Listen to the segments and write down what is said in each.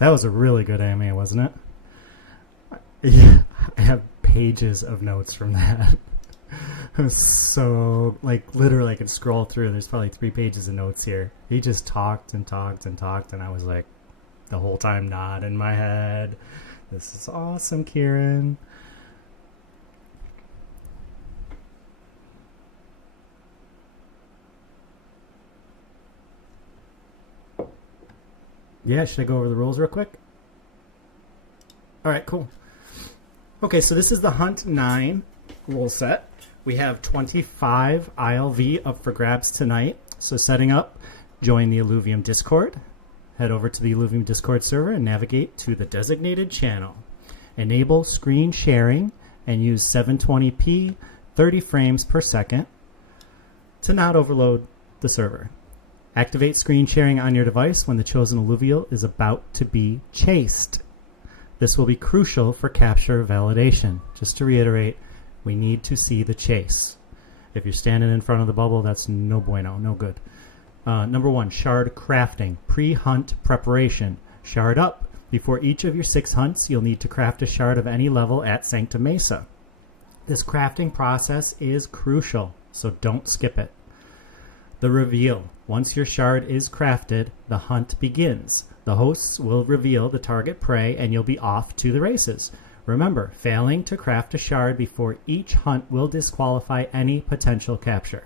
That was a really good anime, wasn't it? Yeah, I have pages of notes from that. It was so, like, literally I could scroll through. There's probably 3 pages of notes here. He just talked and talked and talked, and I was like, the whole time nodding my head. This is awesome, Kieran. Yeah, should I go over the rules real quick? All right, cool. Okay, so this is the Hunt 9 rule set. We have 25 ILV up for grabs tonight. So setting up, join the Illuvium Discord. Head over to the Illuvium Discord server and navigate to the designated channel. Enable screen sharing and use 720p 30 frames per second to not overload the server. Activate screen sharing on your device when the chosen alluvial is about to be chased. This will be crucial for capture validation. Just to reiterate, we need to see the chase. If you're standing in front of the bubble, that's no bueno, no good. Number 1, shard crafting, pre-hunt preparation. Shard up. Before each of your 6 hunts, you'll need to craft a shard of any level at Sancta Mesa. This crafting process is crucial, so don't skip it. The reveal. Once your shard is crafted, the hunt begins. The hosts will reveal the target prey and you'll be off to the races. Remember, failing to craft a shard before each hunt will disqualify any potential capture.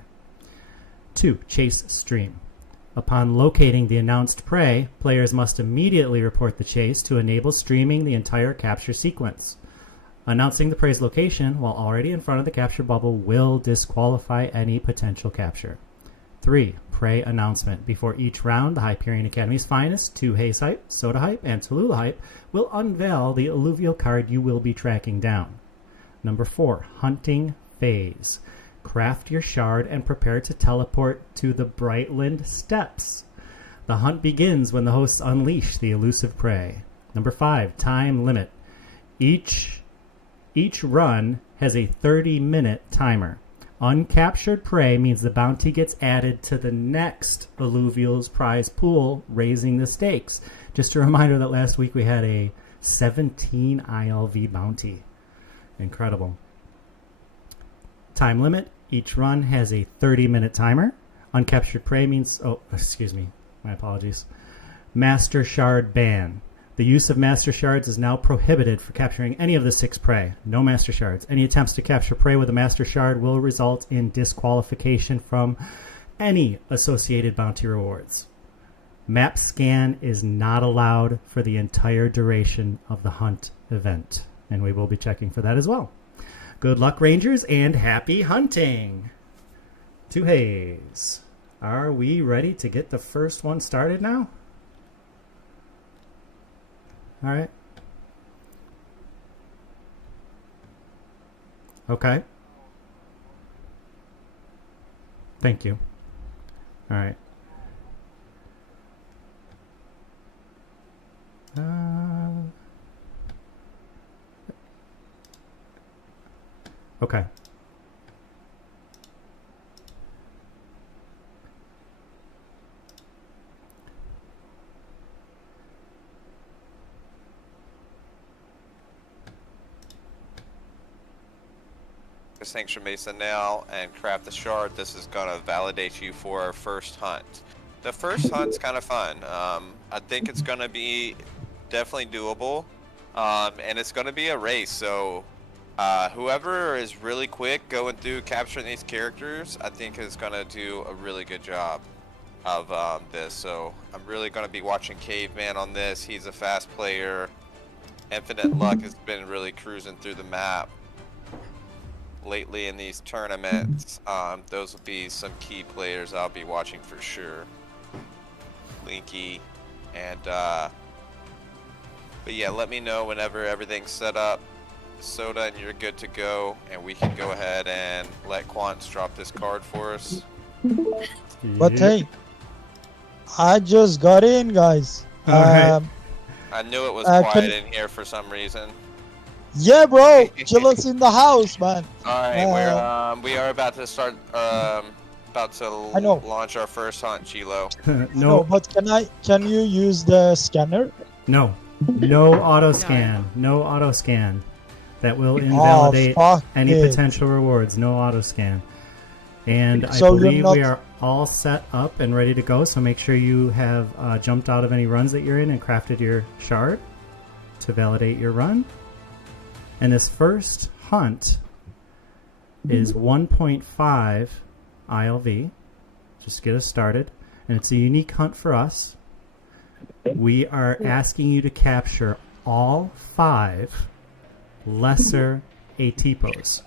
2. Chase stream. Upon locating the announced prey, players must immediately report the chase to enable streaming the entire capture sequence. Announcing the prey's location while already in front of the capture bubble will disqualify any potential capture. 3. Prey announcement. Before each round, the Hyperion Academy's finest, 2 Haze Hype, Soda Hype, and Teloolah Hype, will unveil the alluvial card you will be tracking down. Number 4. Hunting phase. Craft your shard and prepare to teleport to the Brightland Steps. The hunt begins when the hosts unleash the elusive prey. Number 5. Time limit. Each run has a 30-minute timer. Uncaptured prey means the bounty gets added to the next alluvial's prize pool, raising the stakes. Just a reminder that last week we had a 17 ILV bounty. Incredible. Time limit. Each run has a 30-minute timer. Uncaptured prey means... Oh, excuse me. My apologies. Master Shard ban. The use of Master Shards is now prohibited for capturing any of the 6 prey. No Master Shards. Any attempts to capture prey with a Master Shard will result in disqualification from any associated bounty rewards. Map scan is not allowed for the entire duration of the hunt event, and we will be checking for that as well. Good luck, Rangers, and happy hunting! To Haze. Are we ready to get the first one started now? All right. Okay. Thank you. All right. Okay. Sancta Mesa now and craft the shard. This is going to validate you for our first hunt. The first hunt's kind of fun. I think it's going to be definitely doable, and it's going to be a race. So whoever is really quick going through capturing these characters, I think is going to do a really good job of this. So I'm really going to be watching Caveman on this. He's a fast player. Infinite Luck has been really cruising through the map lately in these tournaments. Those will be some key players I'll be watching for sure. Linky and but yeah, let me know whenever everything's set up, Soda, and you're good to go, and we can go ahead and let Quants drop this card for us. But hey, I just got in, guys. Right. I knew it was quiet in here for some reason. Yeah, bro. Chilla's in the house, man. Alright, we are about to start about to launch our first hunt, Chilo. No, but can you use the scanner? No, No auto scan. No auto scan. That will invalidate any potential rewards. No auto scan. And I believe we are all set up and ready to go. So make sure you have jumped out of any runs that you're in and crafted your shard to validate your run. And this first hunt is 1.5 ILV. Just get us started. And it's a unique hunt for us. We are asking you to capture all 5 lesser ATPOs.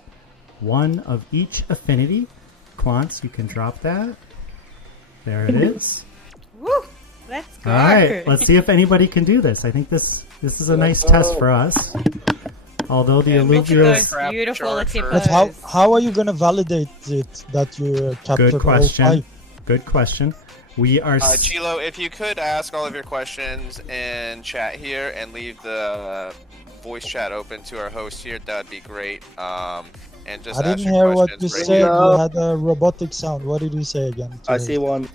1 of each affinity. Quants, you can drop that. There it is. Woo! Let's go. All right, let's see if anybody can do this. I think this is a nice test for us. Although the Illuvium... Beautiful But how are you going to validate it that you captured Good question. all 5? Good question. We are... Chilo, if you could ask all of your questions in chat here and leave the voice chat open to our host here, that would be great. And just I didn't ask your hear what you questions said. right You had a robotic sound. What did you say again? I see one.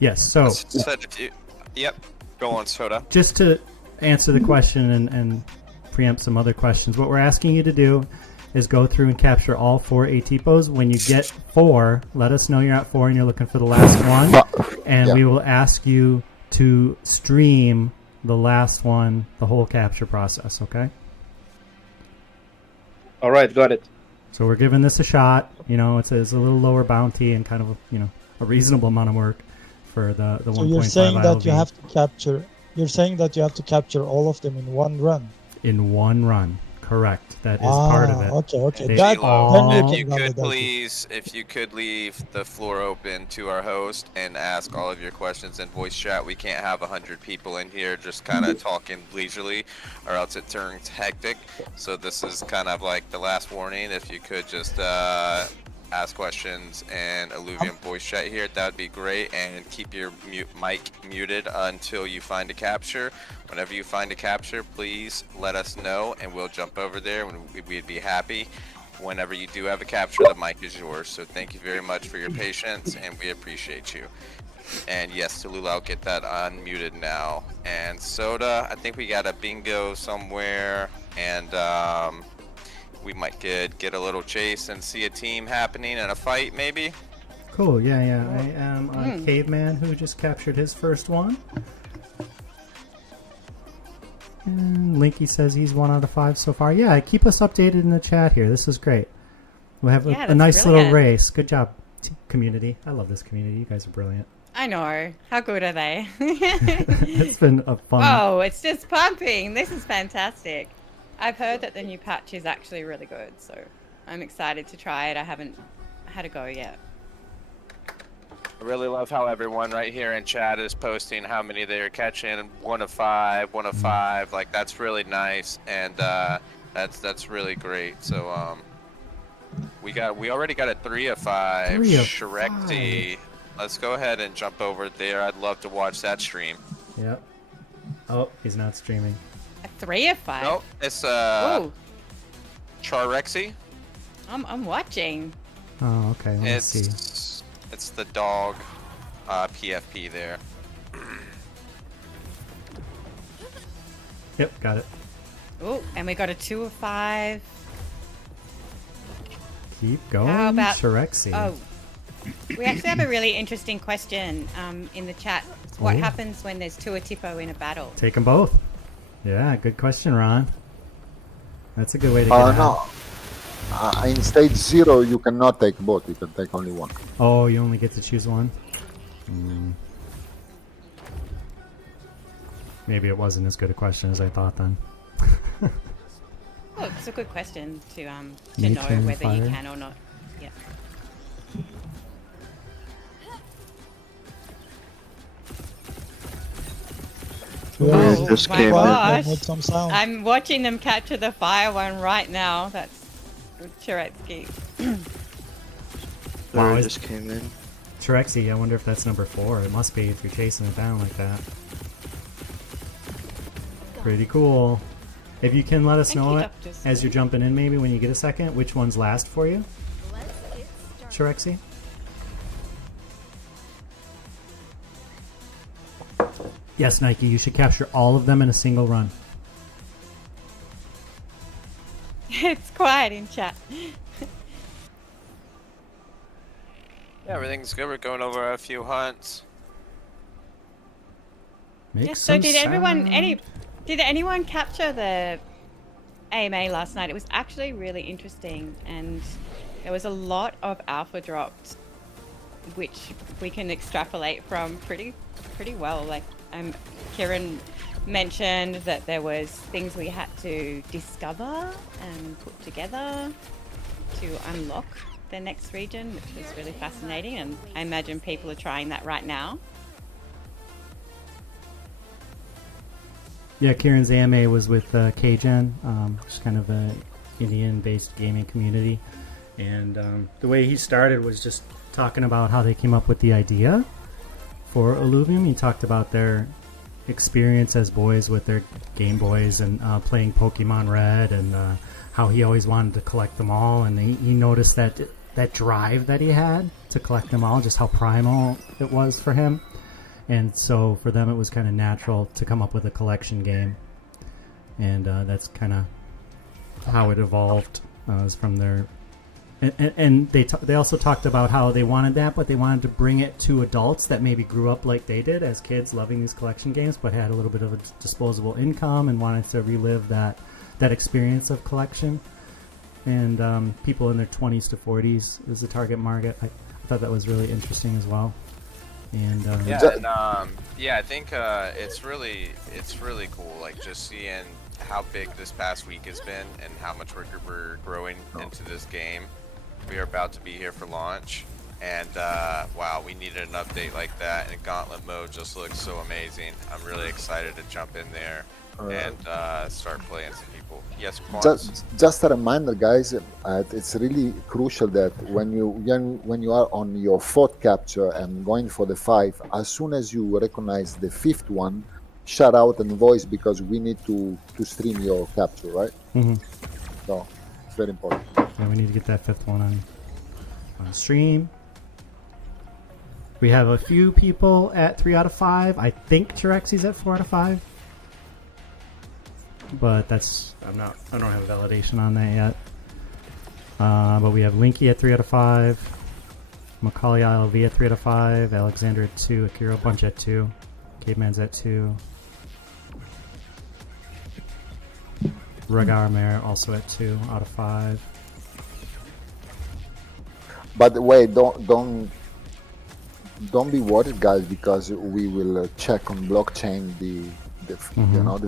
Yes, so... Said if you, yep, go on, Soda. Just to answer the question and preempt some other questions, what we're asking you to do is go through and capture all 4 ATPOs. When you get 4, let us know you're at 4 and you're looking for the last one. And we will ask you to stream the last one, the whole capture process, okay? All right, got it. So we're giving this a shot. You know, it's a little lower bounty and kind of, a reasonable amount of work for the 1.5 So you're saying ILV. that you have to capture... You're saying that you have to capture all of them in one run? In one run. Correct. That is part of it. Okay. They That, all- then If you you can could validate it. please, if you could leave the floor open to our host and ask all of your questions in voice chat. We can't have 100 people in here just kind of talking leisurely, or else it turns hectic. So this is kind of like the last warning. If you could just ask questions in Illuvium voice chat here, that would be great. And keep your mic muted until you find a capture. Whenever you find a capture, please let us know and we'll jump over there and we'd be happy. Whenever you do have a capture, the mic is yours. So thank you very much for your patience and we appreciate you. And yes, Teloolah, I'll get that unmuted now. And Soda, I think we got a bingo somewhere, and we might get a little chase and see a team happening and a fight maybe. Cool, yeah. I am a caveman who just captured his first one. And Linky says he's 1 out of 5 so far. Yeah, keep us updated in the chat here. This is great. We'll have a nice little race. Good job, community. I love this community. You guys are brilliant. I know. How good are they? It's been a fun... Oh, it's just pumping. This is fantastic. I've heard that the new patch is actually really good, so I'm excited to try it. I haven't had a go yet. I really love how everyone right here in chat is posting how many they're catching. 1 of 5, 1 of 5. Like, that's really nice, and that's really great. So we already got a 3 of 5. 3 of Shrekty. Let's go ahead and jump over there. I'd love to watch that stream. Yep. Oh, he's not streaming. A 3 of 5? Nope, it's Ooh, Charrexy. I'm watching. Oh, okay. Let me see. It's the dog PFP there. Yep, got it. Oh, and we got a 2 of 5. Keep going, How about... Shirexy. Oh, we actually have a really interesting question in the chat. What happens when there's 2 Atipo in a battle? Take them both. Yeah, good question, Ron. That's a good way to get out. No. In stage 0, you cannot take both. You can take only one. Oh, you only get to choose one? Maybe it wasn't as good a question as I thought then. Oh, it's a good question to know Nature and whether you fire. can or not. Yeah. Oh just my came in. gosh! Make some sound. I'm watching them capture the fire one right now. That's Cheretsky. Wow, Wow, just came in. Shirexy, I wonder if that's number 4. It must be if you're chasing it down like that. Pretty cool. If you can let us Thank know you, it Doctor. as you're jumping in maybe when you get a second, which one's last for you? Shirexy? Yes, Nike, you should capture all of them in a single run. It's quiet in chat. Yeah, everything's good. We're going over a few hunts. Make Yeah, so some did sound. did anyone capture the AMA last night? It was actually really interesting, and there was a lot of alpha dropped, which we can extrapolate from pretty well. Like Kieran mentioned that there was things we had to discover and put together to unlock the next region, which was really fascinating, and I imagine people are trying that right now. Yeah, Kieran's AMA was with KGen, which is kind of a Indian-based gaming community. And the way he started was just talking about how they came up with the idea for Illuvium. He talked about their experience as boys with their Game Boys and playing Pokemon Red, and how he always wanted to collect them all. And he noticed that drive that he had to collect them all, just how primal it was for him. And so for them, it was kind of natural to come up with a collection game. And that's kind of how it evolved. Was from their... And they also talked about how they wanted that, but they wanted to bring it to adults that maybe grew up like they did as kids, loving these collection games, but had a little bit of a disposable income and wanted to relive that experience of collection. And people in their 20s to 40s is the target market. I thought that was really interesting as well. And I think it's really cool, like just seeing how big this past week has been and how much we're growing into this game. We are about to be here for launch, and wow, we needed an update like that, and Gauntlet mode just looks so amazing. I'm really excited to jump in there and start playing some people. Yes, just a reminder, guys. It's really crucial that when you are on your 4th capture and going for the 5, as soon as you recognize the 5th one, shout out and voice, because we need to stream your capture, right? Mm-hmm. So it's very important. Yeah, we need to get that 5th one on stream. We have a few people at 3 out of 5. I think Terexi's at 4 out of 5. But that's I don't have validation on that yet. But we have Linky at 3 out of 5, Macaulay ILV at 3 out of 5, Alexander at 2, Akira Bunch at 2, Caveman's at 2, Ragar Mare also at 2 out of 5. By the way, don't be worried, guys, because we will check on blockchain the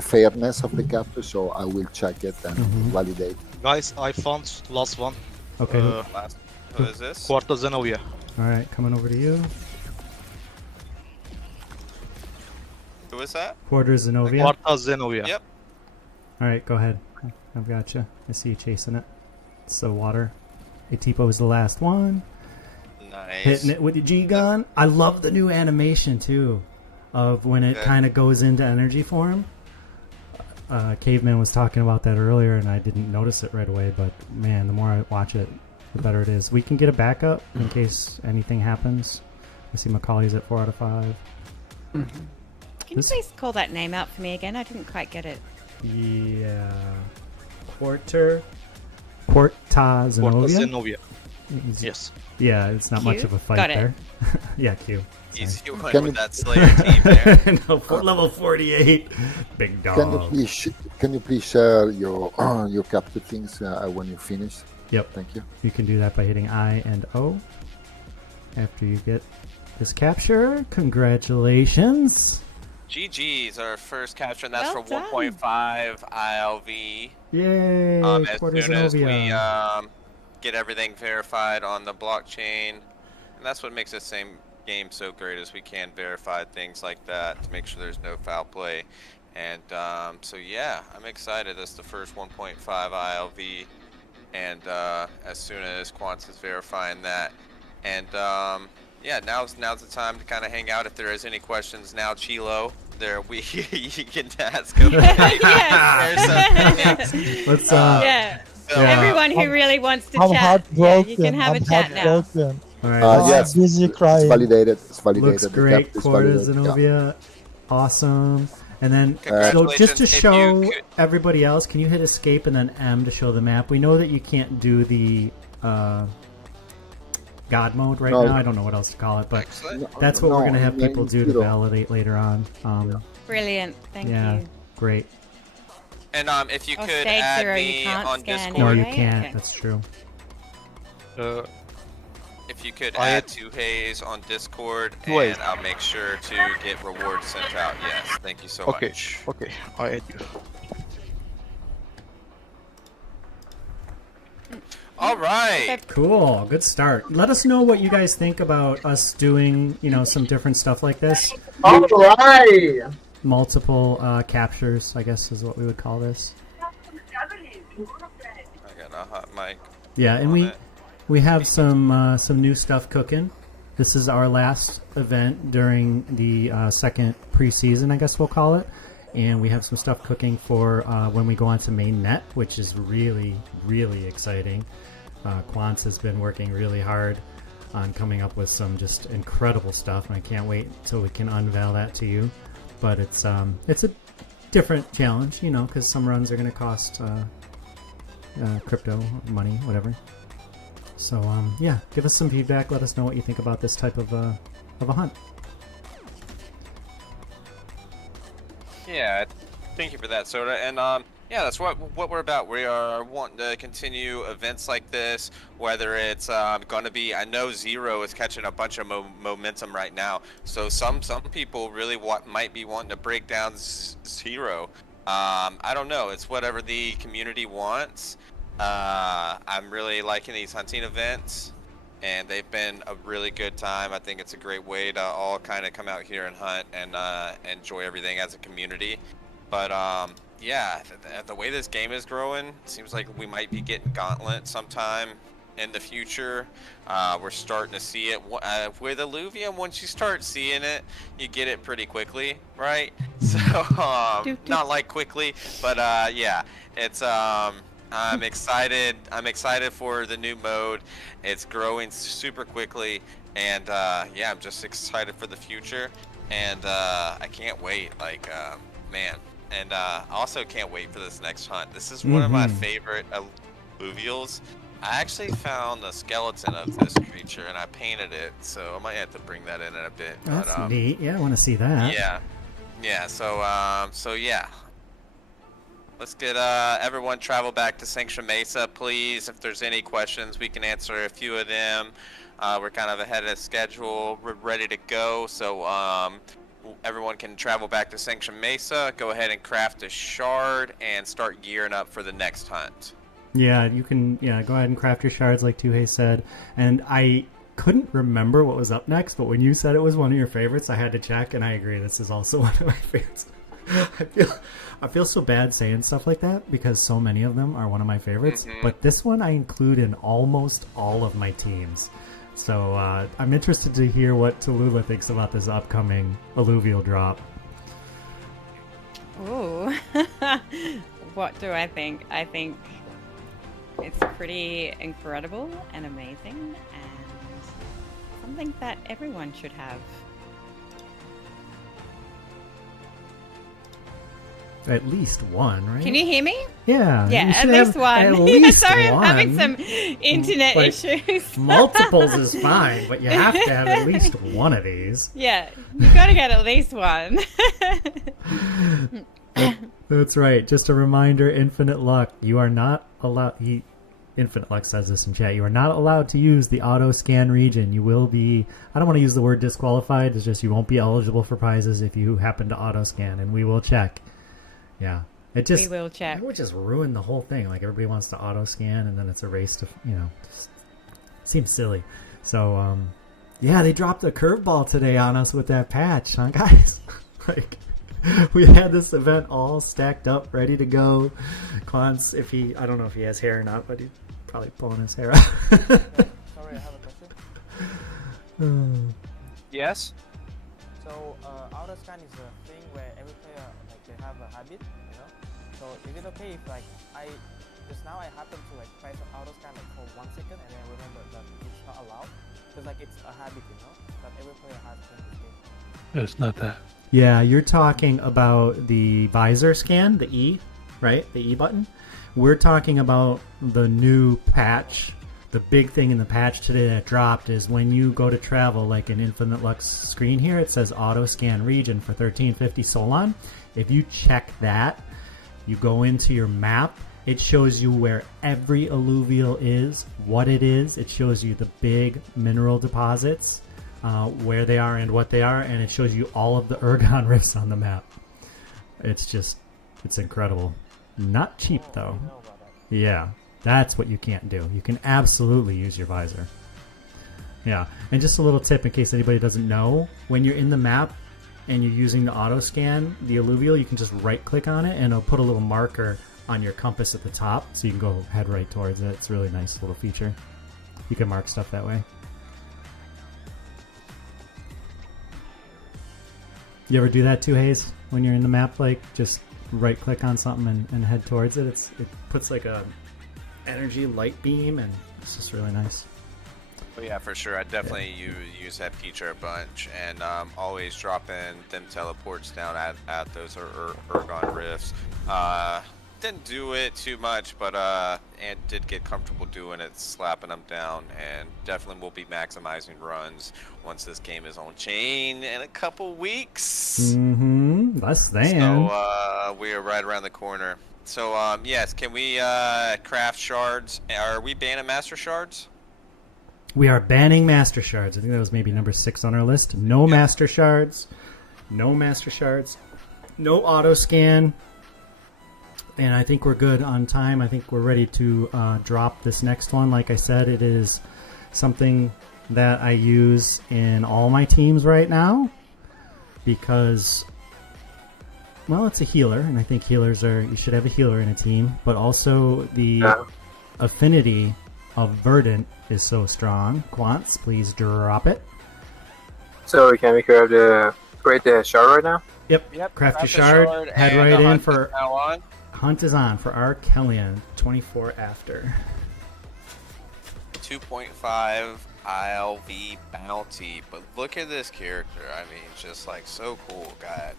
fairness of the capture. So I will check it and validate. Guys, I found last one. Okay. Who is this? Quarter Zenovia. All right, coming over to you. Who is that? Quarter Zenobia. Quarter Zenovia. Yep. All right, go ahead. I've got you. I see you chasing it. It's the water. Atipo is the last one. Nice. Hitting it with the G-gun. I love the new animation, too, of when it kind of goes into energy form. Caveman was talking about that earlier, and I didn't notice it right away, but, man, the more I watch it, the better it is. We can get a backup in case anything happens. I see Macaulay's at 4 out of 5. Can you please call that name out for me again? I didn't quite get it. Yeah. Porta Zenovia. Quarter Zenovia. Yes. Yeah, it's not much Q? of a fight Got it. there. Yeah, Q. Easy win Can with you- that Slayer team there. No, level 48. Big dog. Can you please share your capture things when you finish? Yep. Thank you. You can do that by hitting I and O after you get this capture. Congratulations. GG's our first capture, and that's Well for done. 1.5 ILV. Yay. As Quarter soon as we Zenobia. get everything verified on the blockchain, and that's what makes this same game so great, is we can verify things like that to make sure there's no foul play. And so yeah, I'm excited. That's the first 1.5 ILV, and as soon as Quants is verifying that, and yeah, now's the time to kind of hang out. If there is any questions now, Chilo, there you can ask him. Yes. Let's Yeah. Everyone who really wants to I'm chat, heartbroken. you can have a chat now. Heartbroken. all right. I'm Yes, busy it's crying. validated. It's validated. Looks The great. capture is Quarter validated. Yeah. Zenobia. Awesome. And then, so Congratulations. just to If you show could- everybody else, can you hit escape and then M to show the map? We know that you can't do the God mode right No. now. I don't know what else to call it, but Excellent. that's what we're going to have people do to 9-0. validate later on. Brilliant. Thank Yeah, you. great. And if you Oh, could stage add 0, you me can't on scan Discord. No, you Okay, can't. okay. That's true. If you could I add had- two Haze on Discord, Wait. and I'll make sure to get rewards sent out. Yes, thank you so Okay. much. Okay. I add you. All right. Cool. Good start. Let us know what you guys think about us doing, some different stuff like this. All right. Multiple captures, I guess is what we would call this. I got a hot mic. Yeah, and on we it. we have some new stuff cooking. This is our last event during the second preseason, I guess we'll call it. And we have some stuff cooking for when we go on to main net, which is really, really exciting. Quants has been working really hard on coming up with some just incredible stuff, and I can't wait until we can unveil that to you. But it's a different challenge, because some runs are going to cost crypto money, whatever. So yeah, give us some feedback. Let us know what you think about this type of a hunt. Yeah, thank you for that, Soda. And yeah, that's what we're about. We are wanting to continue events like this, whether it's going to be. I know Zero is catching a bunch of momentum right now, so some people really might be wanting to break down Zero. I don't know. It's whatever the community wants. I'm really liking these hunting events, and they've been a really good time. I think it's a great way to all kind of come out here and hunt and enjoy everything as a community. But yeah, the way this game is growing, it seems like we might be getting Gauntlet sometime in the future. We're starting to see it with Illuvium. Once you start seeing it, you get it pretty quickly, right? So not like quickly, but yeah, it's I'm excited. I'm excited for the new mode. It's growing super quickly, and yeah, I'm just excited for the future, and I can't wait. Like, man, and I also can't wait for this next hunt. This is one of my favorite alluvials. I actually found the skeleton of this creature, and I painted it, so I might have to bring that in a bit. That's but, neat. Yeah, I want to see that. yeah. So yeah. Let's get everyone travel back to Sanction Mesa, please. If there's any questions, we can answer a few of them. We're kind of ahead of schedule. We're ready to go, so everyone can travel back to Sanction Mesa, go ahead and craft a shard, and start gearing up for the next hunt. Yeah, you can. Yeah, go ahead and craft your shards, like Tuhei said. And I couldn't remember what was up next, but when you said it was one of your favorites, I had to check, and I agree. This is also one of my favorites. I feel so bad saying stuff like that because so many of them are one of my favorites. But this one I include in almost all of my teams. So I'm interested to hear what Teloolah thinks about this upcoming alluvial drop. Ooh. What do I think? I think it's pretty incredible and amazing, and something that everyone should have. At least one, right? Can you hear me? Yeah. Yeah, you at should least have one. At least Sorry, one. I'm having some internet Like, issues. Multiples is fine, but you have to have at least one of these. Yeah, you gotta get at least one. That's right. Just a reminder, Infinite Luck, you are not allowed... Infinite Luck says this in chat. You are not allowed to use the auto scan region. You will be... I don't want to use the word disqualified. It's just you won't be eligible for prizes if you happen to auto scan, and we will check. Yeah. It just... We will check. It would just ruin the whole thing. Like, everybody wants to auto scan, and then it's a race to... just seems silly. So, yeah, they dropped a curveball today on us with that patch, huh, guys? Like... We had this event all stacked up, ready to go. Quants, I don't know if he has hair or not, but he's probably pulling his hair out. Sorry, I have a question. Yes? So, auto scan is a thing where every player, like, they have a habit, you know? So, is it okay if, like, just now I happen to, like, try to auto scan, like, for 1 second and then I remember that it's not allowed? Because, like, it's a habit, you know? That every player has in this game. It's not that. Yeah, you're talking about the visor scan, the E, right? The E button. We're talking about the new patch. The big thing in the patch today that dropped is when you go to travel, like an Infinite Lux screen here, it says auto scan region for 1350 Solon. If you check that, you go into your map, it shows you where every alluvial is, what it is. It shows you the big mineral deposits, where they are and what they are, and it shows you all of the Ergon rifts on the map. It's incredible. Not cheap though. Yeah, that's what you can't do. You can absolutely use your visor. Yeah, and just a little tip in case anybody doesn't know, when you're in the map and you're using the auto scan, the alluvial, you can just right click on it and it'll put a little marker on your compass at the top so you can go head right towards it. It's a really nice little feature. You can mark stuff that way. You ever do that too, Hayes? When you're in the map, like just right click on something and head towards it? It puts like a energy light beam and it's just really nice. But yeah, for sure. I definitely use that feature a bunch, and always dropping them teleports down at those Ergon rifts. Didn't do it too much, but and did get comfortable doing it, slapping them down, and definitely will be maximizing runs once this game is on chain in a couple weeks. Mm-hmm. Less than. So we are right around the corner. So yes, can we craft shards? Are we banning master shards? We are banning master shards. I think that was maybe number 6 on our list. No master shards. No master shards. No auto scan. And I think we're good on time. I think we're ready to drop this next one. Like I said, it is something that I use in all my teams right now because, well, it's a healer, and I think you should have a healer in a team, but also the affinity of Verdant is so strong. Quants, please drop it. So can we create the shard right now? Yep. Craft your shard. Head right in for... Hunt is on for our Kellyan 24 after. 2.5 ILV bounty, but look at this character. I mean, just like so cool. Got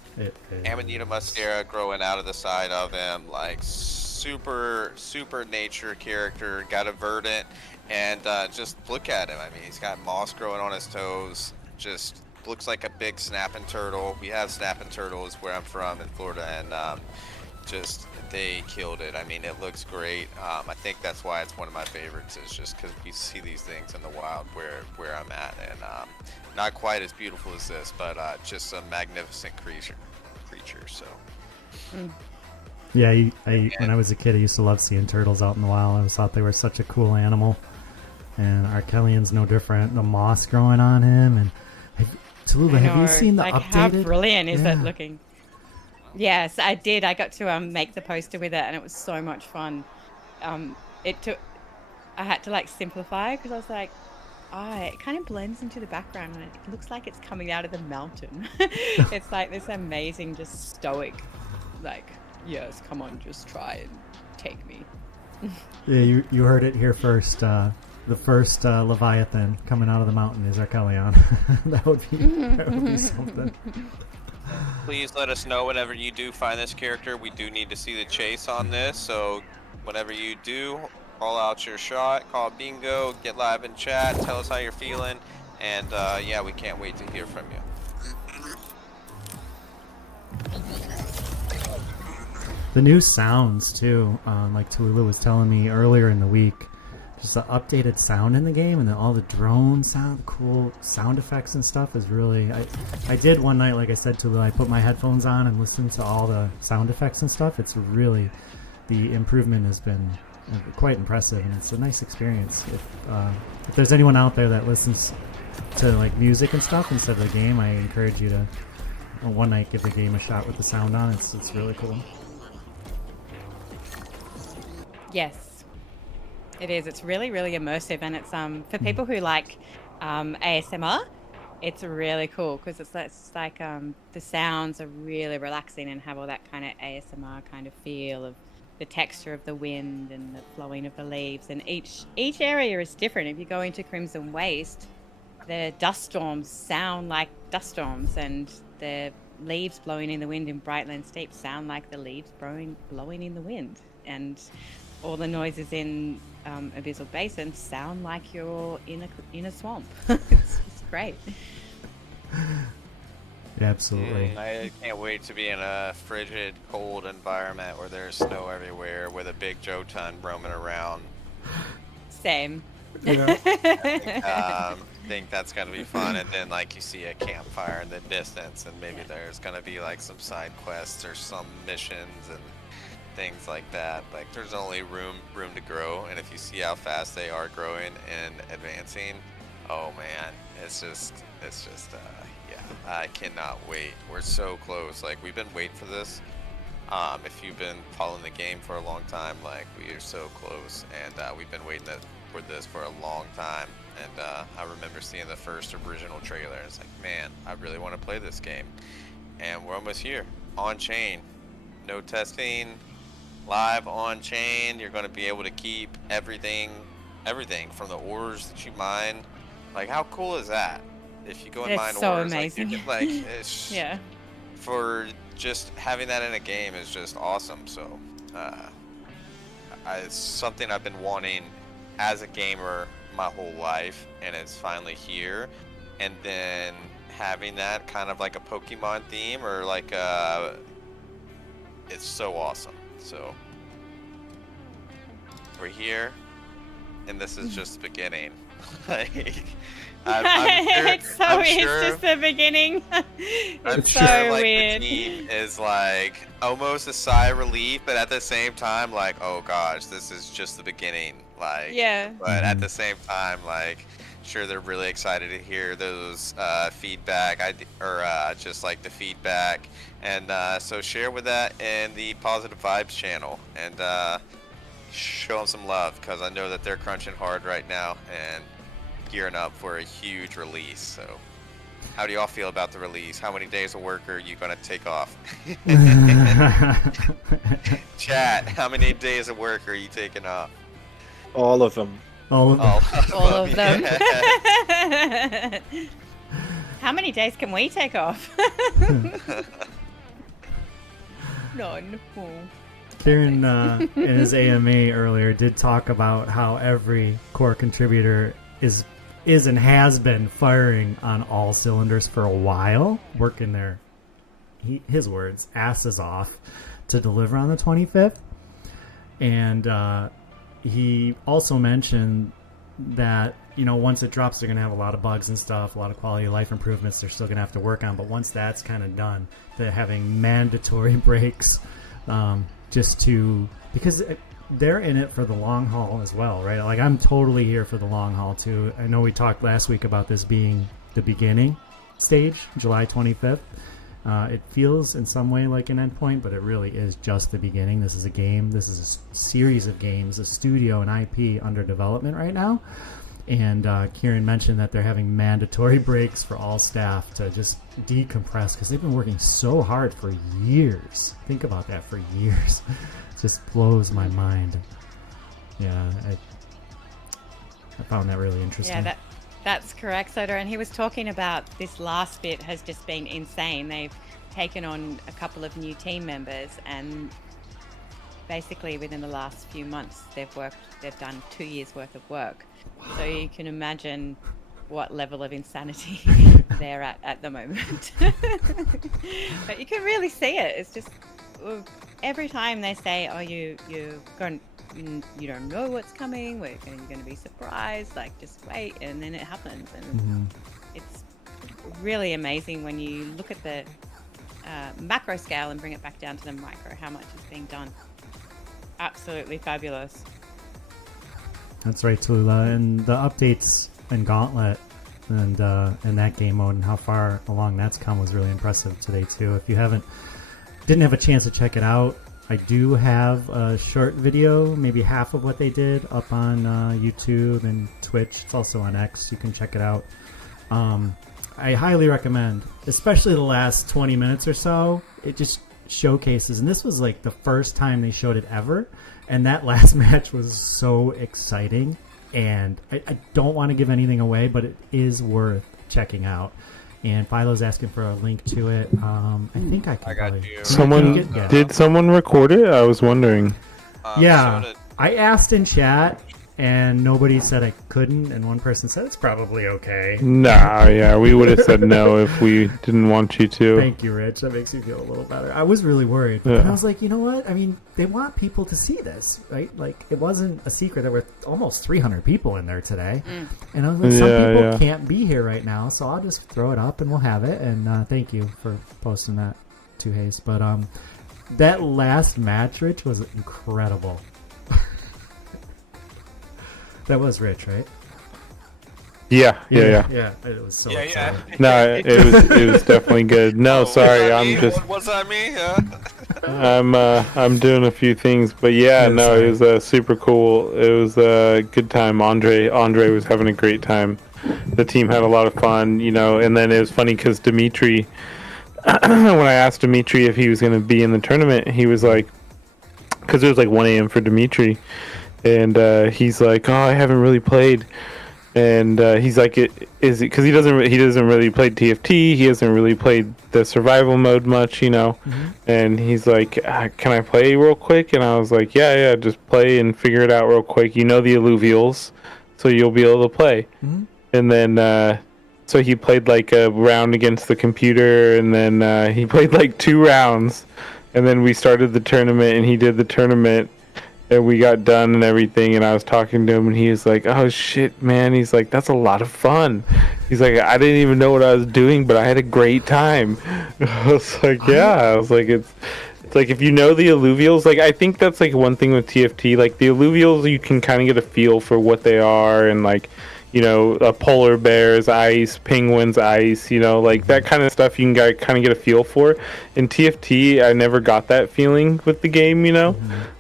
Amanita Muscara growing out of the side of him, like super nature character. Got a Verdant, and just look at him. I mean, he's got moss growing on his toes. Just looks like a big snapping turtle. We have snapping turtles where I'm from in Florida, and just they killed it. I mean, it looks great. I think that's why it's one of my favorites, is just because we see these things in the wild where I'm at, and not quite as beautiful as this, but just a magnificent creature. So yeah, when I was a kid, I used to love seeing turtles out in the wild. I always thought they were such a cool animal, and our Kellyan's no different. The moss growing on him, and Teloolah, have you seen the updated? How brilliant is that looking? Yes, I did. I got to make the poster with it, and it was so much fun. I had to like simplify because I was like, it kind of blends into the background, and it looks like it's coming out of the mountain. It's like this amazing, just stoic, like, yes, come on, just try and take me. Yeah, you heard it here first. The first Leviathan coming out of the mountain is our Kellyan. that would be something. please let us know whenever you do find this character. We do need to see the chase on this, so whenever you do, call out your shot, call bingo, get live in chat, tell us how you're feeling, and yeah, we can't wait to hear from you. The new sounds too, like Teloolah was telling me earlier in the week, just the updated sound in the game, and then all the drone sound, cool sound effects and stuff is really. I did one night, like I said, Teloolah, I put my headphones on and listened to all the sound effects and stuff. It's really, the improvement has been quite impressive, and it's a nice experience. If there's anyone out there that listens to like music and stuff instead of the game, I encourage you to one night give the game a shot with the sound on. It's really cool. Yes, it is. It's really, really immersive, and it's for people who like ASMR. It's really cool because it's like the sounds are really relaxing and have all that kind of ASMR kind of feel of the texture of the wind and the flowing of the leaves. And each area is different. If you go into Crimson Waste, the dust storms sound like dust storms, and the leaves blowing in the wind in Brightland Steep sound like the leaves blowing in the wind, and all the noises in Abyssal Basin sound like you're in a swamp. It's great. Yeah, absolutely. I can't wait to be in a frigid, cold environment where there's snow everywhere with a big Jotun roaming around. Same. Think that's gonna be fun, and then like you see a campfire in the distance, and maybe there's gonna be like some side quests or some missions and things like that. Like there's only room to grow, and if you see how fast they are growing and advancing, oh man, it's just yeah, I cannot wait. We're so close. Like we've been waiting for this. If you've been following the game for a long time, like we are so close, and we've been waiting for this for a long time. And I remember seeing the first original trailer. It's like, man, I really want to play this game, and we're almost here. On chain, no testing, live on chain. You're going to be able to keep everything from the ores that you mine. Like, how cool is that? If you go and It's mine so ores, amazing. like it's Yeah. for just having that in a game is just awesome. So, it's something I've been wanting as a gamer my whole life, and it's finally here. And then having that kind of like a Pokemon theme, or like it's so awesome. So we're here, and this is just the beginning. Like, I'm sure, It's just the beginning. I'm It's sure so like weird. the team is like almost a sigh of relief, but at the same time like, oh gosh, this is just the beginning. Like, Yeah. But at the same time, like, sure, they're really excited to hear those feedback, just like the feedback, and so share with that in the Positive Vibes channel, and show them some love, because I know that they're crunching hard right now and gearing up for a huge release. So how do y'all feel about the release? How many days of work are you going to take off? Chat, how many days of work are you taking off? All of them. All of All of them. How many days can we take off? None. Kieran, in his AMA earlier, did talk about how every core contributor is and has been firing on all cylinders for a while, working their, his words, asses off to deliver on the 25th. And he also mentioned that, you know, once it drops, they're going to have a lot of bugs and stuff, a lot of quality of life improvements they're still going to have to work on. But once that's kind of done, they're having mandatory breaks just to, because they're in it for the long haul as well, right? Like, I'm totally here for the long haul too. I know we talked last week about this being the beginning stage, July 25th. It feels in some way like an endpoint, but it really is just the beginning. This is a game. This is a series of games, a studio and IP under development right now. And Kieran mentioned that they're having mandatory breaks for all staff to just decompress, because they've been working so hard for years. Think about that, for years. It just blows my mind. Yeah, I found that really interesting. Yeah, that's correct, Soda. And he was talking about this last bit has just been insane. They've taken on a couple of new team members, and basically within the last few months they've done 2 years worth of work. Wow. So you can imagine what level of insanity they're at the moment. But you can really see it. It's just every time they say, oh, you don't know what's coming, you're going to be surprised, like, just wait, and then it happens. And it's really amazing when you look at the macro scale and bring it back down to the micro, how much is being done. Absolutely fabulous. That's right, Teloolah. And the updates in Gauntlet and that game mode and how far along that's come was really impressive today too. If you didn't have a chance to check it out, I do have a short video, maybe half of what they did, up on YouTube and Twitch. It's also on X. You can check it out. I highly recommend, especially the last 20 minutes or so. It just showcases, and this was like the first time they showed it ever, and that last match was so exciting. and I don't want to give anything away, but it is worth checking out. And Philo's asking for a link to it. I think I can. I got probably, you. Someone Yeah. did someone record it? I was wondering. Yeah, So did- I asked in chat, and nobody said I couldn't, and one person said it's probably okay. Nah, yeah, we would have said no if we didn't want you to. Thank you, Rich. That makes me feel a little better. I was really worried. Yeah. And I was like, you know what? I mean, they want people to see this, right? Like, it wasn't a secret. There were almost 300 people in there today. And I was like, some Yeah, people yeah. can't be here right now, so I'll just throw it up and we'll have it. And thank you for posting that to Haste. But that last match, Rich, was incredible. That was Rich, right? Yeah. Yeah, it was so Yeah, exciting. No, it was definitely good. No, Oh, sorry, was that I'm me? just Was that me? Yeah. I'm doing a few things, but yeah, Yeah, no, sorry. it was super cool. It was a good time. Andre was having a great time. The team had a lot of fun, you know. And then it was funny because Dimitri, when I asked Dimitri if he was going to be in the tournament, he was like, because it was like 1 a.m. for Dimitri, and he's like, "Oh, I haven't really played." And he's like, "Is it because he doesn't really play TFT? He hasn't really played the survival mode much, you know." And he's like, "Can I play real quick?" And I was like, "Yeah, just play and figure it out real quick. You know the Illuvials, so you'll be able to play." And then so he played like a round against the computer, and then he played like 2 rounds, and then we started the tournament, and he did the tournament. And we got done and everything, and I was talking to him, and he was like, "Oh shit, man!" He's like, "That's a lot of fun." He's like, "I didn't even know what I was doing, but I had a great time." I was like, "Yeah." I was like, "It's like if you know the Illuvials, like I think that's like one thing with TFT. Like the Illuvials, you can kind of get a feel for what they are, and like, you know, polar bears, ice, penguins, ice, you know, like that kind of stuff. You can kind of get a feel for. In TFT, I never got that feeling with the game, you know."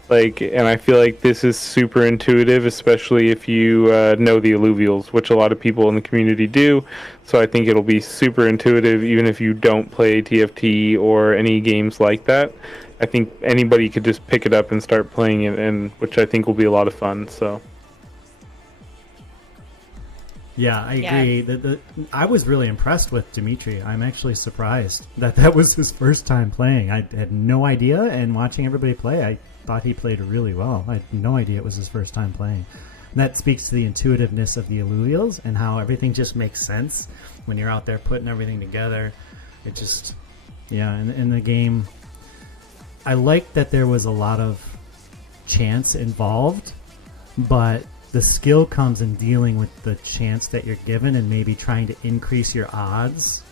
Like, and I feel like this is super intuitive, especially if you know the Illuvials, which a lot of people in the community do. So I think it'll be super intuitive, even if you don't play TFT or any games like that. I think anybody could just pick it up and start playing it, and which I think will be a lot of fun. So. Yeah, I Yeah. agree. I was really impressed with Dimitri. I'm actually surprised that was his first time playing. I had no idea, and watching everybody play, I thought he played really well. I had no idea it was his first time playing. And that speaks to the intuitiveness of the Illuvials and how everything just makes sense when you're out there putting everything together. It just, yeah, in the game, I liked that there was a lot of chance involved, but the skill comes in dealing with the chance that you're given and maybe trying to increase your odds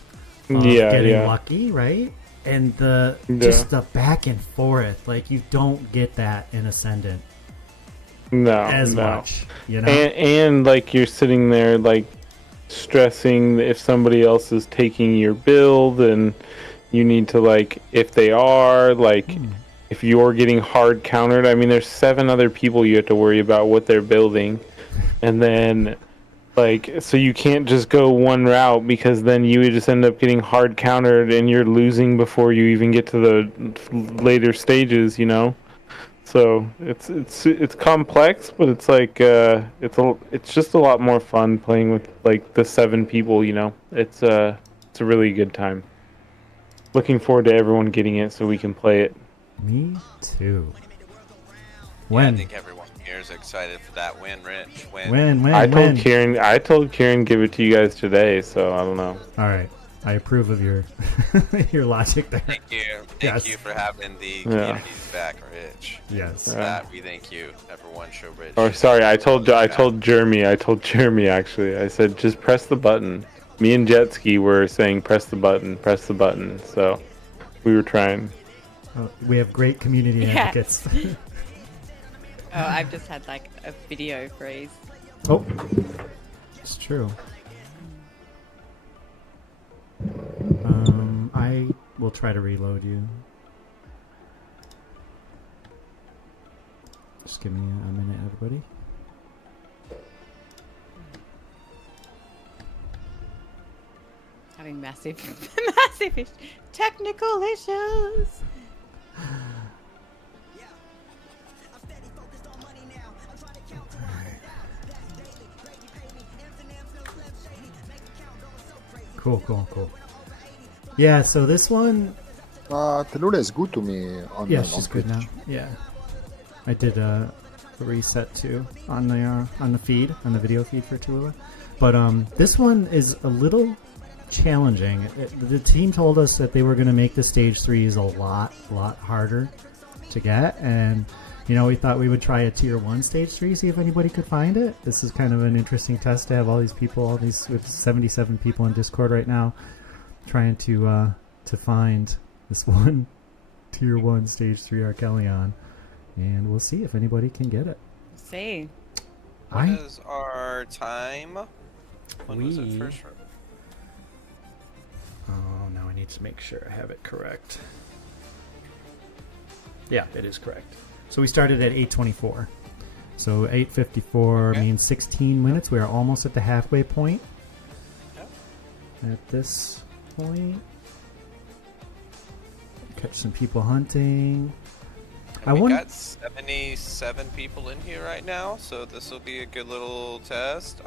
of getting lucky, right? And just the back and forth, like you don't get that in Ascendant as much, you know. And like you're sitting there like stressing if somebody else is taking your build, and you need to like if they are like if you're getting hard countered. I mean, there's 7 other people you have to worry about what they're building, and then like so you can't just go one route because then you would just end up getting hard countered and you're losing before you even get to the later stages, you know. So it's complex, but it's like it's just a lot more fun playing with like the 7 people, you know. It's a really good time. Looking forward to everyone getting it so we can play it. Me too. I When? think everyone here is excited for that win, Rich. When? I told Kieran give it to you guys today, so I don't know. All right, I approve of your your logic there. Thank you. Yes. Thank you for having the community's back, Rich. Yes. For that, we thank you. Everyone show Rich. Oh, sorry, I told Jeremy actually. I said just press the button. Me and Jetski were saying press the button. So we were trying. Oh, we have great community Yeah. advocates. Oh, I've just had like a video freeze. Oh, it's true. I will try to reload you. Just give me a minute, everybody. Having massive technical issues. Cool. Yeah, so this one, Teloolah is good to me on yeah, on she's good Twitch. now. Yeah, I did a reset too on the feed, on the video feed for Teloolah. But this one is a little challenging. The team told us that they were going to make the stage 3s a lot harder to get, and we thought we would try a tier 1 stage 3, see if anybody could find it. This is kind of an interesting test to have all these people, with 77 people in Discord right now, trying to find this one tier 1 stage 3 Archelion, and we'll see if anybody can get it. See. What is our time? When was it first? Oh, now I need to make sure I have it correct. Yeah, it is correct. So we started at 8:24. So 8:54 means 16 minutes. We are almost at the halfway point. Yep. At this point, catch some people hunting. And we got 77 people in here right now, so this will be a good little test.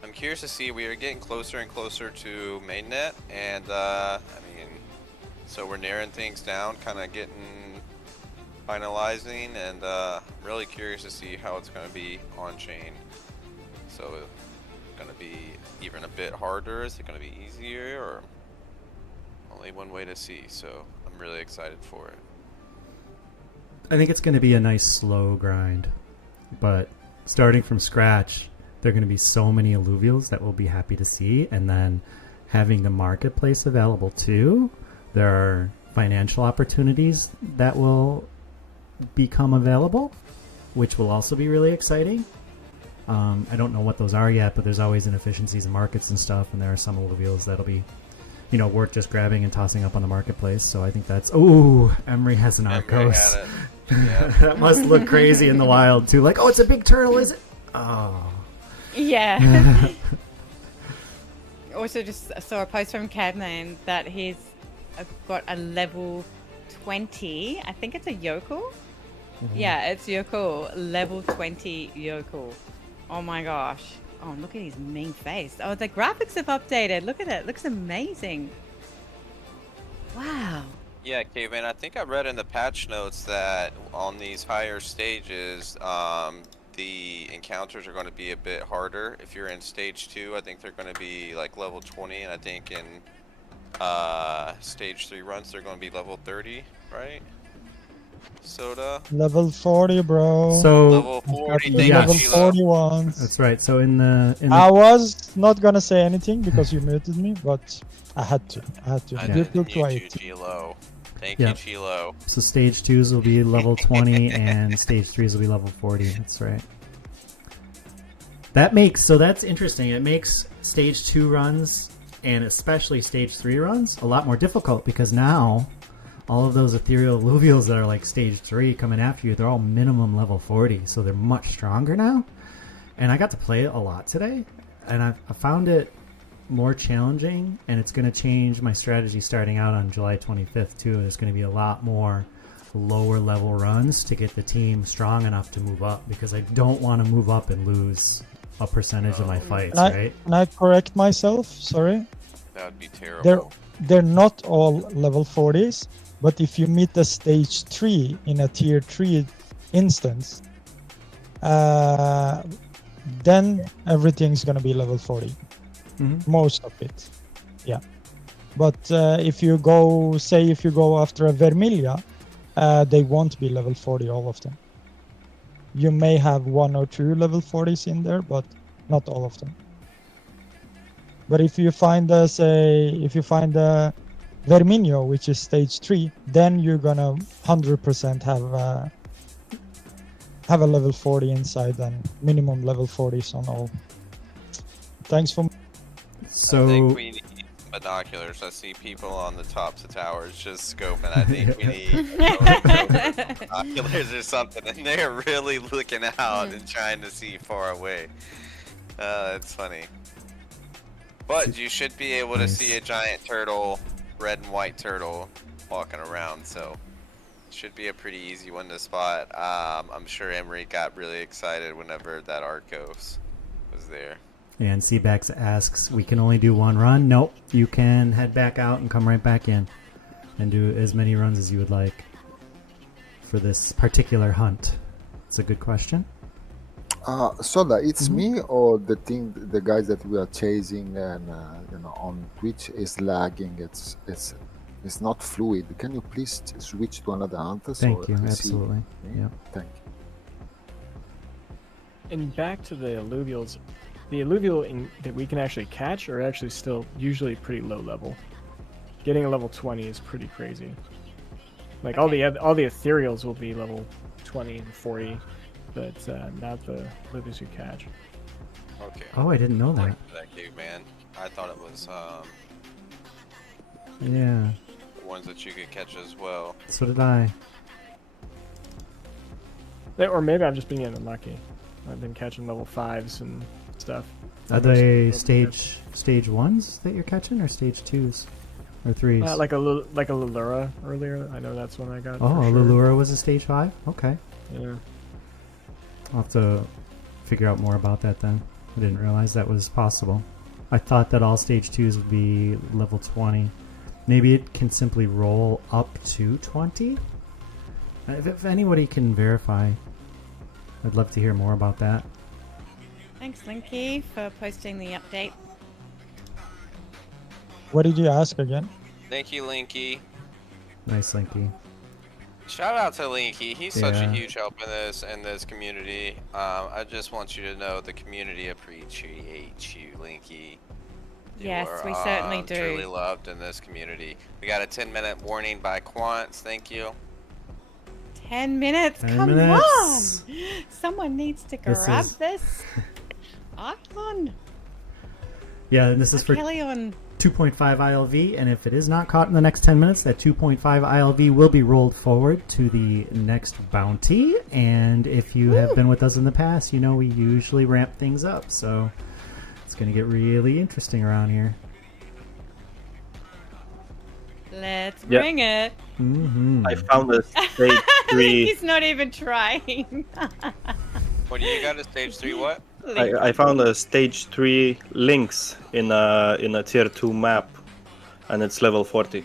I'm curious to see. We are getting closer and closer to mainnet, and so we're narrowing things down, kind of finalizing, and I'm really curious to see how it's going to be on chain. So, it's going to be even a bit harder? Is it going to be easier, or only one way to see? So, I'm really excited for it. I think it's going to be a nice slow grind, but starting from scratch, there are going to be so many alluvials that we'll be happy to see, and then having the marketplace available too. There are financial opportunities that will become available, which will also be really exciting. I don't know what those are yet, but there's always inefficiencies in markets and stuff, and there are some alluvials that'll be worth just grabbing and tossing up on the marketplace. So I think that's... Oh, Emery has an Arcos. Yeah. That must look crazy in the wild too. Like, oh, it's a big turtle, is it? Oh. Yeah. Also just saw a post from Cadman that he's got a level 20. I think it's a yokel. Mm-hmm. Yeah, it's yokel. Level 20 yokel. Oh my gosh. Oh, look at his mean face. Oh, the graphics have updated. Look at it. Looks amazing. Wow. Yeah, Caveman, I think I read in the patch notes that on these higher stages, the encounters are going to be a bit harder. If you're in stage 2, I think they're going to be like level 20, and I think in stage 3 runs they're going to be level 30, right? Soda? Level 40, bro. So level 40, level 41. That's right. So in the I was not gonna say anything because you muted me, but I had to. I You didn't took mute twice. you, Chilo. Thank Yeah. you, Chilo. So stage 2s will be level 20 and stage 3s will be level 40. That's right. That's interesting. It makes stage 2 runs and especially stage 3 runs a lot more difficult, because now all of those ethereal alluvials that are like stage 3 coming after you, they're all minimum level 40, so they're much stronger now. And I got to play it a lot today, and I found it more challenging, and it's going to change my strategy starting out on July 25th too. There's going to be a lot more lower level runs to get the team strong enough to move up, because I don't want to move up and lose a percentage of my fights, right? Can I correct myself? Sorry. That would be terrible. They're not all level 40s, but if you meet the stage 3 in a tier 3 instance, then everything's gonna be level 40. Mm-hmm. Most of it, yeah. But if you go after a Vermilia, they won't be level 40, all of them. You may have 1 or 2 level 40s in there, but not all of them. But if you find a Verminio, which is stage 3, then you're gonna 100% have a level 40 inside and minimum level 40s on all. Thanks for. So I think we need binoculars. I see people on the tops of towers just scoping. I think we need binoculars or something, and they're really looking out and trying to see far away. It's funny. But you should be able to see a giant turtle, red and white turtle, walking around, so it should be a pretty easy one to spot. I'm sure Emery got really excited whenever that Arcos was there. And Seabax asks, we can only do one run? Nope. You can head back out and come right back in and do as many runs as you would like for this particular hunt. It's a good question. Soda, it's me or the guys that we are chasing and on Twitch is lagging. It's not fluid. Can you please switch to another hunter? Thank you. I see Absolutely. me? Yep. Thank you. And back to the alluvials, the alluvial that we can actually catch are actually still usually pretty low level. Getting a level 20 is pretty crazy. Like all the ethereals will be level 20 and 40, but not the alluvials you catch. Okay. Oh, I didn't know that. That gave, man. I thought it was Yeah. ones that you could catch as well. So did I. Or maybe I'm just being unlucky. I've been catching level 5s and stuff. Are they stage 1s that you're catching, or stage 2s? Or 3s? Like a Lulura earlier. I know that's one I got. Oh, for sure. Lulura was a stage 5? Okay. Yeah. I'll have to figure out more about that then. I didn't realize that was possible. I thought that all stage 2s would be level 20. Maybe it can simply roll up to 20? If anybody can verify, I'd love to hear more about that. Thanks, Linky, for posting the update. What did you ask again? Thank you, Linky. Nice, Linky. Shout out to Linky. He's such a Yeah. huge help in this community. I just want you to know the community appreciates you, Linky. You Yes, are, we certainly do. Truly loved in this community. We got a 10-minute warning by Quants. Thank you. 10 minutes. 10 Come minutes. on. Someone needs to This grab is- this. Icon. Yeah, and this is for Kelly on. 2.5 ILV, and if it is not caught in the next 10 minutes, that 2.5 ILV will be rolled forward to the next bounty. And if you have been with us in the past, you know we usually ramp things up, so it's going to get really interesting around here. Let's Yeah. bring it. Mm-hmm. I found a stage 3. He's not even trying. What do you got? A stage 3 what? I found a stage 3 Lynx in a tier 2 map, and it's level 40.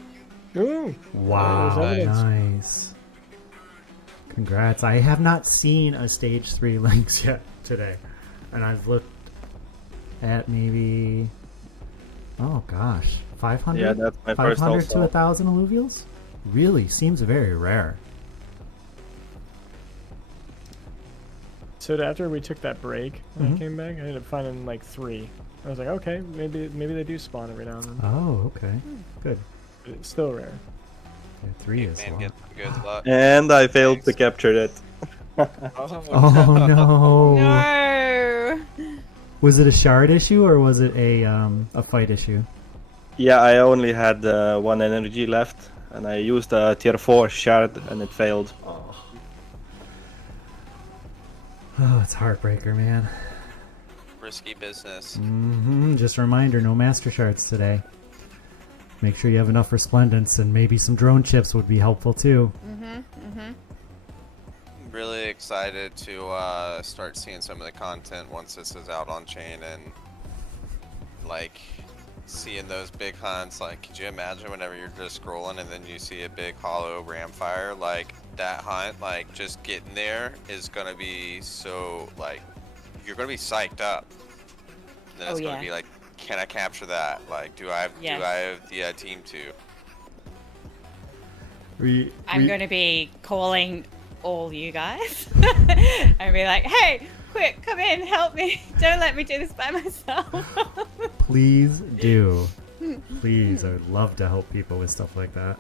Ooh. Wow, There's evidence. nice. Congrats. I have not seen a stage 3 Lynx yet today. And I've looked at maybe, oh gosh, 500? Yeah, that's my first 500 to also. 1,000 alluvials? Really seems very rare. So after we took that break, when Mhm. I came back, I ended up finding like 3. I was like, okay, maybe they do spawn every now and then. Oh, okay. Good. But it's still rare. Yeah, 3 is Man, wow. get good luck. And I failed to capture it. Oh no. No. Was it a shard issue or was it a fight issue? Yeah, I only had 1 energy left, and I used a tier 4 shard, and it failed. Oh, it's heartbreaker, man. Risky business. Just a reminder, no master shards today. Make sure you have enough resplendence, and maybe some drone chips would be helpful too. Really excited to start seeing some of the content once this is out on chain, and like seeing those big hunts. Like, could you imagine whenever you're just scrolling and then you see a big hollow ramfire? Like, that hunt, like just getting there is gonna be so, like, you're gonna be psyched up. And then it's gonna be like, can I capture that? Like, do I have the team to? I'm going to be calling all you guys and be like, hey, quick, come in, help me. Don't let me do this by myself. Please do. Please, I would love to help people with stuff like that.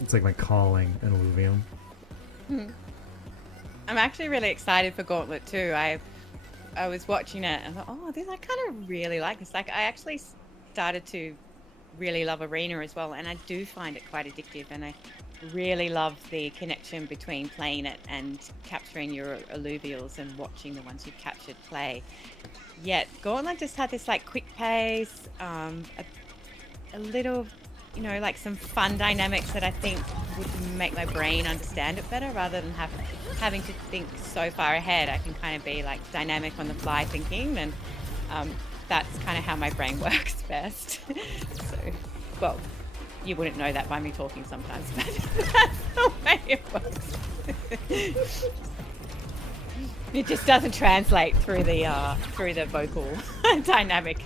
It's like my calling in Illuvium. I'm actually really excited for Gauntlet too. I was watching it and I thought, oh, I kind of really like this. Like, I actually started to really love Arena as well, and I do find it quite addictive, and I really love the connection between playing it and capturing your alluvials and watching the ones you've captured play. Yet Gauntlet just had this like quick pace, a little, you know, like some fun dynamics that I think would make my brain understand it better, rather than having to think so far ahead. I can kind of be like dynamic on the fly thinking, and That's kind of how my brain works best. So, well, you wouldn't know that by me talking sometimes, but that's the way it works. It just doesn't translate through the vocal dynamic.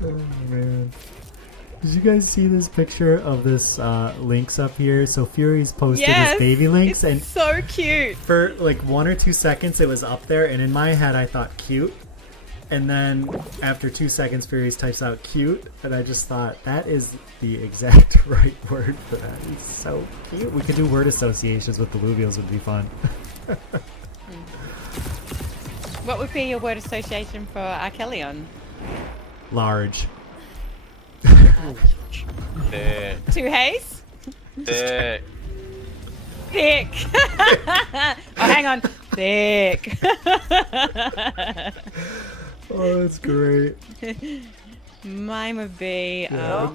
Oh man. Did you guys see this picture of this Lynx up here? So Fury's posted this baby Lynx, and so cute. For like 1 or 2 seconds it was up there, and in my head I thought cute. And then after 2 seconds Fury's types out cute, and I just thought that is the exact right word for that. It's so cute. We could do word associations with the Illuvials, would be fun. What would be your word association for Archelion? Large. Two Haze? Thick. Thick. Oh, hang on. Thick. Oh, that's great. Mine would be I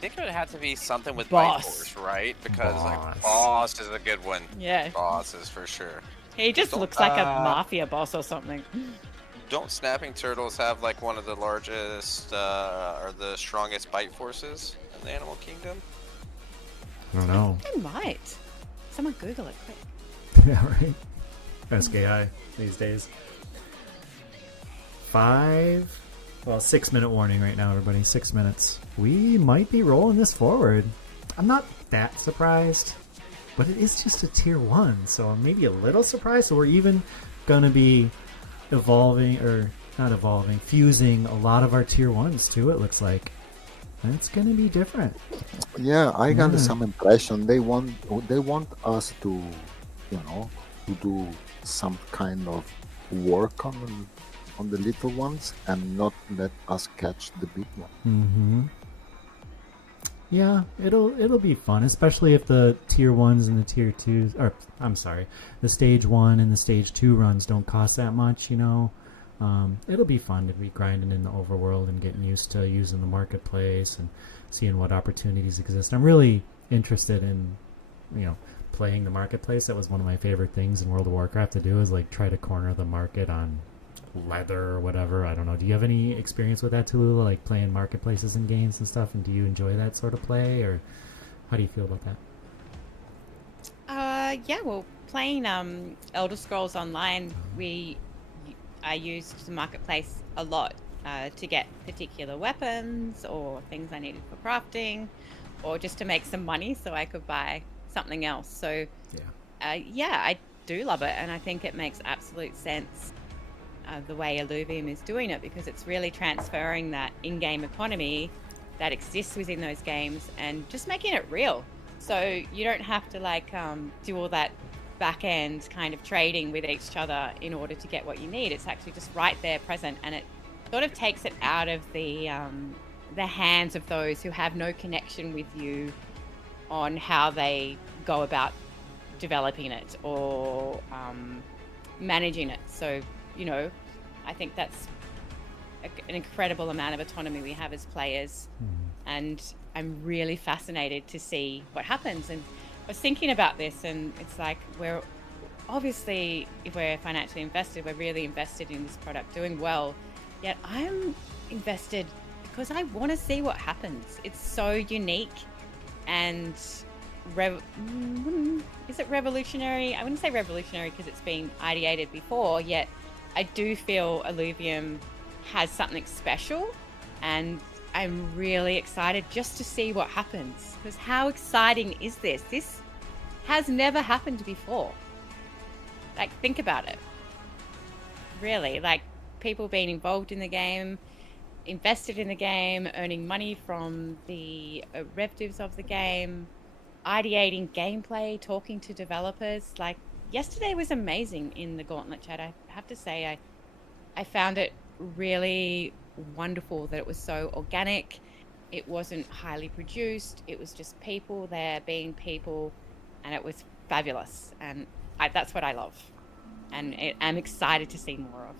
think it would have to be something with Boss. Bite Force, right? Because Boss. like Boss is a good one. Yeah. Boss is for sure. He just looks like a mafia boss or something. Don't snapping turtles have like one of the largest or the strongest bite forces in the animal kingdom? I don't know. They might. Someone Google it quick. Yeah, right. SKI these days. 6 minute warning right now, everybody. 6 minutes. We might be rolling this forward. I'm not that surprised, but it is just a tier 1, so I'm maybe a little surprised. So we're even gonna be fusing a lot of our tier 1s too, it looks like. And it's gonna be different. Yeah, I got some impression they want us to, to do some kind of work on the little ones and not let us catch the big one. Mm-hmm. Yeah, it'll be fun, especially if the tier 1s and the tier 2s, or I'm sorry, the stage 1 and the stage 2 runs don't cost that much, It'll be fun to be grinding in the overworld and getting used to using the marketplace and seeing what opportunities exist. I'm really interested in, playing the marketplace. That was one of my favorite things in World of Warcraft to do, is like try to corner the market on leather or whatever. I don't know. Do you have any experience with that, Teloolah, like playing marketplaces and games and stuff? And do you enjoy that sort of play, or how do you feel about that? Yeah, well, playing Elder Scrolls Online, I used the marketplace a lot to get particular weapons or things I needed for crafting, or just to make some money so I could buy something else. So yeah, I do love it, and I think it makes absolute sense the way Illuvium is doing it, because it's really transferring that in-game economy that exists within those games and just making it real. So you don't have to do all that back-end kind of trading with each other in order to get what you need. It's actually just right there present, and it sort of takes it out of the hands of those who have no connection with you on how they go about developing it or managing it. So, I think that's an incredible amount of autonomy we have as players, and I'm really fascinated to see what happens. And I was thinking about this, and it's like, we're obviously, if we're financially invested, we're really invested in this product doing well, yet I'm invested because I want to see what happens. It's so unique and is it revolutionary? I wouldn't say revolutionary because it's been ideated before, yet I do feel Illuvium has something special, and I'm really excited just to see what happens, because how exciting is this? This has never happened before. Like, think about it. Really, like, people being involved in the game, invested in the game, earning money from the rev divs of the game, ideating gameplay, talking to developers. Like, yesterday was amazing in the Gauntlet chat. I have to say, I found it really wonderful that it was so organic. It wasn't highly produced. It was just people there being people, and it was fabulous. And that's what I love, and I'm excited to see more of.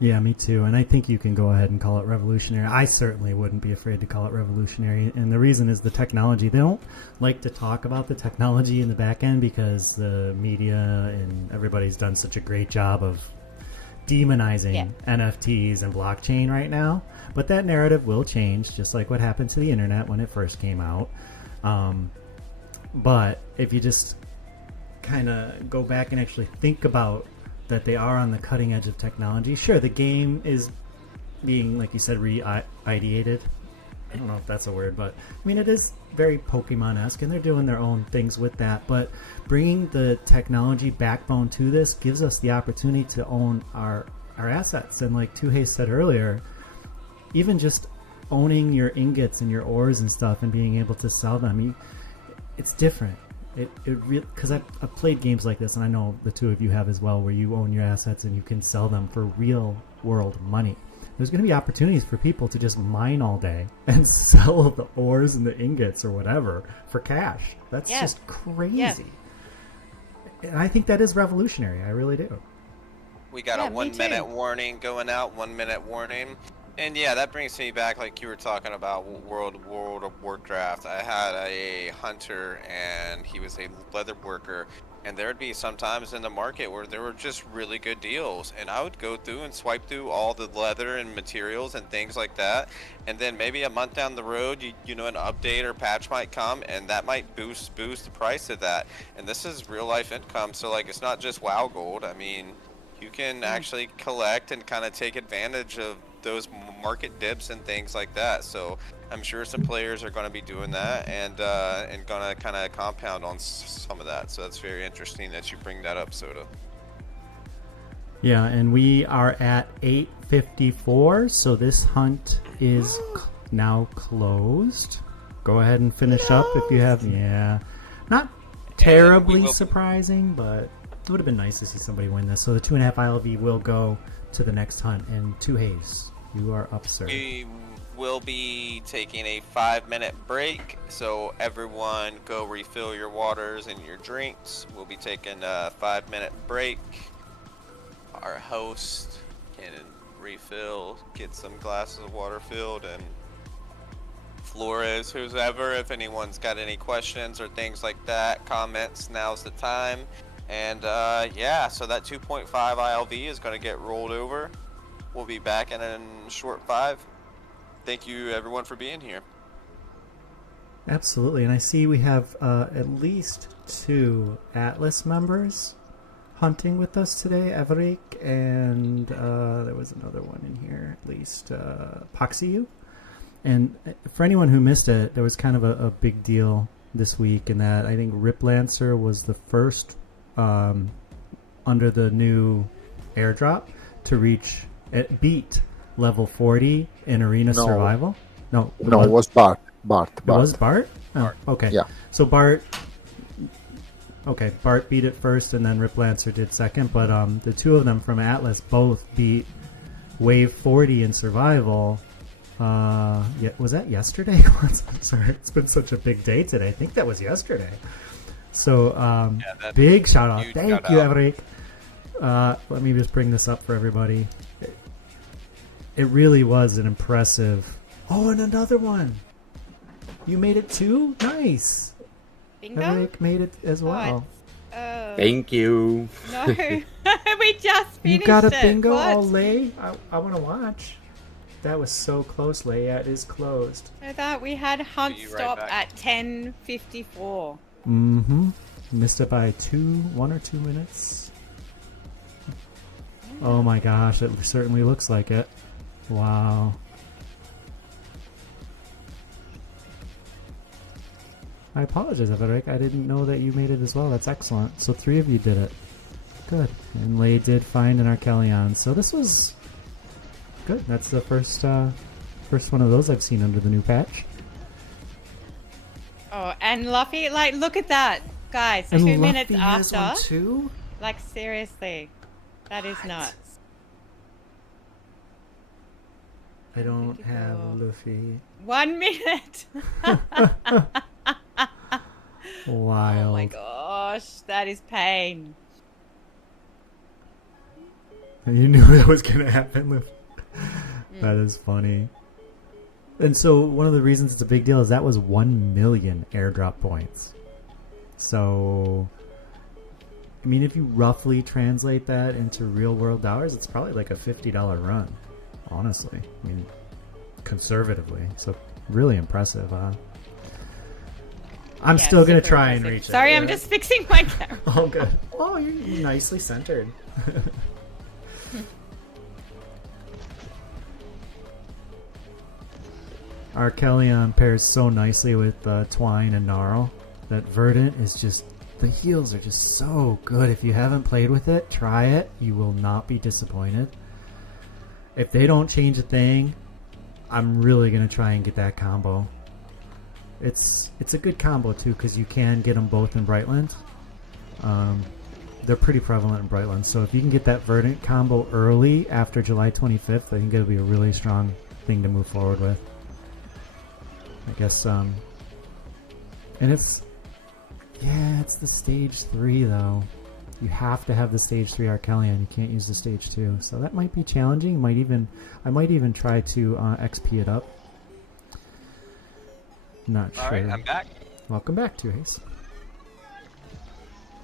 Yeah, me too. And I think you can go ahead and call it revolutionary. I certainly wouldn't be afraid to call it revolutionary. And the reason is the technology. They don't like to talk about the technology in the back end because the media and everybody's done such a great job of demonizing NFTs and blockchain right now. But that narrative will change, just like what happened to the internet when it first came out. But if you just kind of go back and actually think about that they are on the cutting edge of technology. Sure, the game is being, like you said, re-ideated. I don't know if that's a word, but I mean, it is very Pokemon-esque, and they're doing their own things with that. But bringing the technology backbone to this gives us the opportunity to own our assets. And like Tuhei said earlier, even just owning your ingots and your ores and stuff and being able to sell them, it's different. It really, because I've played games like this, and I know the two of you have as well, where you own your assets and you can sell them for real world money. There's going to be opportunities for people to just mine all day and sell the ores and the ingots or whatever for cash. That's just crazy. Yeah. And I think that is revolutionary. I really do. We got a 1 minute warning going out, 1 minute warning. And yeah, that brings me back, like you were talking about World of Warcraft. I had a hunter, and he was a leather worker, and there'd be sometimes in the market where there were just really good deals, and I would go through and swipe through all the leather and materials and things like that, and then maybe a month down the road, you know, an update or patch might come, and that might boost the price of that. And this is real life income, so like it's not just WoW gold. I mean, you can actually collect and kind of take advantage of those market dips and things like that. So I'm sure some players are going to be doing that and going to kind of compound on some of that. So that's very interesting that you bring that up, Soda. Yeah, and we are at 8:54, so this hunt is now closed. Go ahead and finish up if you have. Yeah, not terribly surprising, but it would have been nice to see somebody win this. So the 2.5 ILV will go to the next hunt. And Tuhei, you are up, sir. We will be taking a 5-minute break, so everyone go refill your waters and your drinks. We'll be taking a 5-minute break. Our host can refill, get some glasses of water filled, and Flores, whoever, if anyone's got any questions or things like that, comments, now's the time. And yeah, so that 2.5 ILV is going to get rolled over. We'll be back in a short 5. Thank you everyone for being here. Absolutely, and I see we have at least 2 Atlas members hunting with us today, Everik, and there was another one in here, at least Poxiu. And for anyone who missed it, there was kind of a big deal this week in that I think Riplancer was the first under the new airdrop to beat level 40 in Arena Survival. No, it was Bart. It was Bart? Oh, okay. Yeah. So Bart beat it first, and then Riplancer did second, but the two of them from Atlas both beat Wave 40 in Survival. Was that yesterday? I'm sorry, it's been such a big day today. I think that was yesterday. So big shout out. Thank you, Everik. Let me just bring this up for everybody. It really was an impressive. Oh, and another one. You made it too? Nice. Bingo? Everik made it as well. Thank you. No, we just finished it. You got a bingo What? all lay? I want to watch. That was so close, Lay. Yeah, it is closed. So that we had hunt Be right stop back. at 10:54. Mm-hmm. Missed it by 1 or 2 minutes. Oh my gosh, it certainly looks like it. Wow. I apologize, Everik. I didn't know that you made it as well. That's excellent. So 3 of you did it. Good. And Lay did find an Archelion. So this was good. That's the first one of those I've seen under the new patch. Oh, and Luffy, like, look at that, guys. And 2 minutes Luffy has after. one too? Like, seriously, that is nuts. I don't have Luffy. 1 minute. Wild. Oh my gosh, that is pain. You knew that was going to happen, Luke. That is funny. And so one of the reasons it's a big deal is that was 1 million airdrop points. So, I mean, if you roughly translate that into real world dollars, it's probably like a $50 run, honestly. I mean, conservatively. So, really impressive. I'm still going to try and reach it. Sorry, I'm just fixing my camera. Oh, good. Oh, you're nicely centered. Archelion pairs so nicely with Twine and Gnarl that Verdant is just, the heals are just so good. If you haven't played with it, try it. You will not be disappointed. If they don't change a thing, I'm really going to try and get that combo. It's a good combo too, because you can get them both in Brightland. They're pretty prevalent in Brightland, so if you can get that Verdant combo early after July 25th, I think it'll be a really strong thing to move forward with. I guess, and it's the stage 3 though. You have to have the stage 3 Archelion. You can't use the stage 2, so that might be challenging. I might even try to XP it up. Not sure. All right, I'm back. Welcome back, Two Haze.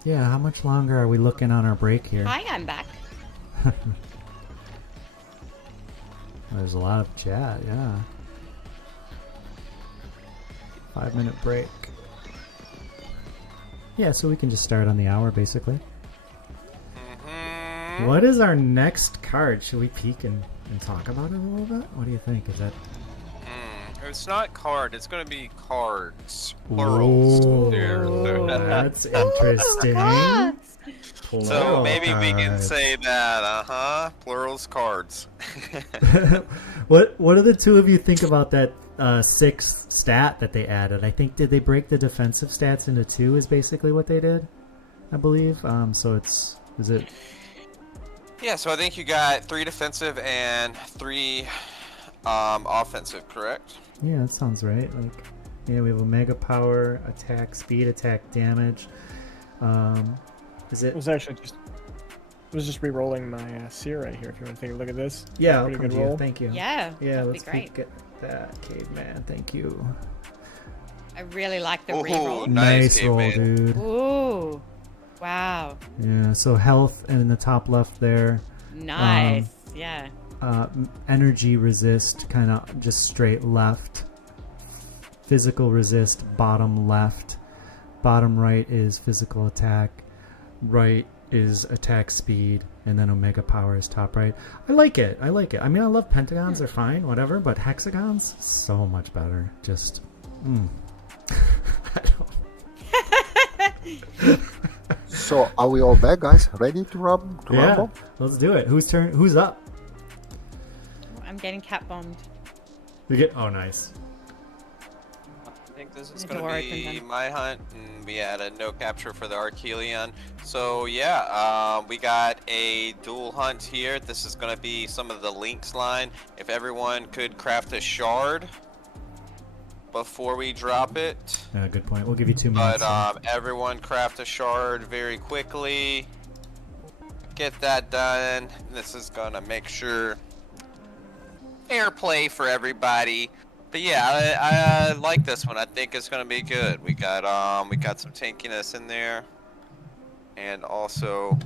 Yeah, how much longer are we looking on our break here? Hi, I'm back. There's a lot of chat, yeah. 5-minute break. Yeah, so we can just start on the hour, basically. What is our next card? Should we peek and talk about it a little bit? What do you think? Is that... It's not card, it's going to be cards. Plurals. Ooh, that's interesting. So maybe we can say that, plurals cards. What do the two of you think about that 6th stat that they added? I think, did they break the defensive stats into 2 is basically what they did, I believe. So is it... Yeah, so I think you got 3 defensive and 3 offensive, correct? Yeah, that sounds right. Like, yeah, we have Omega Power, attack speed, attack damage. Is it? It was just re-rolling my Seer right here. If you want to take a look at this. Yeah, pretty I'll come good to you. roll. Thank you. Yeah, let's be great. get that, Caveman. Thank you. I really like the Ooh, re-roll. Nice roll, Caveman. dude. Ooh, wow. Yeah, so health in the top left there. Nice, yeah. Energy resist, kind of just straight left. Physical resist, bottom left. Bottom right is physical attack. Right is attack speed. And then Omega Power is top right. I like it. I mean, I love pentagons. They're fine, whatever. But hexagons, so much better. Just, I don't... So, are we all back, guys? Ready to rumble? Let's do it. Who's up? I'm getting cat bombed. Oh, nice. I think this is going to be my hunt, and we had a no capture for the Archelion. So yeah, we got a dual hunt here. This is going to be some of the links line. If everyone could craft a shard before we drop it. Yeah, good point. We'll give you 2 minutes. But everyone craft a shard very quickly. Get that done. This is going to make sure airplay for everybody. But yeah, I like this one. I think it's gonna be good. We got some tankiness in there, and also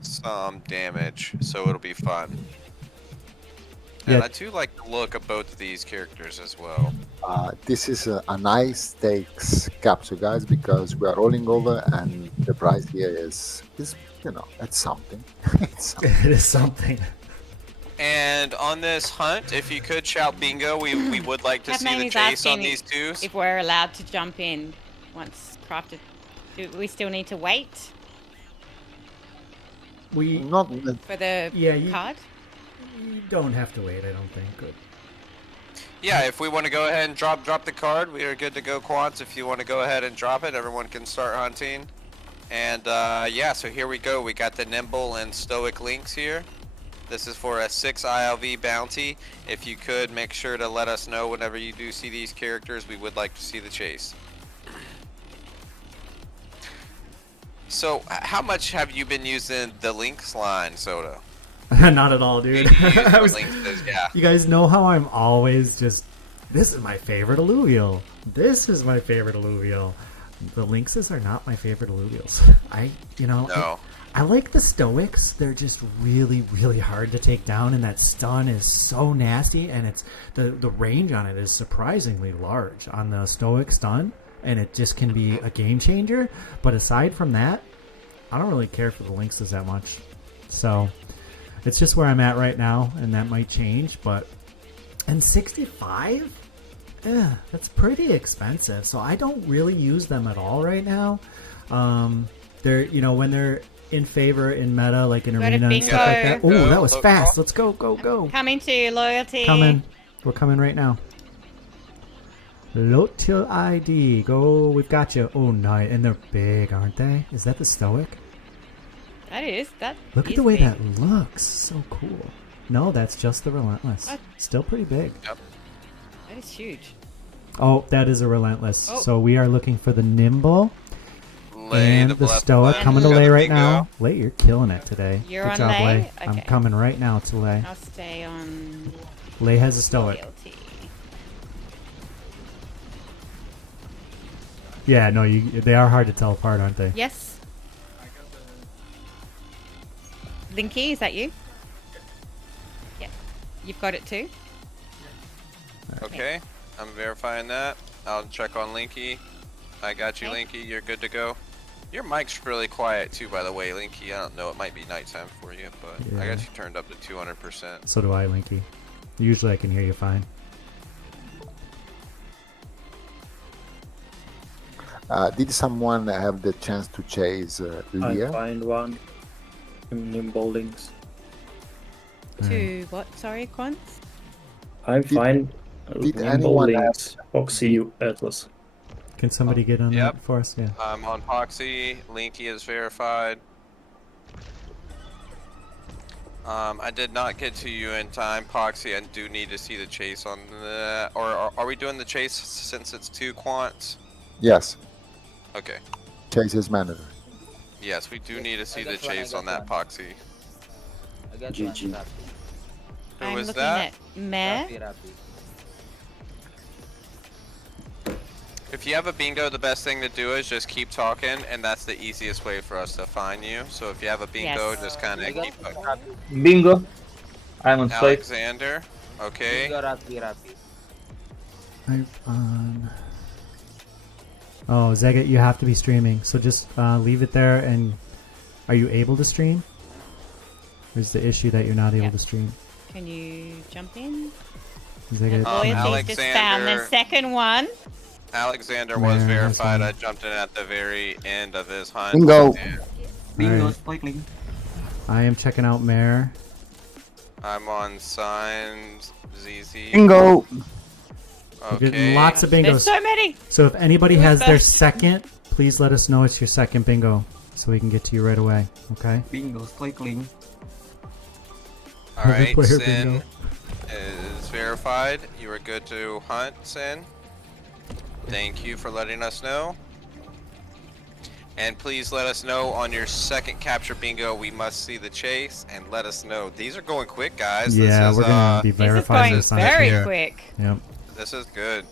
some damage, so it'll be fun. And I do like the look of both of these characters as well. This is a nice stakes capture, guys, because we are rolling over, and the prize here is it's something. It is something. And on this hunt, if you could shout bingo, we would like to see the chase on these twos. If we're allowed to jump in once crafted, do we still need to wait? Not for the card. You don't have to wait, I don't think. Good. Yeah, if we want to go ahead and drop the card, we are good to go, Quants. If you want to go ahead and drop it, everyone can start hunting. And yeah, so here we go. We got the Nimble and Stoic links here. This is for a 6 ILV bounty. If you could, make sure to let us know whenever you do see these characters. We would like to see the chase. So, how much have you been using the Lynx line, Soda? Not at all, dude. You use I the was- Lynxes, yeah. You guys know how I'm always just, this is my favorite alluvial. This is my favorite alluvial. The lynxes are not my favorite alluvials. No. I like the stoics. They're just really, really hard to take down, and that stun is so nasty, and it's the range on it is surprisingly large on the stoic stun, and it just can be a game changer. But aside from that, I don't really care for the lynxes that much. So it's just where I'm at right now, and that might change. And 65? That's pretty expensive. So I don't really use them at all right now. They're, when they're in favor in meta, like in Go to arena and stuff like that. bingo. Oh, that was fast. Let's go, go, go. Coming to loyalty. Coming. We're coming right now. Lotil ID. Go. We've got you. Oh, nice. And they're big, aren't they? Is that the stoic? That is. Look at is the way big. that looks. So cool. No, that's just the relentless. What? Still pretty big. Yep. That is huge. Oh, that is a relentless. Oh. So we are looking for the nimble Lay, and the the blessed stoic. line. Coming to Got Lay the right bingo. now. Lay, you're killing it today. You're Good on job, Lay? Lay. I'm Okay. coming right now to Lay. I'll stay on Lay has a stoic. loyalty. Yeah, no, they are hard to tell apart, aren't they? Yes. Linky, is that you? Yeah. You've got it too? Okay, I'm verifying that. I'll check on Linky. I got you, Okay. Linky. You're good to go. Your mic's really quiet too, by the way, Linky. I don't know, it might be nighttime for you, but I Yeah. got you turned up to 200%. So do I, Linky. Usually I can hear you fine. Did someone have the chance to chase Leah? find one. Nimble links. To what? Sorry, Quant? I find did anyone links. Foxy Atlas. Can somebody get on Yep. that for us? Yeah. I'm on Poxy. Linky is verified. I did not get to you in time, Poxy. I do need to see the chase on the. Or are we doing the chase since it's 2 quants? Yes, Okay. chase is mandatory. Yes, we do need to see I the got one, I chase got on that one. Poxy. I got GG. one. Who I'm was looking that? at Mare. Rapi. If you have a bingo, the best thing to do is just keep talking, and that's the easiest way for us to find you. So if you have a bingo, Yes. just kind I of got keep talking. Rapi. Bingo. I'm on Alexander, okay. Bingo, Rapi. I've on. Oh, Zeget, you have to be streaming. So just leave it there. And are you able to stream? Or is the issue that you're not able Yep. to stream? Can you jump in? Zeget, Loyalty's just found the Alexander. second one. Alexander was Mare has verified. one. I jumped in at the very end of his hunt. Bingo. Yeah. Alright. I am checking out Mare. I'm on signs. ZZ. Bingo. We're getting Okay. lots of There's bingos. so many. So if anybody Who's has their best? second, please let us know it's your second bingo, so we can get to you right away. Okay. All right, Player Sin bingo. is verified. You are good to hunt, Sin. Thank you for letting us know. And please let us know on your second capture bingo. We must see the chase and let us know. These are going quick, guys. Yeah, this is, we're gonna be This is verifying going this on very here. quick. Yep, This is good.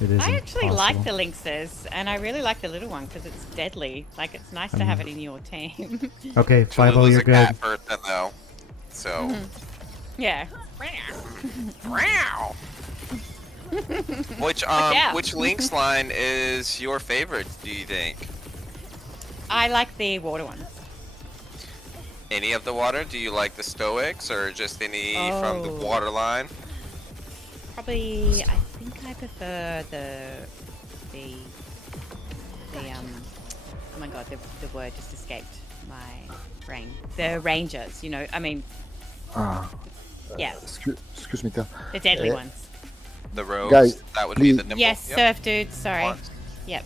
it is. I actually like impossible. the lynxes, and I really like the little one because it's deadly. Like, it's nice to have it in your team. Okay, 5-0, Tallulah's you're a good. cat person, though. So. Yeah. Which out. which Lynx line is your favorite? Do you think? I like the water ones. Any of the water? Do you like the Stoics or just any from the Oh. water line? Probably, I think I prefer the oh my god, the word just escaped my brain. The rangers, you know, I mean, yeah, Excuse me, Tel. the deadly Uh, ones. The rogues? Guys, that would be the please- nimble. Yes, Yep. surf dude, sorry. Yep.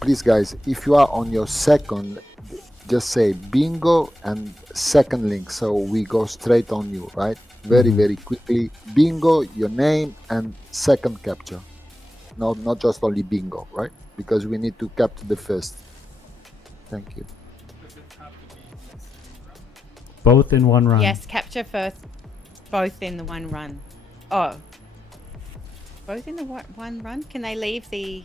Please, guys, if you are on your second, just say bingo and second link, so we go straight on you, right? Very, very quickly. Bingo, your name, and second capture. Not just only bingo, right? Because we need to capture the first. Thank you. Both in one run. Yes, capture first. Both in the one run. Oh. Both in the one run? Can they leave the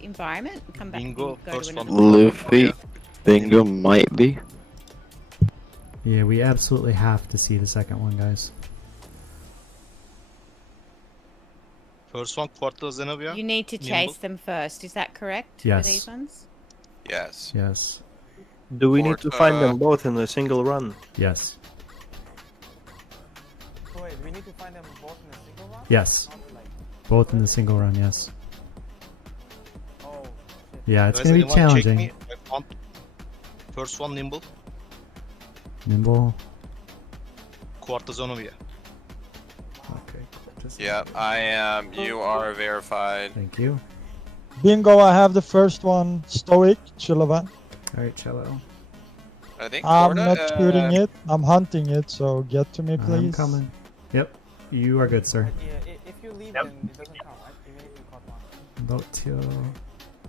environment and come back Bingo, and go first to one. another? Luffy, Bingo might be. Yeah, we absolutely have to see the second one, guys. First one, Quarto Zenobia. You need to chase them first. Is that correct? Yes. For these ones? Yes. Yes. Do we need to Porta- find them both in a single run? Yes. So wait, we need to find them both in a single run? Yes. Not like, Both in the single run, yes. oh, shit. Yeah, it's Guys, going to be anyone check challenging. me? I found first one, Nimble. Nimble. Quarto Zenobia. Okay. Yep, I am. You are verified. Thank you. Bingo, I have the first one. Stoic, Chilovan. All right, Cello. I think I'm Porta, not shooting it. I'm hunting it, so get to me, please. I'm coming. Yep. You are good, sir. Yeah, if you leave, then it doesn't count, right? Even if you caught one. Lotio.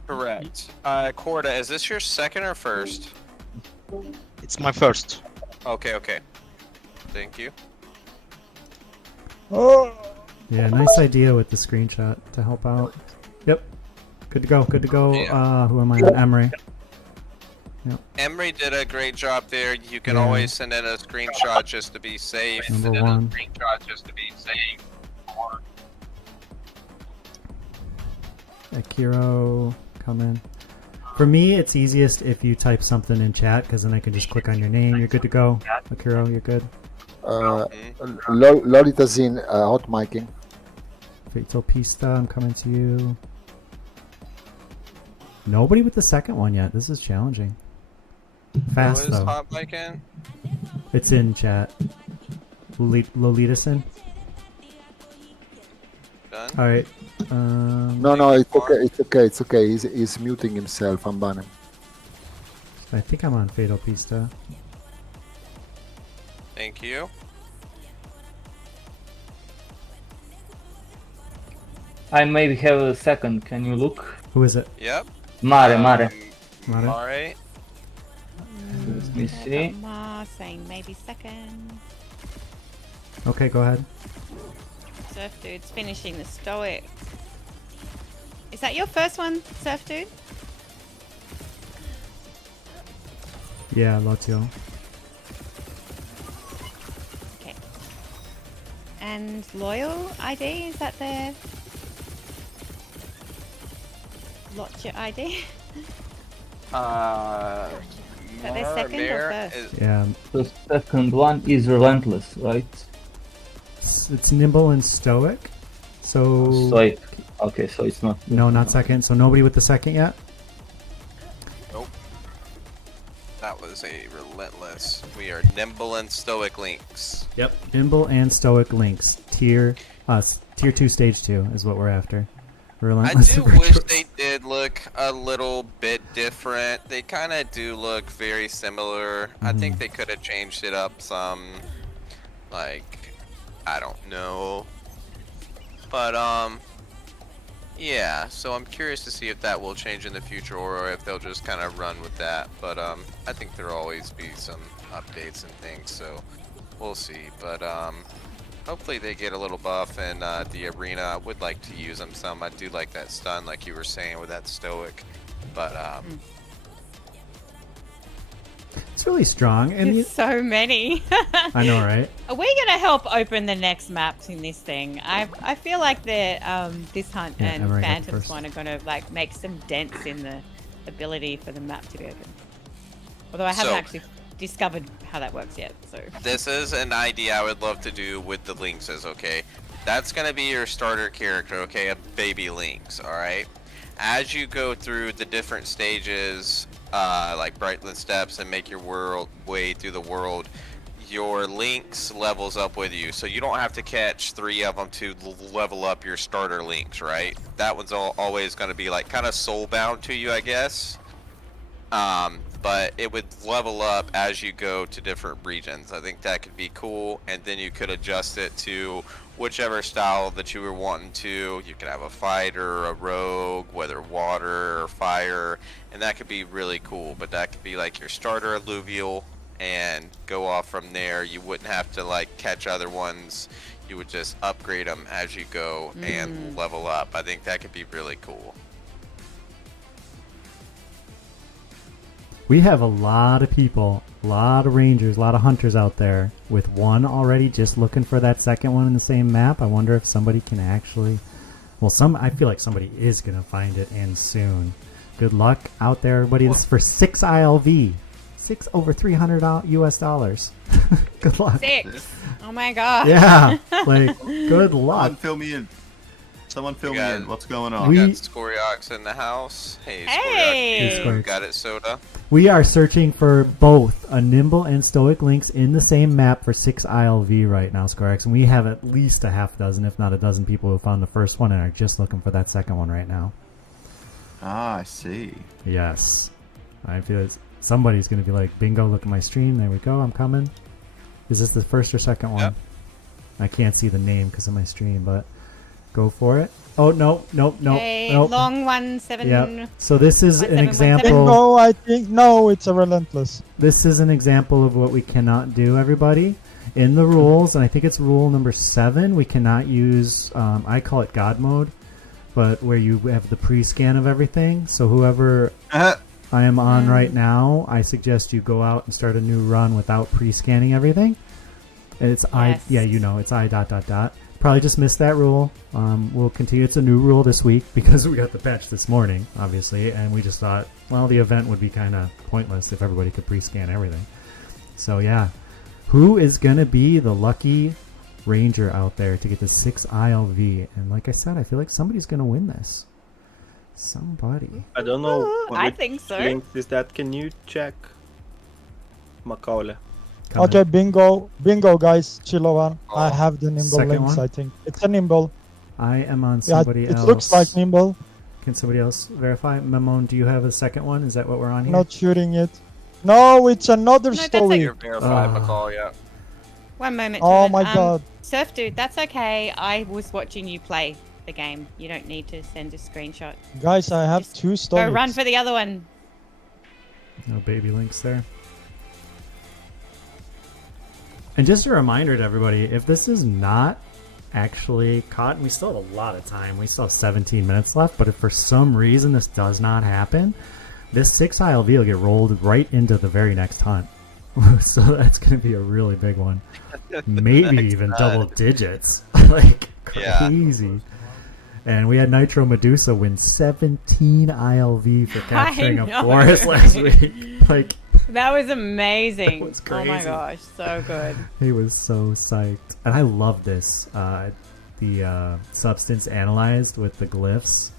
Correct. Corda, is this your second or first? It's my first. Okay, okay. Thank you. Oh! Yeah, nice idea with the screenshot to help out. Yep. Good to go. Good to go. Yeah. Who am I on? Emery. Emery did a great job there. You can Yeah. always send in a screenshot just to be safe. Number one. Akiro, come in. For me, it's easiest if you type something in chat, because then I can just click on your name. You're good to go. Akiro, you're good. Lolita Zin, hot miking. Fatal Pista, I'm coming to you. Nobody with the second one yet. This is challenging. Fast Who is though. hot micing? It's in chat. Lolita Sin. Done? Alright. No, it's okay. It's okay. It's okay. He's muting himself. I'm banning. I think I'm on Fatal Pista. Thank you. I maybe have a second. Can you look? Who is it? Yep. Mare. Mare. Mare. Let me see. Ma saying maybe second. Okay, go ahead. Surf Dude's finishing the Stoic. Is that your first one, Surf Dude? Yeah, Lotio. Okay. And Loyal ID, is that their Lotio ID? Is that their second or first? Yeah. The second one is Relentless, right? It's Nimble and Stoic. So. Stoic. Okay, so it's not. No, not second. So nobody with the second yet? Nope. That was a relentless. We are nimble and stoic links. Yep. Nimble and Stoic links. Tier 2, stage 2 is what we're after. I Relentless. do wish they did look a little bit different. They kind of do look very similar. I think they could have changed it up some. Like, I don't know. But, yeah, so I'm curious to see if that will change in the future or if they'll just kind of run with that. But, I think there'll always be some updates and things, so we'll see. But, hopefully they get a little buff in the arena. I would like to use them some. I do like that stun, like you were saying, with that Stoic. But, It's really strong. And There's so many. I know, right? Are we gonna help open the next maps in this thing? I feel like the this hunt Yeah, and Emery got Phantoms first. one are gonna like make some dents in the ability for the map to be open. Although I haven't So- actually discovered how that works yet. So this is an idea I would love to do with the Lynxes, okay? That's gonna be your starter character, okay? A baby Lynx, alright? As you go through the different stages, like Brightland Steps, and make your way through the world, your Lynx levels up with you. So you don't have to catch 3 of them to level up your starter Lynx, right? That one's always gonna be like kind of soul-bound to you, I guess. But it would level up as you go to different regions. I think that could be cool, and then you could adjust it to whichever style that you were wanting to. You could have a fighter, a rogue, whether water or fire, and that could be really cool. But that could be like your starter alluvial and go off from there. You wouldn't have to like catch other ones. You would just upgrade them as you go and level up. I think that could be really cool. We have a lot of people, a lot of rangers, a lot of hunters out there with one already just looking for that second one in the same map. I wonder if somebody can actually... Well, I feel like somebody is going to find it, and soon. Good luck out there, everybody. This is for 6 ILV. 6 over $300 US dollars. Good luck. 6. Oh my god. Yeah. Like, good luck. Someone fill me in. Someone fill me in. What's going on? We got Scoriox in the house. Hey, Hey. Scoriox. Got it, Soda. We are searching for both a Nimble and Stoic links in the same map for 6 ILV right now, Scoriox. And we have at least a half dozen, if not a dozen people who found the first one and are just looking for that second one right now. Ah, I see. Yes. I feel it's, somebody's going to be like, bingo, look at my stream. There we go. I'm coming. Is this the first or second one? Yep. I can't see the name because of my stream, but go for it. Oh, no. Okay, long 17. Yep. So this is an 1717. example. No, I think no. It's a relentless. This is an example of what we cannot do, everybody. In the rules, and I think it's rule number 7, we cannot use, I call it God mode, but where you have the pre-scan of everything. So whoever I am on right now, I suggest you go out and start a new run without pre-scanning everything. And it's it's I ... Probably just missed that rule. We'll continue. It's a new rule this week because we got the patch this morning, obviously, and we just thought, well, the event would be kind of pointless if everybody could pre-scan everything. So yeah, who is gonna be the lucky ranger out there to get the 6 ILV? And like I said, I feel like somebody's gonna win this. Somebody. I don't know. I think so. Link is that? Can you check? Macaulay. Okay, bingo, guys, chill one. I have the nimble Second links. one? I think it's a nimble. I am on Yeah, somebody it else. looks like nimble. Can somebody else verify? Memon, do you have a second one? Is that what we're on here? Not shooting it. No, it's another story. You're verified, McCall, yeah. One moment. Oh Dylan. my god. Surf Dude, that's okay. I was watching you play the game. You don't need to send a screenshot. Guys, I have 2 Go stories. run for the other one. No baby links there. And just a reminder to everybody, if this is not actually caught, and we still have a lot of time, we still have 17 minutes left, but if for some reason this does not happen, this 6 ILV will get rolled right into the very next hunt. So that's going to be a really big one. Maybe even double digits. Like, crazy. And we had Nitro Medusa win 17 ILV for capturing a forest last week. Like, that was amazing. That was Oh my crazy. gosh, so good. he was so psyched. And I love this. The substance analyzed with the glyphs.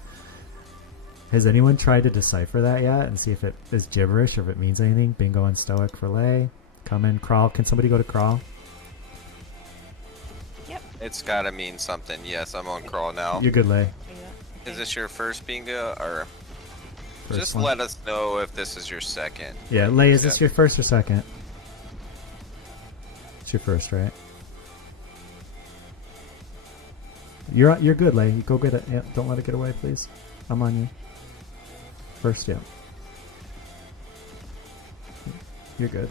Has anyone tried to decipher that yet and see if it is gibberish or if it means anything? Bingo and Stoic for Lay. Come in, Crawl. Can somebody go to Crawl? It's gotta mean something. Yes, I'm on crawl now. You're good, Lay. Is this your first bingo, or First just one. let us know if this is your second? Yeah, Lay, is this your first or second? It's your first, right? You're good, Lay. You go get it. Yeah, don't let it get away, please. I'm on you. First, yeah. You're good.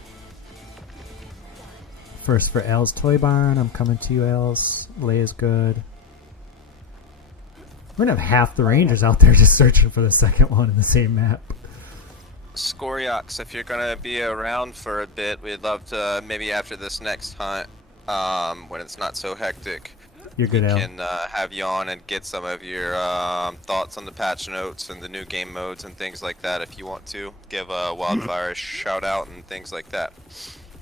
First for L's Toy Barn. I'm coming to you, Els. Lay is good. We're gonna have half the Rangers out there just searching for the second one in the same map. Scoriox, if you're gonna be around for a bit, we'd love to maybe after this next hunt, when it's not so hectic, You're good, we Al. can have you on and get some of your thoughts on the patch notes and the new game modes and things like that. If you want to give Wildfire a shout out and things like that.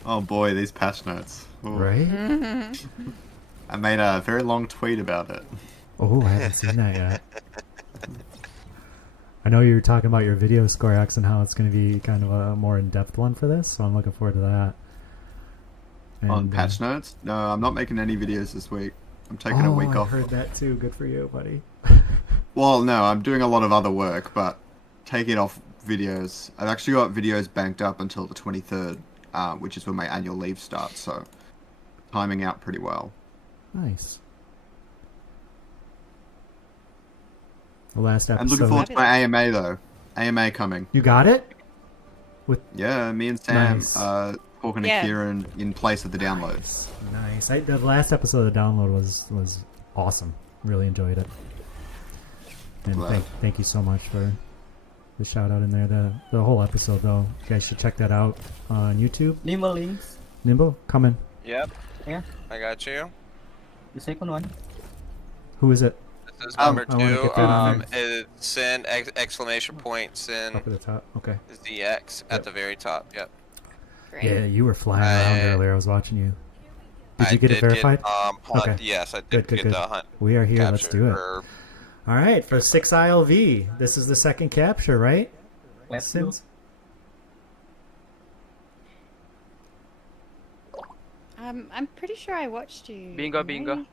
Oh boy, these patch notes. Ooh. Right? I made a very long tweet about it. Oh, I haven't seen that yet. I know you were talking about your video, Scoriox, and how it's going to be kind of a more in-depth one for this, so I'm looking forward to that. On patch notes? No, I'm not making any videos this week. I'm taking a week I off. heard that too. Good for you, buddy. Well, no, I'm doing a lot of other work, but taking off videos. I've actually got videos banked up until the 23rd, which is when my annual leave starts, so timing out pretty well. Nice. The last episode. I'm looking forward to my AMA though. AMA coming. You got it? Yeah, me and Sam Nice. talking to Yeah. Kieran in place of the download. Nice. The last episode of the download was awesome. Really enjoyed it. And Glad. thank you so much for the shout out in there. The whole episode though. You guys should check that out on YouTube. Nimble links. Nimble, come in. Yep. Yeah. I got you. The second one. Who is it? This is number I wanna two. get that on It's Sin exclamation point Sin Up at the top. Okay. ZX at the very top. Yep. Great. Yeah, you were flying around earlier. I was watching you. Did I you get it verified? Hunt. Okay. Yes, I Good, did get good. the hunt. We are here. Let's capture do it. for- All right, for 6 ILV. This is the second capture, right? Let's Sins? I'm pretty sure I watched you. Bingo, bingo. Maybe?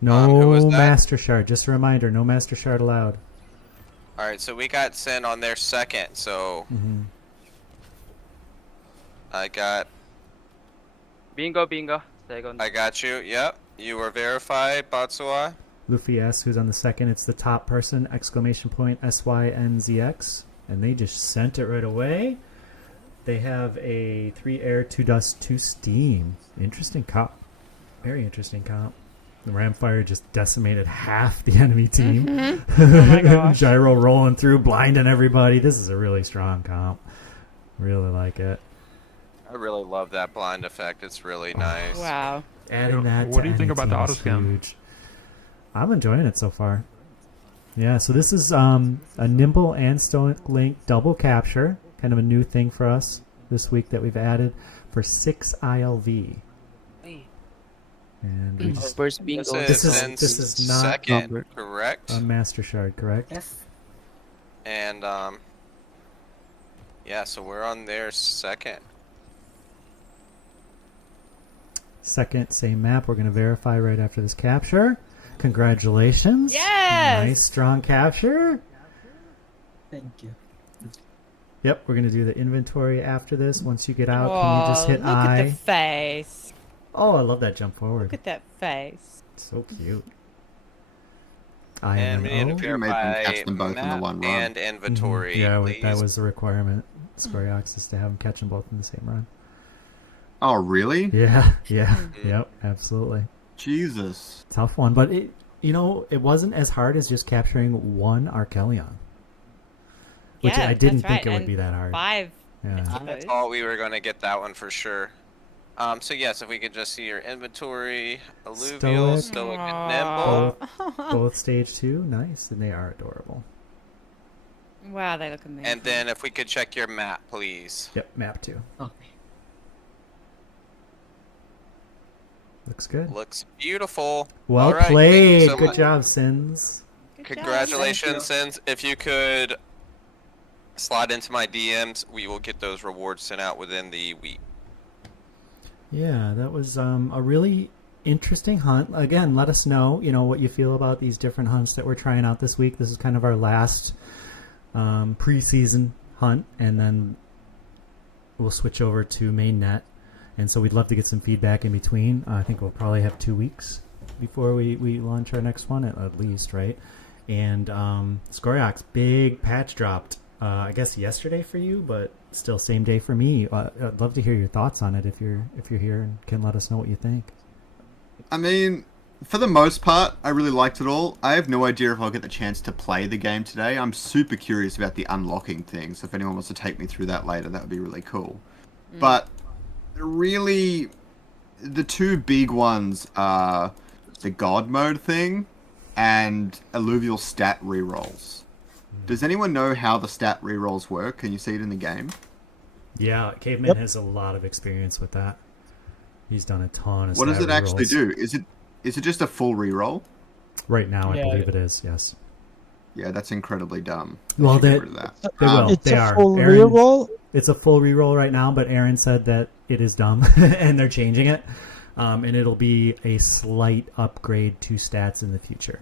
who No was that? master shard. Just a reminder, no master shard allowed. All right, so we got Sin on their second. So Mm-hmm. I got Bingo, bingo. Second. I got you. Yep. You were verified, Batsua. Luffy S, who's on the second. It's the top person, exclamation point, SYNZX. And they just sent it right away. They have a 3 air, 2 dust, 2 steam. Interesting comp. Very interesting comp. The Ramfire just decimated half the enemy team. Oh my gosh. Gyro rolling through, blinding everybody. This is a really strong comp. Really like it. I really love that blind effect. It's really nice. Wow. Adding that What to do you think any about the team auto is scan? huge. I'm enjoying it so far. Yeah, so this is a Nimble and Stoic Link double capture. Kind of a new thing for us this week that we've added for 6 ILV. And we just First bingo. This is- Sin's this is not second, correct? on Master Shard, correct? Yes. And yeah, so we're on their second. Second, same map. We're going to verify right after this capture. Congratulations. Yes! Nice, strong capture. Thank you. Yep, we're going to do the inventory after this. Once you get out, can you just hit look I? at the face. Oh, I love that jump forward. Look at that face. So cute. I And we need to You made them verify catch them both in the map one run. and inventory. Yeah, please. that was the requirement. Squareox is to have them catch them both in the same run. Oh, really? Yeah, yeah, yep, absolutely. Jesus. Tough one, but it wasn't as hard as just capturing one Archelion. Which Yeah, I didn't that's right, think it would and be that hard. 5. Yeah. I thought we were going to get that one for sure. So yes, if we could just see your inventory, Illuvial, Stoic, and Nimble. Both stage 2, nice, and they are adorable. Wow, they look amazing. And then if we could check your map, please. Yep, map 2. Okay. Looks good. Looks beautiful. Well All right, thank you played. so Good much. job, Sins. Congratulations, Sins. If you could slide into my DMs, we will get those rewards sent out within the week. Yeah, that was a really interesting hunt. Again, let us know, what you feel about these different hunts that we're trying out this week. This is kind of our last preseason hunt, and then we'll switch over to mainnet. And so we'd love to get some feedback in between. I think we'll probably have 2 weeks before we launch our next one, at least, right? And Scoriox, big patch dropped, I guess yesterday for you, but still same day for me. I'd love to hear your thoughts on it if you're here and can let us know what you think. I mean, for the most part, I really liked it all. I have no idea if I'll get the chance to play the game today. I'm super curious about the unlocking thing, so if anyone wants to take me through that later, that would be really cool. But really, the two big ones are the God mode thing and Illuvial stat rerolls. Does anyone know how the stat rerolls work? Can you see it in the game? Yeah, Caveman has a lot of experience with that. He's done a ton of What does stat it actually rerolls. do? Is it just a full reroll? Right now, I Yeah, believe it is, yes. Yeah, that's incredibly dumb. Well, should get they rid of that. will. It's They a are. full Aaron- reroll. It's a full reroll right now, but Aaron said that it is dumb, and they're changing it. And it'll be a slight upgrade to stats in the future.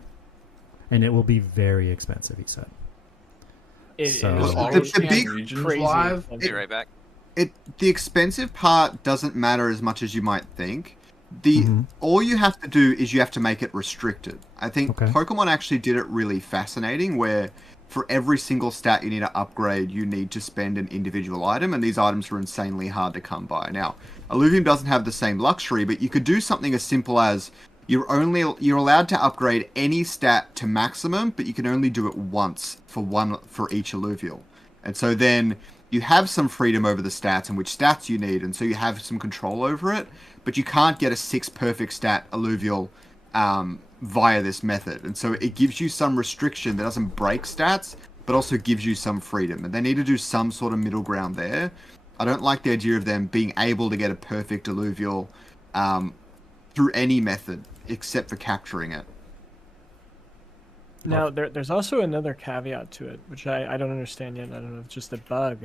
And it will be very expensive, he said. So- The big crazy. I'll be right back. The expensive part doesn't matter as much as you might think. all you have to do is you have to make it restricted. I think Okay. Pokemon actually did it really fascinating, where for every single stat you need to upgrade, you need to spend an individual item, and these items are insanely hard to come by. Now, Illuvium doesn't have the same luxury, but you could do something as simple as you're allowed to upgrade any stat to maximum, but you can only do it once for each Illuvial. And so then you have some freedom over the stats and which stats you need, and so you have some control over it, but you can't get a 6 perfect stat Illuvial via this method. And so it gives you some restriction that doesn't break stats, but also gives you some freedom. And they need to do some sort of middle ground there. I don't like the idea of them being able to get a perfect Illuvial through any method except for capturing it. Now, there's also another caveat to it, which I don't understand yet. I don't know if it's just a bug,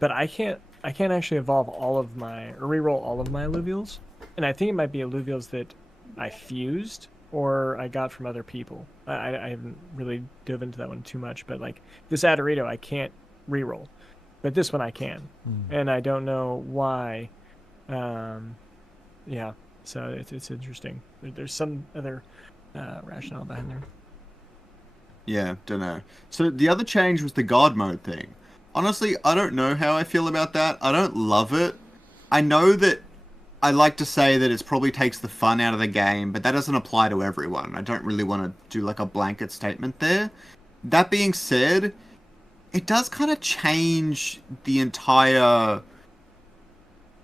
but I can't actually evolve all of my, or reroll all of my Illuvials. And I think it might be Illuvials that I fused or I got from other people. I haven't really dove into that one too much, but like this Adorito, I can't reroll, but this one I can. And I don't know why. Yeah, so it's interesting. There's some other rationale behind there. Yeah, don't know. So the other change was the God mode thing. Honestly, I don't know how I feel about that. I don't love it. I know that I like to say that it probably takes the fun out of the game, but that doesn't apply to everyone. I don't really want to do like a blanket statement there. That being said, it does kind of change the entire...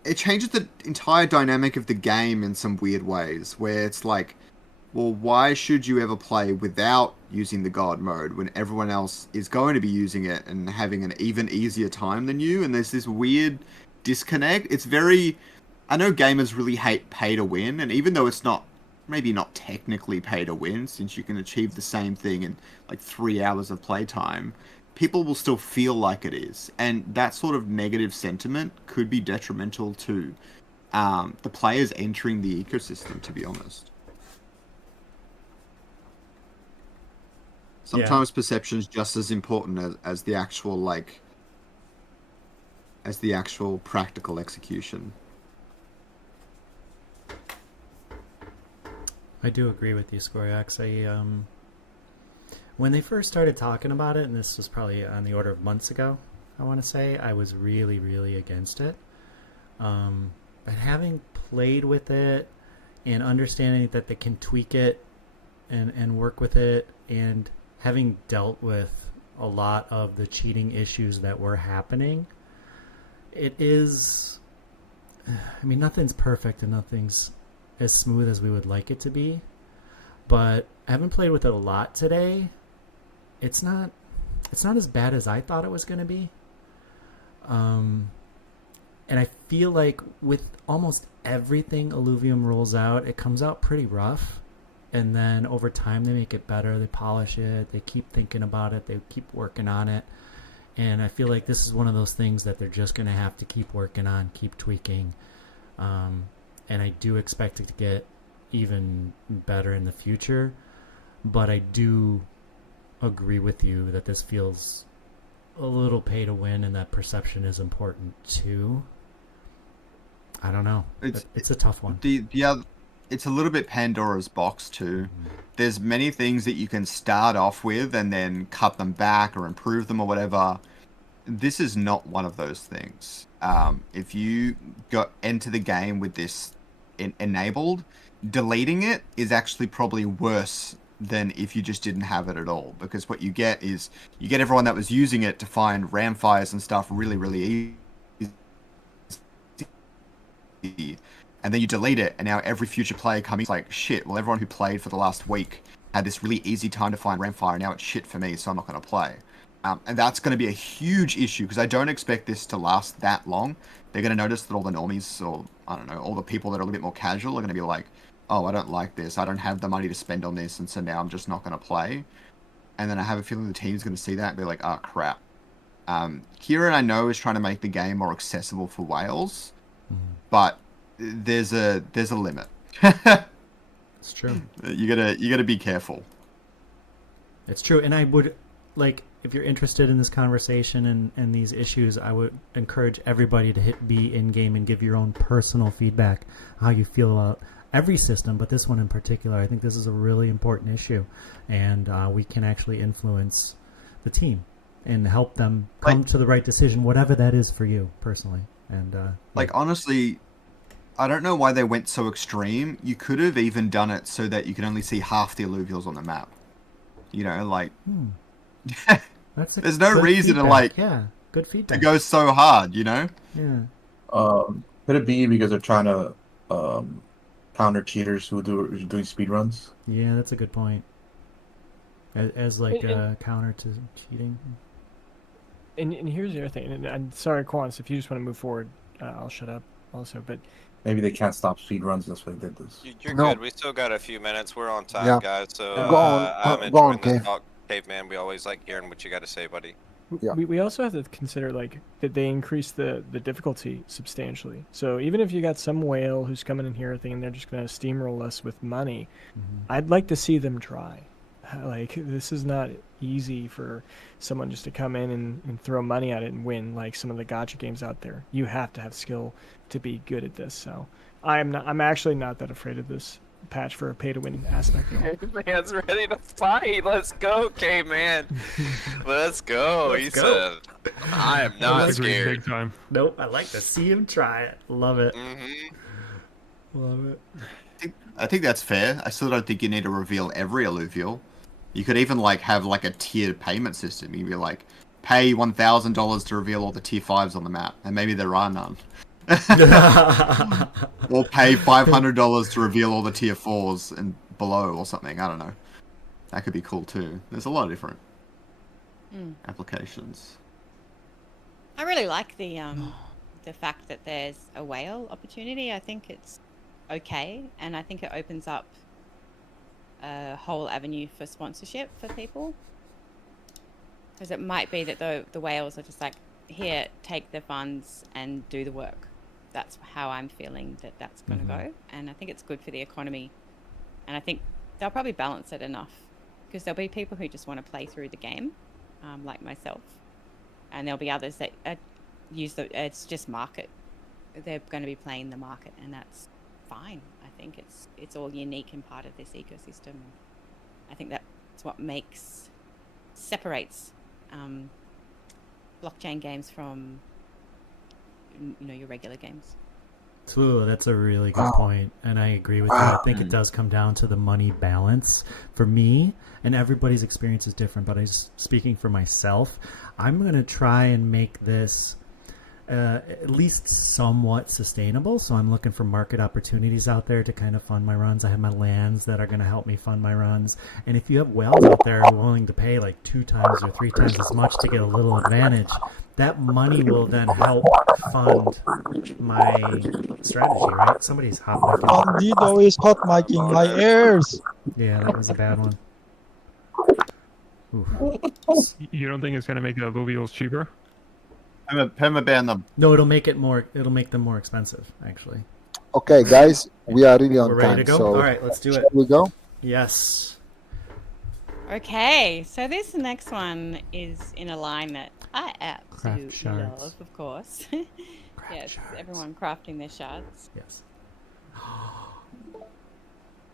It changes the entire dynamic of the game in some weird ways, where it's like, well, why should you ever play without using the God mode when everyone else is going to be using it and having an even easier time than you? And there's this weird disconnect. It's very... I know gamers really hate pay to win, and even though it's not, maybe not technically pay to win, since you can achieve the same thing in like 3 hours of playtime, people will still feel like it is. And that sort of negative sentiment could be detrimental to the players entering the ecosystem, to be honest. Sometimes perception is just as important as the actual, like, as the actual practical execution. I do agree with you, Scoriox. When they first started talking about it, and this was probably on the order of months ago, I want to say, I was really, really against it. But having played with it and understanding that they can tweak it and work with it, and having dealt with a lot of the cheating issues that were happening, it is... I mean, nothing's perfect and nothing's as smooth as we would like it to be, but I haven't played with it a lot today. It's not as bad as I thought it was going to be. And I feel like with almost everything Illuvium rolls out, it comes out pretty rough, and then over time they make it better, they polish it, they keep thinking about it, they keep working on it, and I feel like this is one of those things that they're just going to have to keep working on, keep tweaking. And I do expect it to get even better in the future, but I do agree with you that this feels a little pay to win, and that perception is important too. I don't know. It's a tough one. The other, it's a little bit Pandora's box too. There's many things that you can start off with and then cut them back or improve them or whatever. This is not one of those things. If you enter the game with this enabled, deleting it is actually probably worse than if you just didn't have it at all, because what you get is you get everyone that was using it to find ramfires and stuff really, really easy, and then you delete it, and now every future player coming is like, shit, well, everyone who played for the last week had this really easy time to find ramfire, now it's shit for me, so I'm not going to play. And that's going to be a huge issue, because I don't expect this to last that long. They're going to notice that all the normies, or I don't know, all the people that are a little bit more casual are going to be like, oh, I don't like this, I don't have the money to spend on this, and so now I'm just not going to play. And then I have a feeling the team's going to see that and be like, oh, crap. Kieran, I know, is trying to make the game more accessible for whales, but there's a limit. It's true. You gotta be careful. It's true, and I would, like, if you're interested in this conversation and these issues, I would encourage everybody to hit B in game and give your own personal feedback, how you feel every system, but this one in particular. I think this is a really important issue, and we can actually influence the team and help them come to the right decision, whatever that is for you personally. And like honestly, I don't know why they went so extreme. You could have even done it so that you could only see half the alluvials on the map. You know, like there's no reason feedback. to good to feedback. go so hard. You know. Yeah. Could it be because they're trying to counter cheaters who are doing speedruns? Yeah, that's a good point. As like a counter to cheating. And here's the other thing. And I'm sorry, Quants, if you just want to move forward, I'll shut up also. But maybe they can't stop speedruns. That's why they did this. You're good. We still got a few minutes. We're on time, Yeah. guys. So Go on, I'm go on, enjoying this Cave. talk, Caveman. We always like hearing what you got to say, buddy. Yeah. we also have to consider like that they increase the difficulty substantially. So even if you got some whale who's coming in here thinking they're just going to steamroll us with money, I'd like to see them try. Like, this is not easy for someone just to come in and throw money at it and win like some of the gacha games out there. You have to have skill to be good at this. So I'm actually not that afraid of this patch for a pay-to-win aspect. Man's ready to fight. Let's go, Caveman. Let's go. Let's go. Said, I am not scared. Big time. Nope, I like to see him try it. Love it. Love it. I think that's fair. I still don't think you need to reveal every alluvial. You could even like have like a tiered payment system. You'd be like, pay $1,000 to reveal all the tier 5s on the map, and maybe there are none. Or pay $500 to reveal all the tier 4s and below or something. I don't know. That could be cool too. There's a lot of different applications. I really like the fact that there's a whale opportunity. I think it's okay, and I think it opens up a whole avenue for sponsorship for people. Because it might be that the whales are just like, here, take the funds and do the work. That's how I'm feeling that's going to go. And I think it's good for the economy. And I think they'll probably balance it enough. Because there'll be people who just want to play through the game, like myself. And there'll be others that it's just market. They're going to be playing the market, and that's fine. I think it's all unique and part of this ecosystem. I think that's what separates blockchain games from your regular games. Teloolah, that's a really good point, and I agree with you. I think it does come down to the money balance for me, and everybody's experience is different, but speaking for myself, I'm going to try and make this at least somewhat sustainable. So I'm looking for market opportunities out there to kind of fund my runs. I have my lands that are going to help me fund my runs. And if you have whales out there willing to pay like 2 times or 3 times as much to get a little advantage, that money will then help fund my strategy, right? Somebody's hot micing. Bandido is hot micing my ears. Yeah, that was a bad one. Oof. You don't think it's going to make the alluvials cheaper? Permaban them. No, it'll make them more expensive, actually. Okay, guys, we are really on We're time. ready to go? So All right, let's do it. shall we go? Yes. Okay, so this next one is in a line that I absolutely shards. love, of course. Yes, shards. everyone crafting their shards. Yes.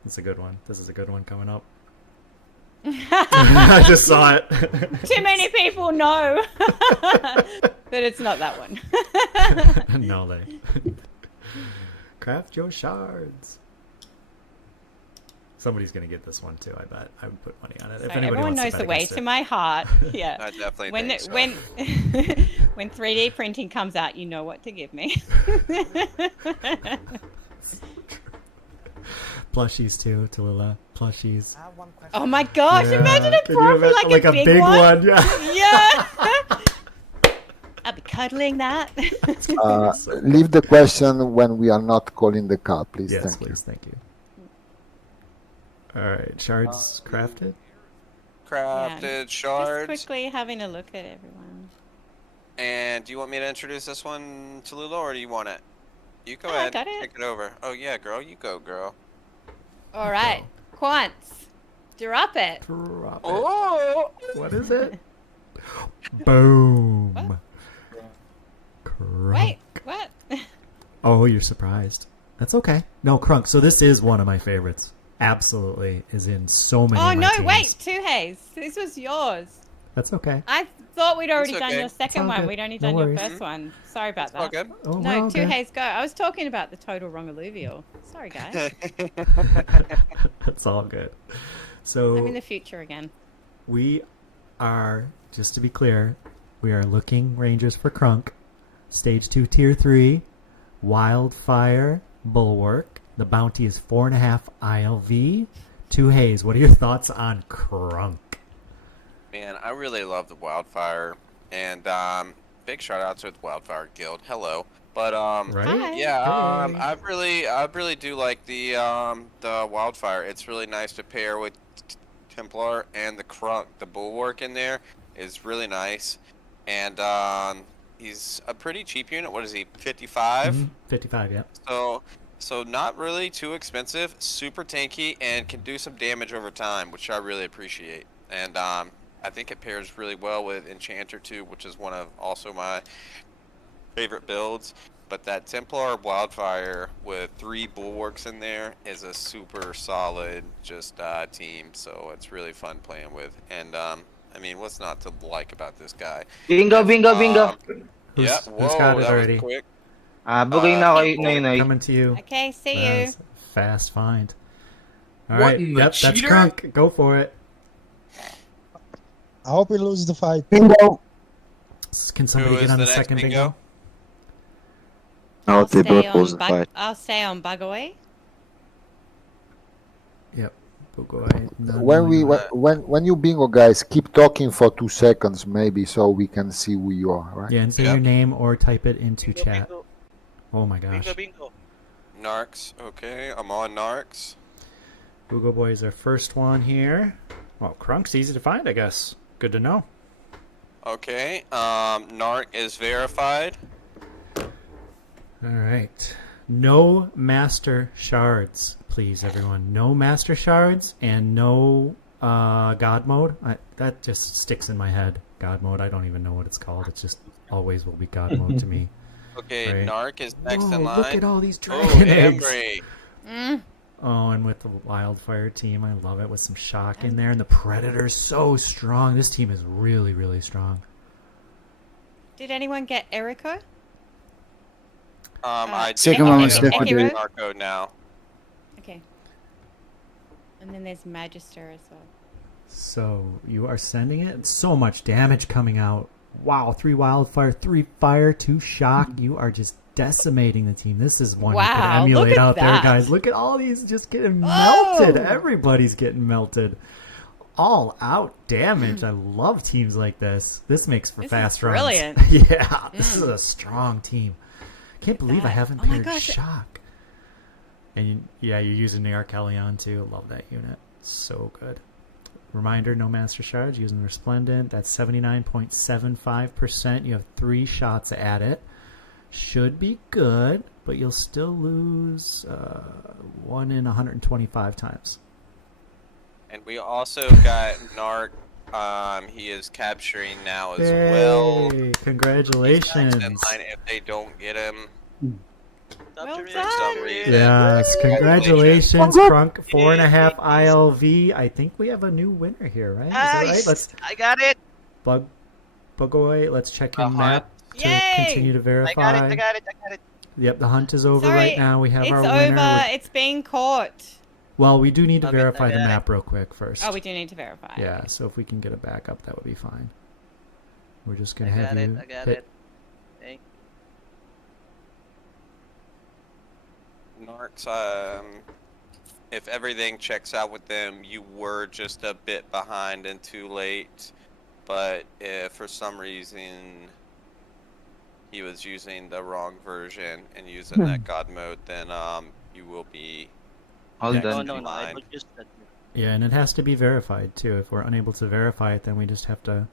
It's a good one. This is a good one coming up. I just saw it. Too many people know that it's not that one. No, they. Craft your shards. Somebody's gonna get this one too. I bet. I would put money on it. So If anybody everyone wants knows to the bet way against to it. my heart. Yeah. I definitely when think so. when 3D printing comes out, you know what to give me. Plushies too, Teloolah. Plushies. I have one question. Oh my gosh! Yeah. Imagine a Can you profit imagine- like a big one. Yeah. Yeah. I'll be cuddling that. Leave the question when we are not calling the car, please. Yes, Thank please. Thank you. All right, shards crafted. Crafted shards. Just quickly having a look at everyone. And do you want me to introduce this one to Lula, or do you want it? You go I ahead. got it. Take it over. Oh yeah, girl. You go, girl. All right, Quants, drop it. Drop it. Oh. What is it? Boom. Wait, what? Oh, you're surprised. That's okay. No, Crunk. So this is one of my favorites. Absolutely, is in so many. Oh of my no! teams. Wait, Two Haze. This was yours. That's okay. I thought we'd already It's done okay. your It's second all one. good. We'd only No done your worries. first one. Sorry about All that. good. Oh, we're No, all Two good. Haze, go. I was talking about the total wrong alluvial. Sorry, guys. That's all good. So I'm in the future again. we are, just to be clear, we are looking Rangers for Crunk. Stage 2, Tier 3, Wildfire, Bulwark. The bounty is 4.5 ILV. Two Haze, what are your thoughts on Crunk? Man, I really love the Wildfire, and big shout out to the Wildfire Guild. Hello, but Right? yeah, Hey. I really do like the Wildfire. It's really nice to pair with Templar and the Crunk. The Bulwark in there is really nice, and he's a pretty cheap unit. What is he? 55. 55, yeah. So not really too expensive, super tanky, and can do some damage over time, which I really appreciate. And I think it pairs really well with Enchanter too, which is one of also my favorite builds. But that Templar Wildfire with 3 Bulwarks in there is a super solid just team. So it's really fun playing with. And I mean, what's not to like about this guy? Bingo, bingo, bingo. Yeah, Who's whoa, got it that already? was quick. Booking na kayo, Noy. Coming to you. Okay, see you. That's fast find. All What right, in the yep, that's cheater? Crunk. Go for it. I hope we lose the fight. Bingo. Can somebody Who get is on the the next second bingo? bingo? No, they both lose the Bug- fight. I'll stay on Bugaway. Yep. Bugaway. When you bingo, guys, keep talking for 2 seconds maybe, so we can see who you are. Right? Yeah, and say your name or type it into chat. Oh my gosh. bingo. Narcs. Okay, I'm on Narcs. Google Boy is our first one here. Well, Crunk's easy to find, I guess. Good to know. Okay, Narc is verified. All right. No master shards, please, everyone. No master shards and no God mode. That just sticks in my head. God mode. I don't even know what it's called. It just always will be God mode to me. Okay, Right. Narc is next Whoa, in line. look at all these Oh, dragon eggs. Ambry. Oh, and with the Wildfire team, I love it with some shock in there. And the Predator's so strong. This team is really, really strong. Did anyone get Erica? I Second did one not was get Stefan a did it. Narco now. Okay. And then there's Magister as well. So you are sending it. So much damage coming out. Wow, 3 Wildfire, 3 Fire, 2 Shock. You are just decimating the team. This is one you could Wow, emulate look at out there, that. guys. Look at all these just getting melted. Oh! Everybody's getting melted. All out damage. I love teams like this. This makes for This is fast runs. brilliant. Yeah, this is a strong team. Can't believe I haven't Oh my paired gosh. Shock. And yeah, you're using the Arcelion too. Love that unit. So good. Reminder, no master shards, using Resplendent. That's 79.75%. You have 3 shots at it. Should be good, but you'll still lose 1 in 125 times. And we also got Narc. He is capturing now as well. Yay, He's congratulations. next in line if they don't get him. Well For some reason. Yes, congratulations, Crunk. 4.5 ILV. I think we have a new winner here, right? Is that right? Let's I got it. Bugoy, let's check your map to Yay! continue to verify. I got it. Yep, the hunt is over Sorry, right now. We have it's our over. winner. It's being caught. Well, we do need to Okay, verify I the got it. map real quick first. Oh, we do need to verify. Yeah, so if we can get it back up, that would be fine. We're just gonna I have got you it. I got hit. it. Thank Narcs, if everything checks out with them, you were just a bit behind and too late. But if for some reason he was using the wrong version and using that God mode, then you will be Hold next on. in No, I line. will just that. Yeah, and it has to be verified too. If we're unable to verify it, then we just have to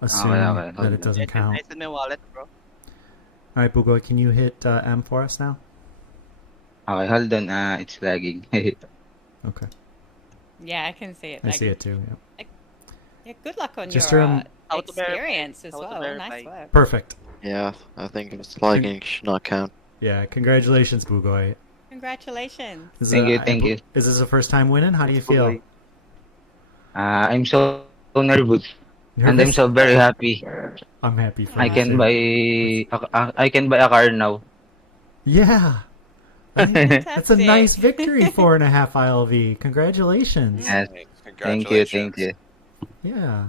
assume okay. that it doesn't count. It's in my wallet, bro. All right, Bugoy, can you hit M for us now? Okay, hold on. It's lagging. Okay, Yeah, I can see it. I see it too. Yeah. Yeah, good luck on Just your How to verify- experience as how to well. verify. Nice work. Yeah, I think if it's lagging, it should not count. Yeah, congratulations, Bugoy. Congratulations. Thank you. Is this the first time winning? How do you feel? I'm so nervous. And I'm Nervous? so very happy. I'm happy for I you can too. I can buy a car now. Yeah. That's a nice victory, 4.5 ILV. Congratulations. Yes. Congratulations. Thank you. Yeah.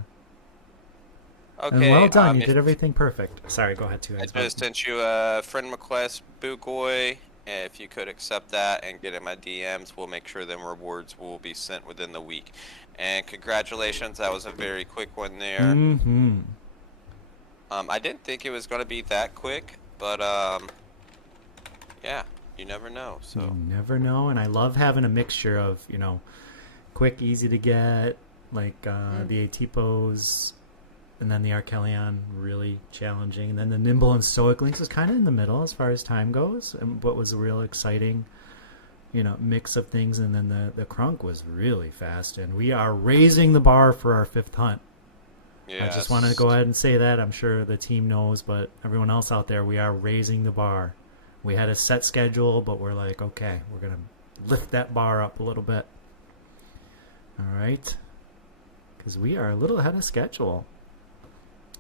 Okay. And well done. You if- did everything perfect. Sorry, go ahead, Two I Heads. just sent you a friend request, Bugoy. If you could accept that and get in my DMs, we'll make sure them rewards will be sent within the week. And congratulations, that was a very quick one there. Mm-hmm. I didn't think it was going to be that quick, but yeah, you never know. So You never know, and I love having a mixture of, quick, easy to get, like the AT pose, and then the Arkelion, really challenging, and then the Nimble and Stoic Links was kind of in the middle as far as time goes, and what was a real exciting, mix of things, and then the Krunk was really fast, and we are raising the bar for our 5th hunt. I just want to go ahead and say that. I'm sure the team knows, but everyone else out there, we are raising the bar. We had a set schedule, but we're like, okay, we're going to lift that bar up a little bit. All right. Because we are a little ahead of schedule.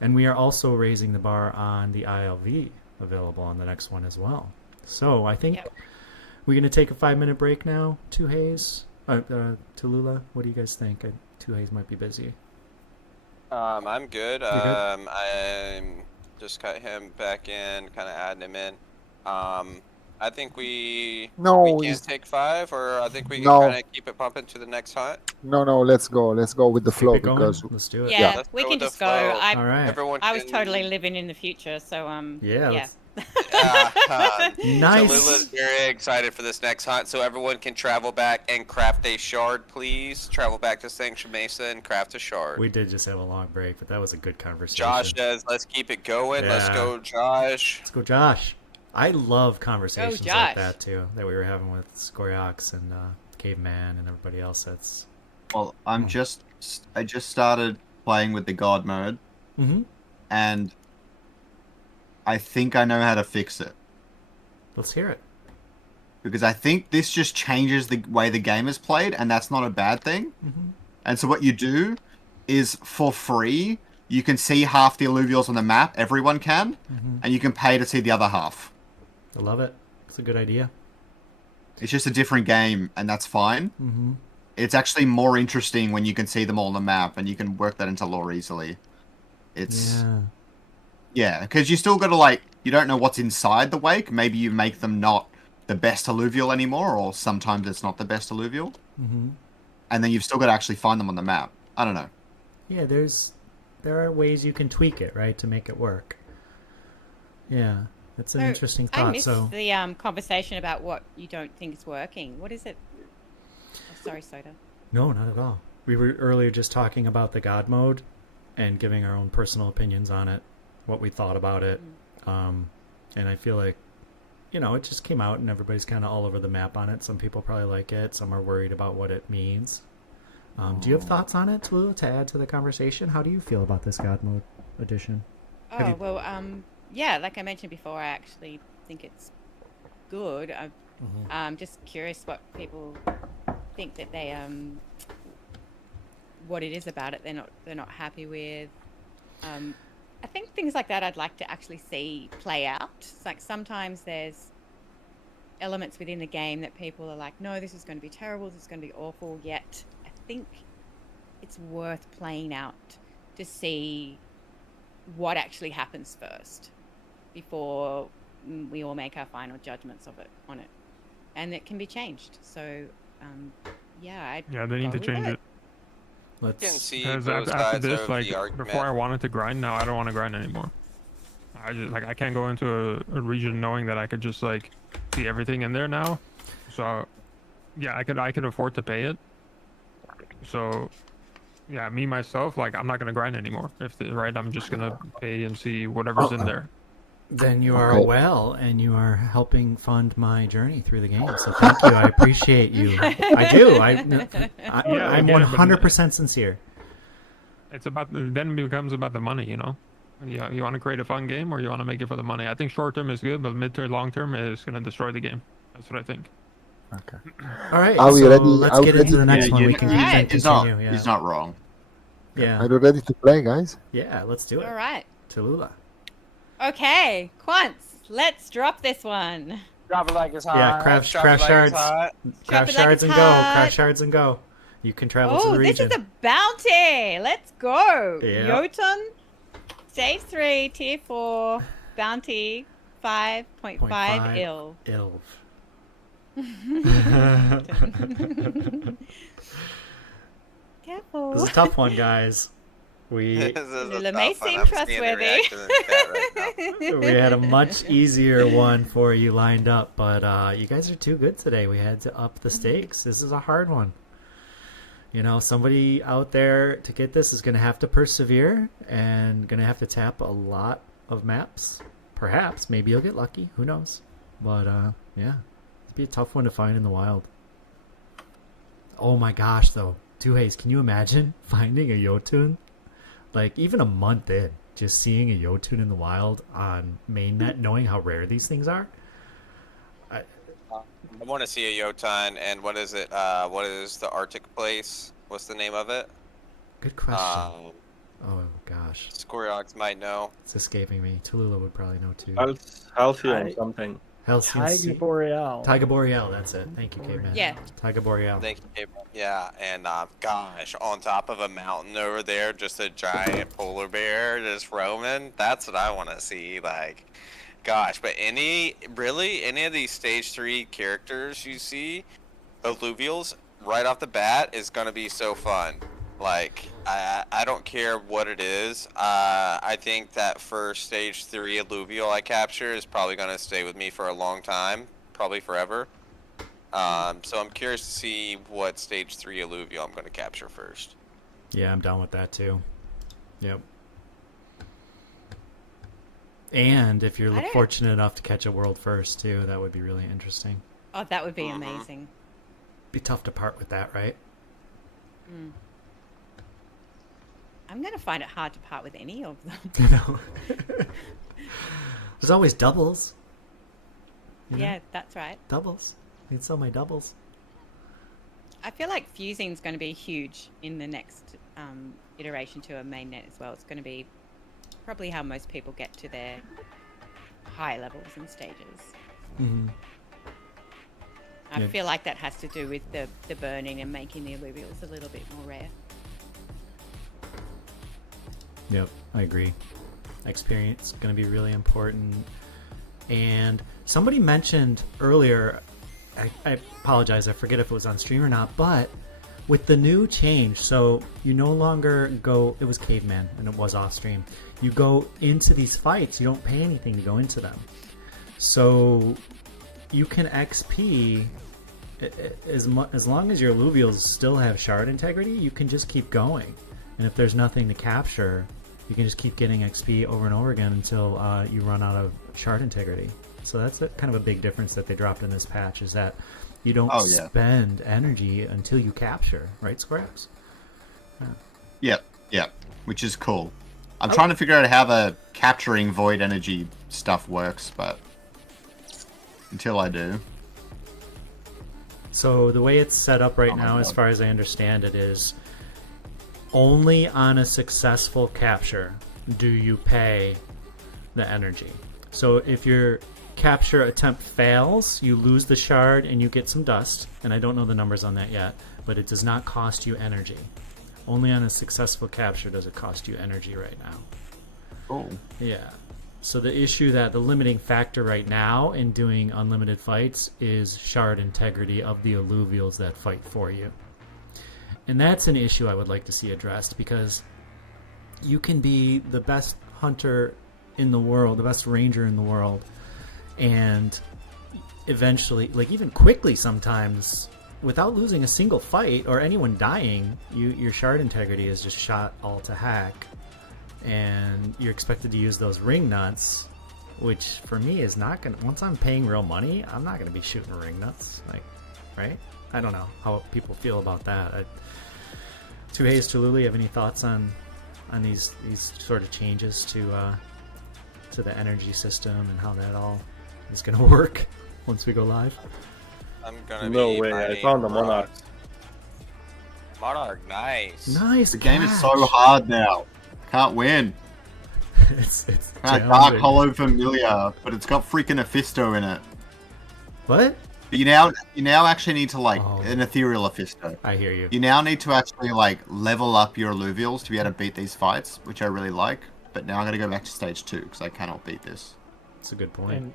And we are also raising the bar on the ILV available on the next one as well. So I think we're going to take a 5-minute break now. Two Haze, Teloolah, what do you guys think? Two Haze might be busy. I'm good. You're good? I'm just got him back in, kind of adding him in. I think we can't take 5, or I think we can kind of keep it pumping to the next hunt. No, let's go with the flow, it going? because Let's do it. Yeah, let's we go can with the just go. flow. I, All right. Everyone I was can- totally living in the future, so Yeah, yeah. Nice. Taloolah's very excited for this next hunt, so everyone can travel back and craft a shard, please. Travel back to Sanction Mesa and craft a shard. We did just have a long break, but that was a good conversation. Josh says, let's keep it going. Let's Yeah. go, Josh. Let's go, Josh. I love conversations Josh. like that too, that we were having with Scoriox and Caveman and everybody else. That's Well, I just started playing with the God mode, and I think I know how to fix it. Let's hear it. Because I think this just changes the way the game is played, and that's not a bad thing. And so what you do is, for free, you can see half the alluvials on the map, everyone can, and you can pay to see the other half. I love it. It's a good idea. It's just a different game, and that's fine. It's actually more interesting when you can see them all on the map, and you can work that into lore easily. It's... Yeah, because you still got to, you don't know what's inside the wake. Maybe you make them not the best alluvial anymore, or sometimes it's not the best alluvial. And then you've still got to actually find them on the map. I don't know. Yeah, there are ways you can tweak it, right, to make it work. Yeah, that's an interesting thought. I missed So the conversation about what you don't think is working. What is it? Oh, sorry, Soda. no, not at all. We were earlier just talking about the God mode and giving our own personal opinions on it, what we thought about it. And I feel like, it just came out and everybody's kind of all over the map on it. Some people probably like it. Some are worried about what it means. Do you have thoughts on it, Teloolah, to add to the conversation? How do you feel about this God mode edition? Oh, well, yeah, like I mentioned before, I actually think it's good. I'm just curious what people think that they, what it is about it they're not happy with. I think things like that I'd like to actually see play out. It's like sometimes there's elements within the game that people are like, no, this is going to be terrible, this is going to be awful, yet I think it's worth playing out to see what actually happens first before we all make our final judgments on it. And it can be changed. So, yeah, they need to change it. Let's see Because both after sides this, of like the argument. before I wanted to grind, now I don't want to grind anymore. I can't go into a region knowing that I could just see everything in there now. So yeah, I could afford to pay it. So yeah, me myself, I'm not gonna grind anymore. I'm just gonna pay and see whatever's in there. Then you are well, and you are helping fund my journey through the game. So thank you. I appreciate you. I do. I'm 100% sincere. It's then it becomes about the money, Yeah, you want to create a fun game or you want to make it for the money? I think short term is good, but mid to long term is going to destroy the game. That's what I think. Okay. All right, Are we so ready? let's Are we get into ready? the next Yeah, one. you We know, can Alright. continue. Yeah. He's not wrong. Yeah. Are you ready to play, guys? Yeah, let's do it. All right. Tallulah. Okay, Quants, let's drop this one. Drop it like it's hot. Yeah, craft Drop it like shards. it's hot. Drop Craft it like shards it's and go. hot. Craft shards and go. You can travel to Oh, the this region. is a bounty. Let's go. Yeah. Jotun, stage 3, tier 4, bounty 5.5 0.5 ill. ILV. Careful. This is a tough one, guys. We This is a Lula may tough one. seem I'm seeing the trustworthy. reaction in the chat right now. we had a much easier one for you lined up, but you guys are too good today. We had to up the stakes. This is a hard one. You know, somebody out there to get this is going to have to persevere and going to have to tap a lot of maps. Perhaps, maybe you'll get lucky. Who knows? But yeah, it'd be a tough one to find in the wild. Oh my gosh, though, Tuhays, can you imagine finding a Jotun? Like even a month in, just seeing a Jotun in the wild on mainnet, knowing how rare these things are. I want to see a Jotun, and what is it? What is the Arctic place? What's the name of it? Good question. Oh gosh, Scoriox might know. it's escaping me. Tallulah would probably know too. Halcyon something. Halcyon Tiger Sea. Boreal. Tiger Boreal, that's it. Thank you, Caveman. Yeah. Tiger Boreal. Thank you, Gabriel. Yeah, and gosh, on top of a mountain over there, just a giant polar bear just roaming. That's what I want to see. Like, gosh, but any of these stage 3 characters you see, alluvials, right off the bat is gonna be so fun. Like, I don't care what it is. I think that first stage 3 alluvial I capture is probably gonna stay with me for a long time, probably forever. So I'm curious to see what stage 3 alluvial I'm gonna capture first. Yeah, I'm down with that too. Yep. And if you're I don't- fortunate enough to catch a world first too, that would be really interesting. Oh, that would be amazing. Be tough to part with that, right? Mm. I'm going to find it hard to part with any of them. You know. There's always doubles. You know? Yeah, that's right. Doubles. Need sell my doubles. I feel like fusing's going to be huge in the next iteration to a mainnet as well. It's going to be probably how most people get to their high levels and stages. Mm-hmm. I Yeah. feel like that has to do with the burning and making the alluvials a little bit more rare. Yep, I agree. Experience going to be really important. And somebody mentioned earlier, I apologize, I forget if it was on stream or not, but with the new change, so you no longer go, it was Caveman and it was off stream. You go into these fights, you don't pay anything to go into them. So you can XP as long as your alluvials still have shard integrity, you can just keep going. And if there's nothing to capture, you can just keep getting XP over and over again until you run out of shard integrity. So that's kind of a big difference that they dropped in this patch, is that you don't spend energy until you capture, right, Scraps? Yep, which is cool. I'm trying to figure out how the capturing void energy stuff works, but until I do. So the way it's set up right now, as far as I understand it, is only on a successful capture do you pay the energy. So if your capture attempt fails, you lose the shard and you get some dust, and I don't know the numbers on that yet, but it does not cost you energy. Only on a successful capture does it cost you energy right now. Oh. Yeah. So the issue, that the limiting factor right now in doing unlimited fights is shard integrity of the alluvials that fight for you. And that's an issue I would like to see addressed, because you can be the best hunter in the world, the best ranger in the world, and eventually, like even quickly sometimes, without losing a single fight or anyone dying, your shard integrity is just shot all to heck, and you're expected to use those ring nuts, which for me is not gonna, once I'm paying real money, I'm not gonna be shooting ring nuts, like, right? I don't know how people feel about that. Tuhays, Tallulah, you have any thoughts on on these sort of changes to the energy system and how that all is going to work once we go live. I'm gonna No be way, I mining found a Monarch. Monarch, nice. Nice. The game is so hard now. Can't win. it's Dark challenging. Hollow Familiar, but it's got freaking Ophisto in it. What? You now actually need to like an ethereal Ophisto. I hear you. You now need to actually like level up your alluvials to be able to beat these fights, which I really like. But now I'm gonna go back to stage 2 because I cannot beat this. That's a good point. And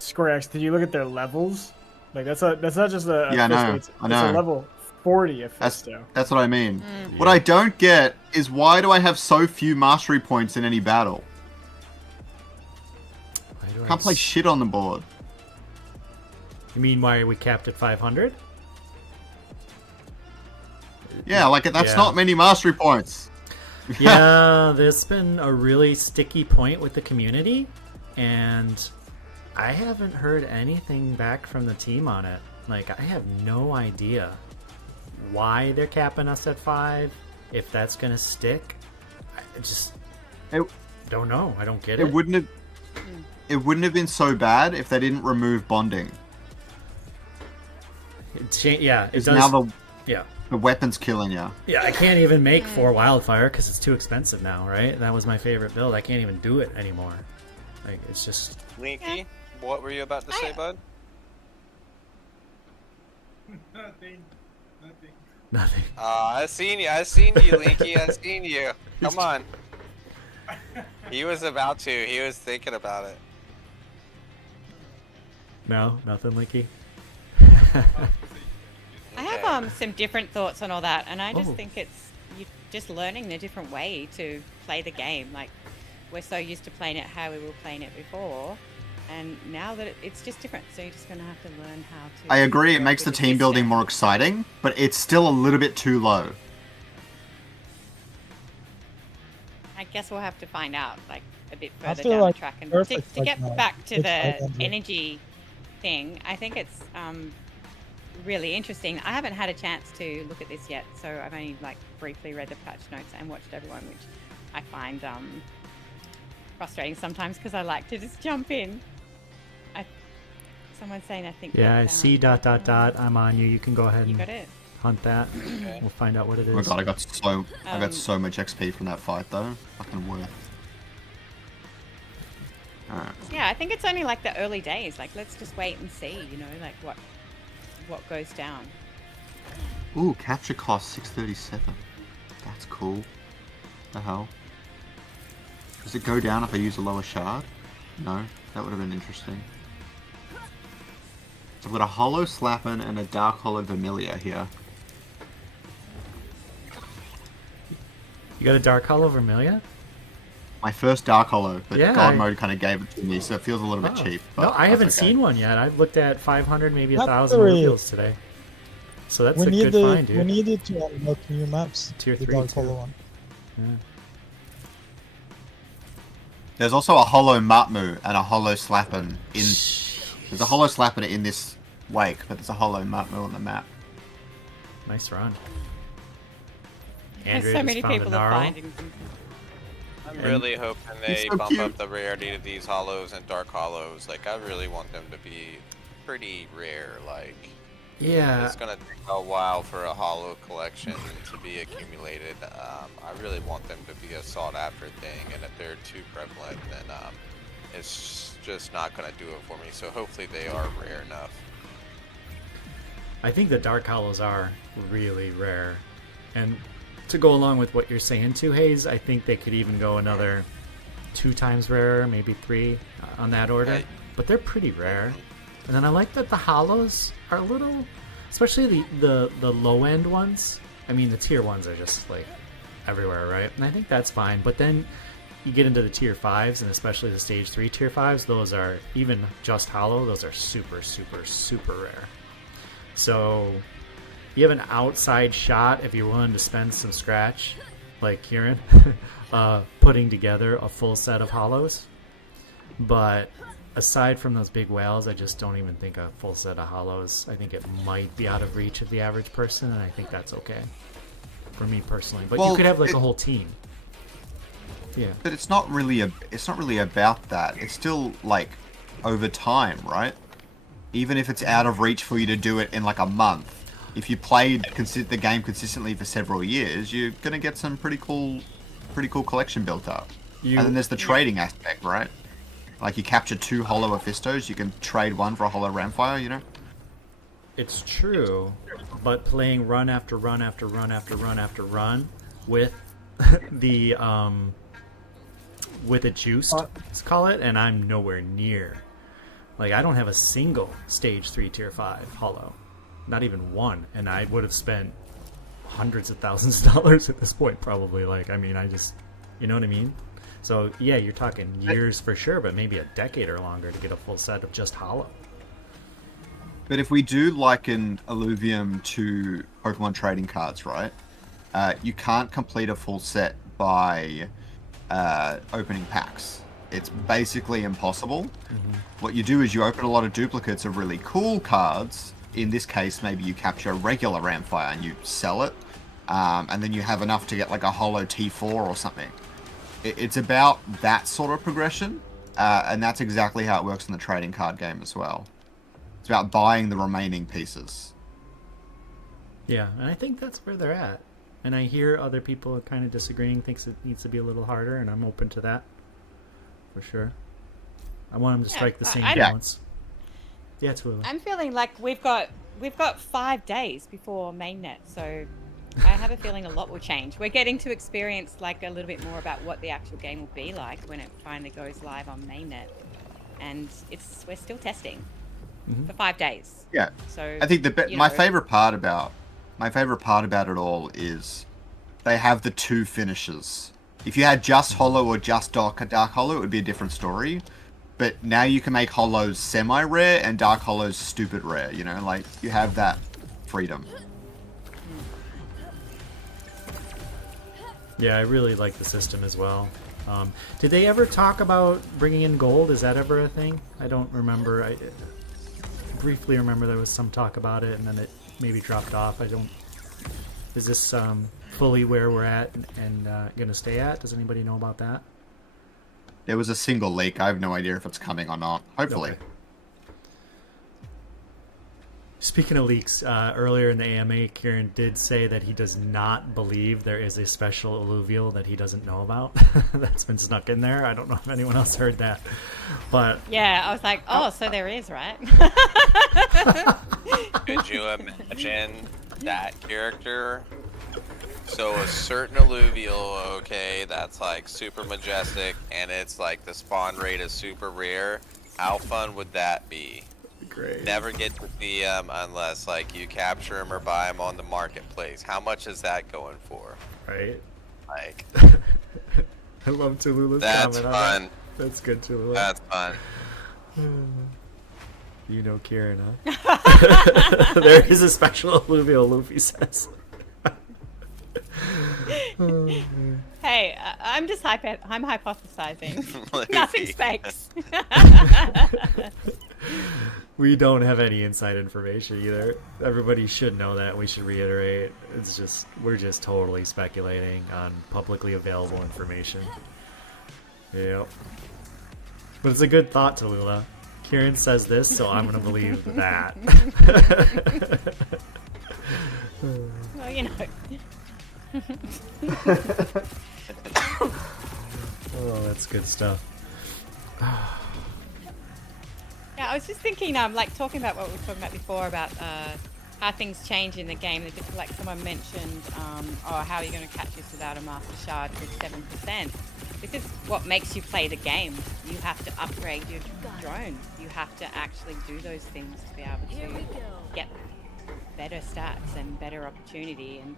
SquareX, did you look at their levels? Like that's not just a Yeah, I know, Fisto, it's I a know. level 40 of Fisto. That's what I mean. What I don't get is why do I have so few mastery points in any battle? Can't play shit on the board. You mean why are we capped at 500? Yeah, like that's Yeah. not many mastery points. Yeah, there's been a really sticky point with the community, and I haven't heard anything back from the team on it. Like, I have no idea why they're capping us at 5, if that's gonna stick. I just don't know. I don't get it. It wouldn't have been so bad if they didn't remove bonding. Yeah, it does. Now yeah. the weapon's killing you. Yeah, I can't even make 4 wildfire because it's too expensive now, right? That was my favorite build. I can't even do it anymore. Like, it's just... Linky, what were you about to say, bud? Nothing. I seen you, Linky, I seen you. Come on. He was about to. He was thinking about it. No, nothing, Linky. I have some different thoughts on all that, and I just Oh. think it's you just learning a different way to play the game. Like, we're so used to playing it how we were playing it before, and now that it's just different, so you're just going to have to learn how to... I agree, it work makes the with team building more exciting, but it's still a little bit too low. I guess we'll have to find out, like, a bit I further feel down like the track. And perfect to right get now. back to It's the 500. energy thing, I think it's really interesting. I haven't had a chance to look at this yet, so I've only like briefly read the patch notes and watched everyone, which I find frustrating sometimes because I like to just jump in. Someone's saying I think. Yeah, I that, see ... I'm on you. You can go ahead You and got it. hunt that. We'll find out what it is. Oh my god, I got so much XP from that fight though. Fucking worth. Alright. Yeah, I think it's only like the early days. Like, let's just wait and see. You know, like what goes down. Ooh, capture cost 637. That's cool. The hell? Does it go down if I use a lower shard? No, that would have been interesting. So I've got a Hollow Slappin and a Dark Hollow Vermilia here. You got a Dark Hollow Vermilia? My first Dark Hollow, but Yeah, God I- mode kind of gave it to me, so it feels a little bit Oh. cheap. No, But I haven't that's okay. seen one yet. I've looked at 500, maybe Not 1,000 very- reveals today. So that's we a good needed, find, dude. we needed to unlock new maps. Tier the 3 Dark too. Hollow one. Yeah. There's also a Hollow Matmu and a Hollow Slappin in. There's a Hollow Slappin in this wake, but there's a Hollow Matmu on the map. Nice run. There's Andrea so just many found a people are Gnarl. finding them. I'm really hoping they so bump cute. up the rarity of these hollows and dark hollows. Like, I really want them to be pretty rare. Like, Yeah. it's gonna take a while for a hollow collection to be accumulated. I really want them to be a sought after thing, and if they're too prevalent, then it's just not gonna do it for me. So hopefully they are rare enough. I think the Dark Hollows are really rare. And to go along with what you're saying too, Hayes, I think they could even go another 2 times rarer, maybe 3 on that order. But they're pretty rare. And then I like that the hollows are a little, especially the low end ones. I mean, the tier 1s are just like everywhere, right? And I think that's fine. But then you get into the tier 5s, and especially the stage 3 tier 5s, those are, even just hollow, those are super, super, super rare. So you have an outside shot if you're willing to spend some scratch, like Kieran, putting together a full set of hollows. But aside from those big whales, I just don't even think a full set of hollows. I think it might be out of reach of the average person, and I think that's okay for me personally. But Well, you could have like a whole team. Yeah. But it's not really about that. It's still like over time, right? Even if it's out of reach for you to do it in like a month, if you played the game consistently for several years, you're gonna get some pretty cool collection built up. And then there's the trading aspect, right? Like you capture 2 Hollow Ophistos, you can trade one for a Hollow Ramfire, you know? It's true, but playing run after run after run after run after run with the with a juiced, let's call it, and I'm nowhere near. Like, I don't have a single stage 3 tier 5 Hollow. Not even one. And I would have spent hundreds of thousands of dollars at this point, probably. Like, I mean, you know what I mean? So, yeah, you're talking years for sure, but maybe a decade or longer to get a full set of just Hollow. But if we do liken Illuvium to Pokemon trading cards, right? You can't complete a full set by opening packs. It's basically impossible. What you do is you open a lot of duplicates of really cool cards. In this case, maybe you capture a regular Ramfire and you sell it, and then you have enough to get like a Hollow T4 or something. It's about that sort of progression, and that's exactly how it works in the trading card game as well. It's about buying the remaining pieces. Yeah, and I think that's where they're at. And I hear other people kind of disagreeing, thinks it needs to be a little harder, and I'm open to that. For sure. I want them to strike the same balance. Yeah, Teloolah. I'm feeling like we've got 5 days before mainnet, so I have a feeling a lot will change. We're getting to experience like a little bit more about what the actual game will be like when it finally goes live on mainnet, and we're still testing for 5 days. Yeah. So I think my favorite part about it all is they have the 2 finishes. If you had just Hollow or just Dark Hollow, it would be a different story. But now you can make Hollows semi-rare and Dark Hollows stupid rare, you know? Like, you have that freedom. Yeah, I really like the system as well. Did they ever talk about bringing in gold? Is that ever a thing? I don't remember. I briefly remember there was some talk about it, and then it maybe dropped off. Is this fully where we're at and gonna stay at? Does anybody know about that? There was a single leak. I have no idea if it's coming or not. Hopefully. Okay. Speaking of leaks, earlier in the AMA, Kieran did say that he does not believe there is a special alluvial that he doesn't know about. That's been snuck in there. I don't know if anyone else heard that. But yeah, I was like, oh, so there is, right? Could you imagine that character? So a certain alluvial, okay, that's like super majestic, and it's like the spawn rate is super rare. How fun would that be? Great. Never get to see him unless like you capture him or buy him on the marketplace. How much is that going for? Right. Like. I love Taloolah's That's comment fun. on that. That's good, Teloolah. That's fun. You know Kieran, huh? There is a special alluvial, Luffy says. Hey, I'm just I'm hypothesizing. Nothing's fakes. We don't have any inside information either. Everybody should know that. We should reiterate. It's just we're just totally speculating on publicly available information. Yep. But it's a good thought, Teloolah. Kieran says this, so I'm gonna believe that. Well, you know. Oh, that's good stuff. Yeah, I was just thinking, like talking about what we were talking about before about how things change in the game. Like someone mentioned, how are you going to catch this without a Master Shard with 7%? This is what makes you play the game. You have to upgrade your drone. You have to actually do those things to be able to get better stats and better opportunity, and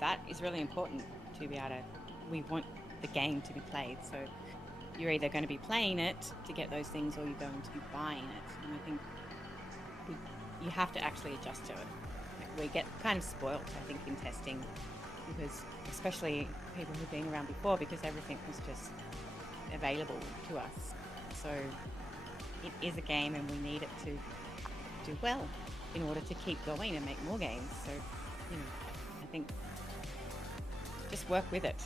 that is really important to be able to. We want the game to be played, so you're either going to be playing it to get those things or you're going to be buying it. And I think you have to actually adjust to it. Like, we get kind of spoilt, I think, in testing, because especially people who've been around before, because everything was just available to us. So it is a game and we need it to do well in order to keep going and make more games. So, you know, I think just work with it.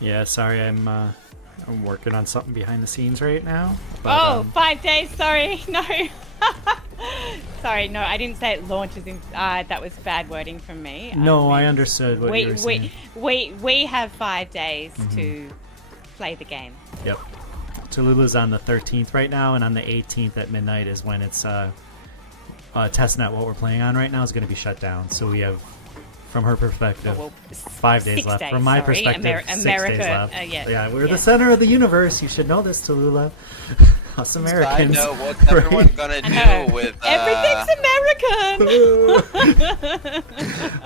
Yeah, sorry, I'm working on something behind the scenes right now. But, Oh, 5 days. Sorry, no. Sorry, no, I didn't say it launches in. That was bad wording from me. No, I understood what you were saying. We have 5 days Mm-hmm. to play the game. Yep. Taloolah's on the 13th right now, and on the 18th at midnight is when it's testnet. What we're playing on right now is going to be shut down. So we have, from her perspective, 5 days 6 left. days, From my sorry. perspective, 6 America, days left. yeah, we're yeah. the center of the universe. You should know this, Teloolah. Us Americans. I know what's everyone gonna do with Everything's American.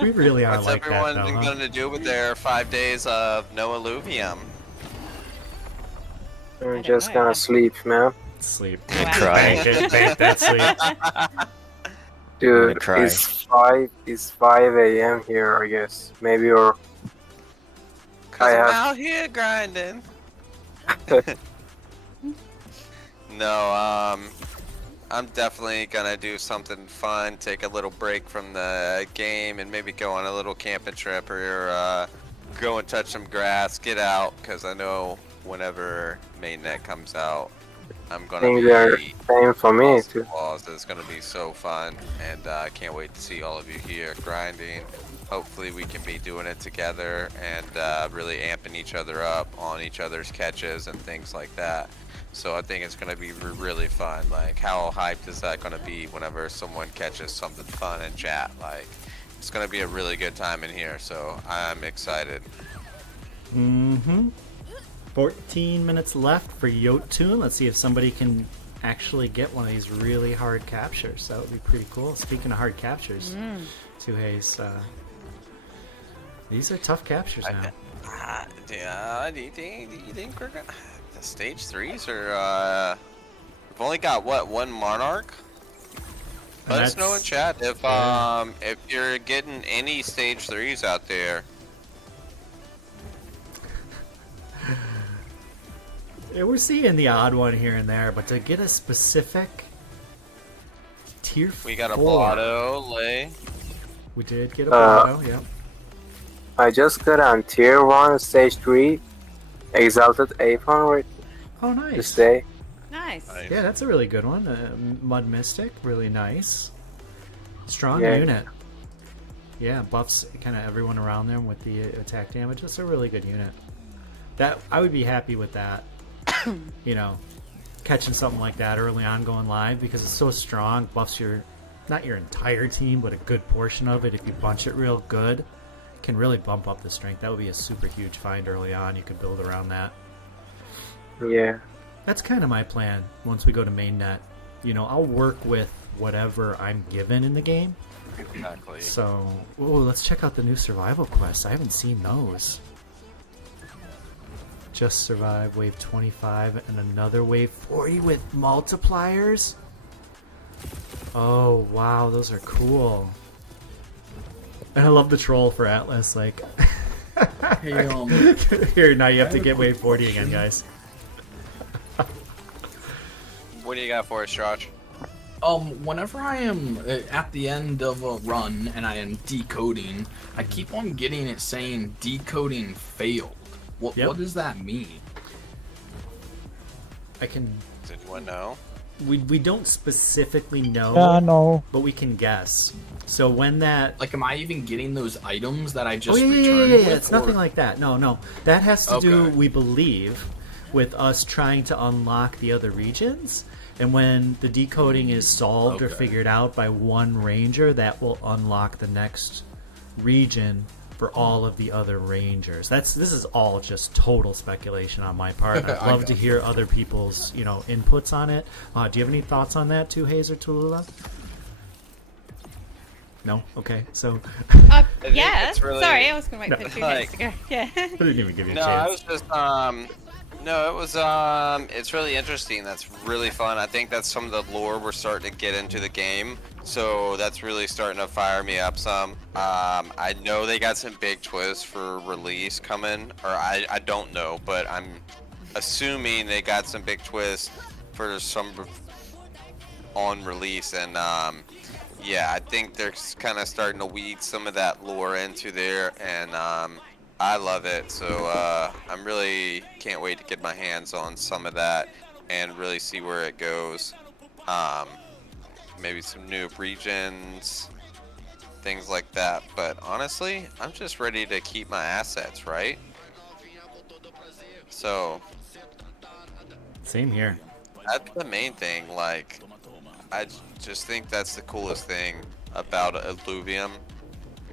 We really are what's like that, everyone though, huh? gonna do with their 5 days of no Illuvium? I'm just gonna sleep, man. Sleep. Cry. Bank that sleep. Dude, cry. it's 5 a.m. here, I guess. Maybe, or Cause I'm out here grinding. No, I'm definitely gonna do something fun, take a little break from the game, and maybe go on a little camping trip or go and touch some grass, get out, because I know whenever mainnet comes out, I'm gonna think be they're same for me too. walls. It's gonna be so fun, and I can't wait to see all of you here grinding. Hopefully we can be doing it together and really amping each other up on each other's catches and things like that. So I think it's gonna be really fun. Like, how hyped is that gonna be whenever someone catches something fun in chat? Like, it's gonna be a really good time in here. So I'm excited. 14 minutes left for Yotun. Let's see if somebody can actually get one of these really hard captures. That would be pretty cool. Speaking of hard captures, Tuhei's, these are tough captures now. Yeah, do you think we're gonna... The stage 3s are, we've only got, what, one Monarch? Let us know in chat if you're getting any stage 3s out there. Yeah, we're seeing the odd one here and there, but to get a specific tier 4... We got a Blotto, Lay. We did get a Blotto, yeah. I just got on tier 1, stage 3, Exalted Apon right Oh, nice. this day. Nice. Yeah, that's a really good one. Mud Mystic, really nice. Strong Yeah. unit. Yeah, buffs kind of everyone around them with the attack damage. That's a really good unit. That I would be happy with that. You know, catching something like that early on going live because it's so strong. Buffs your, not your entire team, but a good portion of it. If you bunch it real good, can really bump up the strength. That would be a super huge find early on. You could build around that. Yeah. That's kind of my plan once we go to mainnet. You know, I'll work with whatever I'm given in the game. Exactly. So, let's check out the new survival quests. I haven't seen those. Just survive wave 25 and another wave 40 with multipliers. Oh, wow, those are cool. And I love the troll for Atlas, like... Here, now you have to get wave 40 again, guys. What do you got for us, Josh? Whenever I am at the end of a run and I am decoding, I keep on getting it saying decoding failed. What does that mean? I can... Does anyone know? We don't specifically know, no. but we can guess. So when that... Like, am I even getting those items that I just yeah, returned with? It's nothing like that. No. That has to do, Okay. we believe, with us trying to unlock the other regions. And when the decoding is solved or figured out by one ranger, that will unlock the next region for all of the other rangers. This is all just total speculation on my part. I'd love to hear other people's, inputs on it. Do you have any thoughts on that too, Hayes or Teloolah? No? Okay, so... Yeah, it's really- sorry, I was going to wait for 2 minutes like- to go. Yeah. I didn't even give you a No, chance. I was just no, it was it's really interesting. That's really fun. I think that's some of the lore we're starting to get into the game. So that's really starting to fire me up some. I know they got some big twists for release coming, or I don't know, but I'm assuming they got some big twists for some on release, and yeah, I think they're kind of starting to weed some of that lore into there, and I love it. So I'm really can't wait to get my hands on some of that and really see where it goes. Maybe some new regions, things like that. But honestly, I'm just ready to keep my assets, right? So Same here. that's the main thing. Like, I just think that's the coolest thing about Illuvium,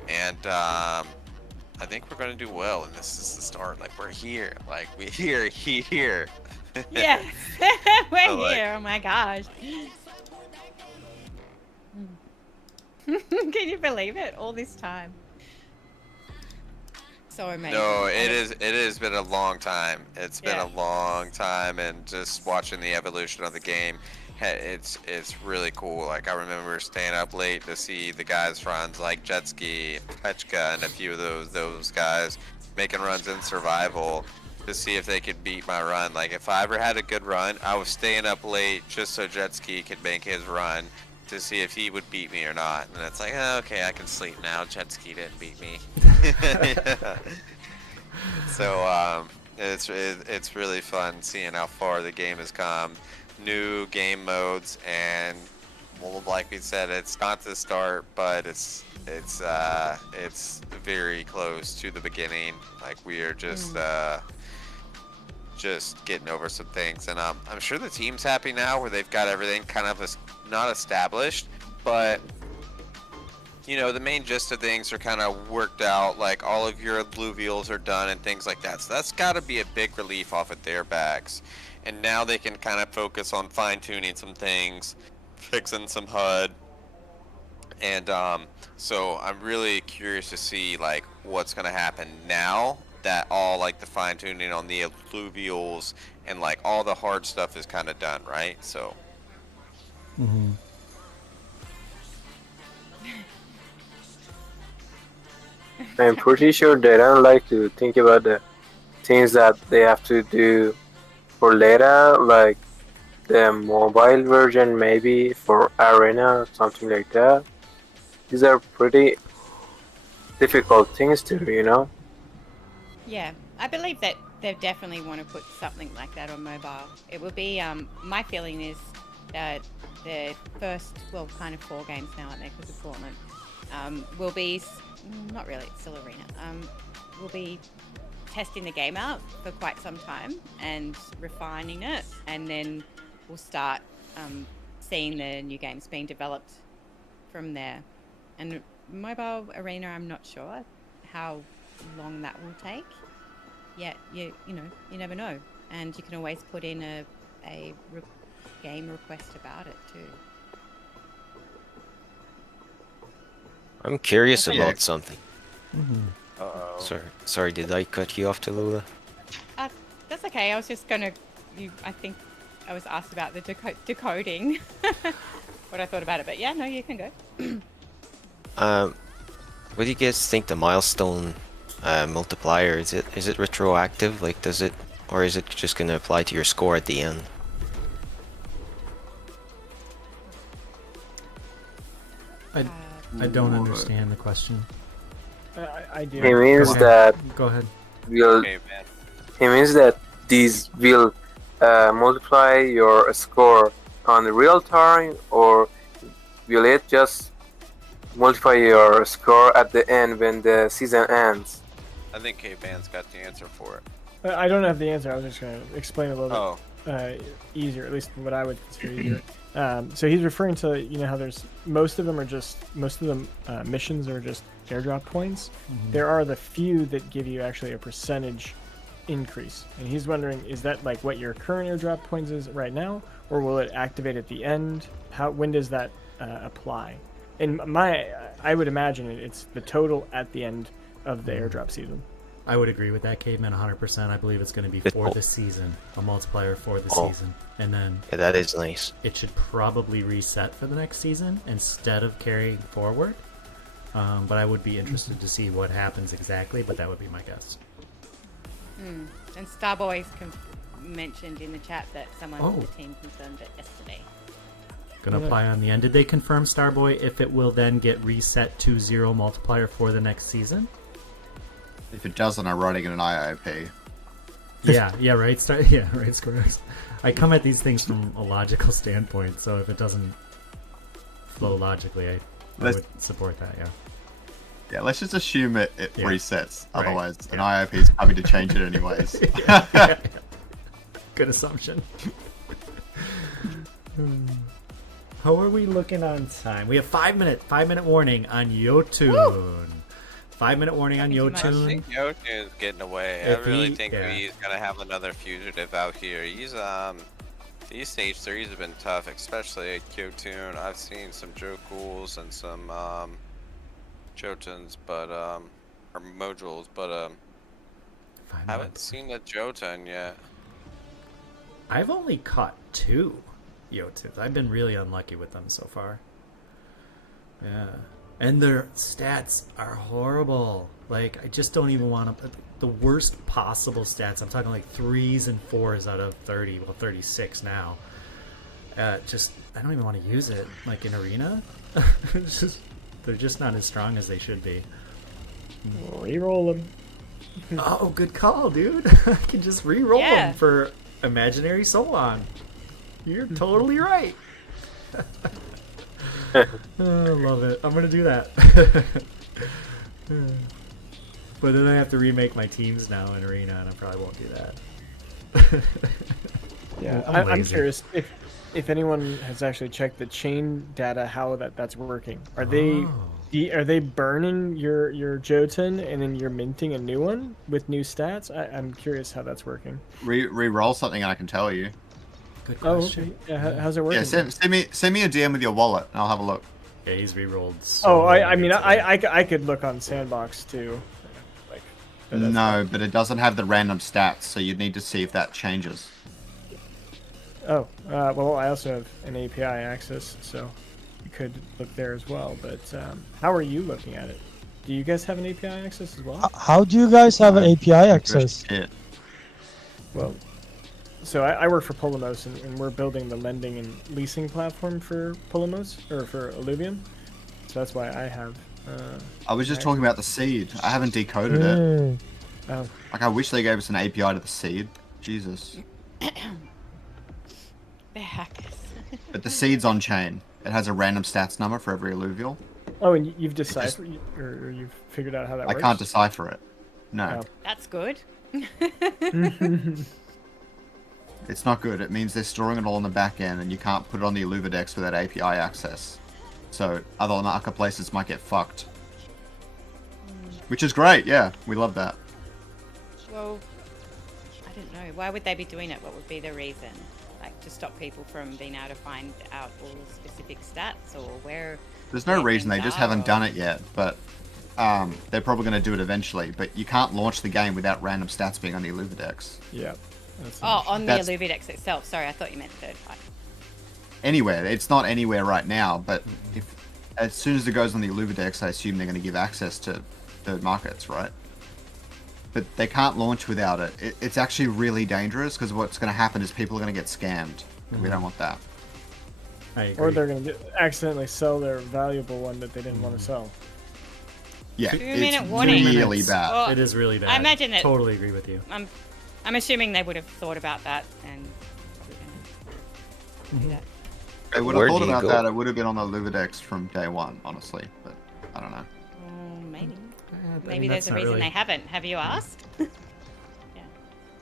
and I think we're gonna do well. And this is the start. Like, we're here. Like, we're here. Yes, we're So, like- here. Oh my gosh. Can you believe it? All this time. So amazing. No, it And is. It has been a long time. It's been Yeah. a long time, and just watching the evolution of the game, it's really cool. Like, I remember staying up late to see the guys' runs, like Jetski, Pechka, and a few of those guys making runs in survival to see if they could beat my run. Like, if I ever had a good run, I was staying up late just so Jetski could make his run to see if he would beat me or not. And it's like, oh, okay, I can sleep now. Jetski didn't beat me. So it's really fun seeing how far the game has come. New game modes, and well, like we said, it's not the start, but it's very close to the beginning. Like, we are just getting over some things, and I'm sure the team's happy now where they've got everything kind of not established, but you know, the main gist of things are kind of worked out. Like, all of your alluvials are done and things like that. So that's got to be a big relief off of their backs. And now they can kind of focus on fine-tuning some things, fixing some HUD. And so I'm really curious to see, like, what's going to happen now that all, like, the fine-tuning on the alluvials and, like, all the hard stuff is kind of done, right? So. Mm-hmm. I'm pretty sure they don't like to think about the things that they have to do for later, like the mobile version, maybe for Arena or something like that. These are pretty difficult things to do, you know? Yeah, I believe that they definitely want to put something like that on mobile. It will be, my feeling is that the first, well, kind of 4 games now, aren't they, because of Portland, will be, not really, it's still Arena, will be testing the game out for quite some time and refining it, and then we'll start seeing the new games being developed from there. And mobile Arena, I'm not sure how long that will take. Yet you know, you never know, and you can always put in a game request about it too. I'm curious about something. Uh-oh. Sorry, did I cut you off, Teloolah? That's okay. I was just gonna. I think I was asked about the decoding. What I thought about it, but yeah, no, you can go. What do you guys think the milestone multiplier is? It retroactive? Like, does it, or is it just gonna apply to your score at the end? I don't understand the question. I do. He means Okay, that go ahead. will. He means that these will multiply your score on the real time, or will it just multiply your score at the end when the season ends? I think K-Ban's got the answer for it. I don't have the answer. I was just going to explain a little Oh. bit easier, at least what I would consider easier. So he's referring to, you know, how there's most of the missions are just airdrop points. Mhm. There are the few that give you actually a percentage increase, and he's wondering, is that like what your current airdrop points is right now, or will it activate at the end? When does that apply? In I would imagine it's the total at the end of the airdrop season. I would agree with that, Caveman, 100%. I believe it's going to be for the season, a multiplier for the season, and then Yeah, that is nice. it should probably reset for the next season instead of carrying forward. But I would be interested to see what happens exactly, but that would be my guess. And Starboy's mentioned in the chat that someone from the team confirmed it yesterday. Going to apply on the end. Did they confirm, Starboy, if it will then get reset to 0 multiplier for the next season? If it doesn't, I'm writing in an IOP. Yeah, right. Right, Squares. I come at these things from a logical standpoint, so if it doesn't flow logically, I would support that. Yeah. Yeah, let's just assume it resets. Right. Otherwise, an IOP is coming to change it anyways. Yeah. Good assumption. How are we looking on time? We have 5-minute warning on Yotun. 5-minute warning on I Yotun. think Yotun's getting away. I really think he's gonna have another fugitive out here. He's these stage 3s have been tough, especially at Yotun. I've seen some Jokuls and some Jotuns, but or modules, but haven't seen a Jotun yet. I've only caught 2 Yotuns. I've been really unlucky with them so far. Yeah. And their stats are horrible. Like, I just don't even want to... The worst possible stats. I'm talking like 3s and 4s out of 30. Well, 36 now. I don't even want to use it. Like, in Arena? They're just not as strong as they should be. Reroll them. Oh, good call, dude. I can just re-roll them for Imaginary Solon. You're totally right. I love it. I'm gonna do that. But then I have to remake my teams now in Arena, and I probably won't do that. Yeah, I'm I'm lazy. curious if anyone has actually checked the chain data, how that's working. Are they burning your Jotun and then you're minting a new one with new stats? I'm curious how that's working. Re-roll something and I can tell you. Good Oh, question. okay. Yeah, how's it working? Yeah, send me a DM with your wallet and I'll have a look. Yeah, he's re-rolled. I could look on Sandbox too. No, but it doesn't have the random stats, so you'd need to see if that changes. Oh, well, I also have an API access, so you could look there as well. But how are you looking at it? Do you guys have an API access as well? How do you guys have an API access? Well, so I work for Polymos, and we're building the lending and leasing platform for Polymos, or for Illuvium. So that's why I have... I was just talking about the seed. I haven't decoded it. Oh. Like, I wish they gave us an API to the seed. Jesus. They're hackers. But the seed's on chain. It has a random stats number for every alluvial. Oh, and you've deciphered, or you've figured out how that I works? can't decipher it. No. That's good. It's not good. It means they're storing it all in the back end, and you can't put it on the Illuvidex without API access. So other marketplaces might get fucked. Which is great, yeah. We love that. Well, I don't know. Why would they be doing it? What would be the reason? Like, to stop people from being able to find out all the specific stats, or where... There's no reason, they just haven't done it yet, but they're probably going to do it eventually. But you can't launch the game without random stats being on the Illuvidex. Yeah. Oh, on the Illuvidex itself. Sorry, I thought you meant third party. Anywhere. It's not anywhere right now, but if as soon as it goes on the Illuvidex, I assume they're going to give access to third markets, right? But they can't launch without it. It's actually really dangerous, because what's going to happen is people are going to get scammed. And we don't want that. I agree. Or they're going to accidentally sell their valuable one that they didn't want to sell. Yeah, 2-minute it's warning. really bad. Well, It is really bad. I imagine that. Totally agree with you. I'm assuming they would have thought about that and. Do that. They would have thought about that. It would have been on the Illuvidex from day one, honestly. But I don't know. Maybe. I Maybe mean, there's that's a not reason really- they haven't. Have you asked?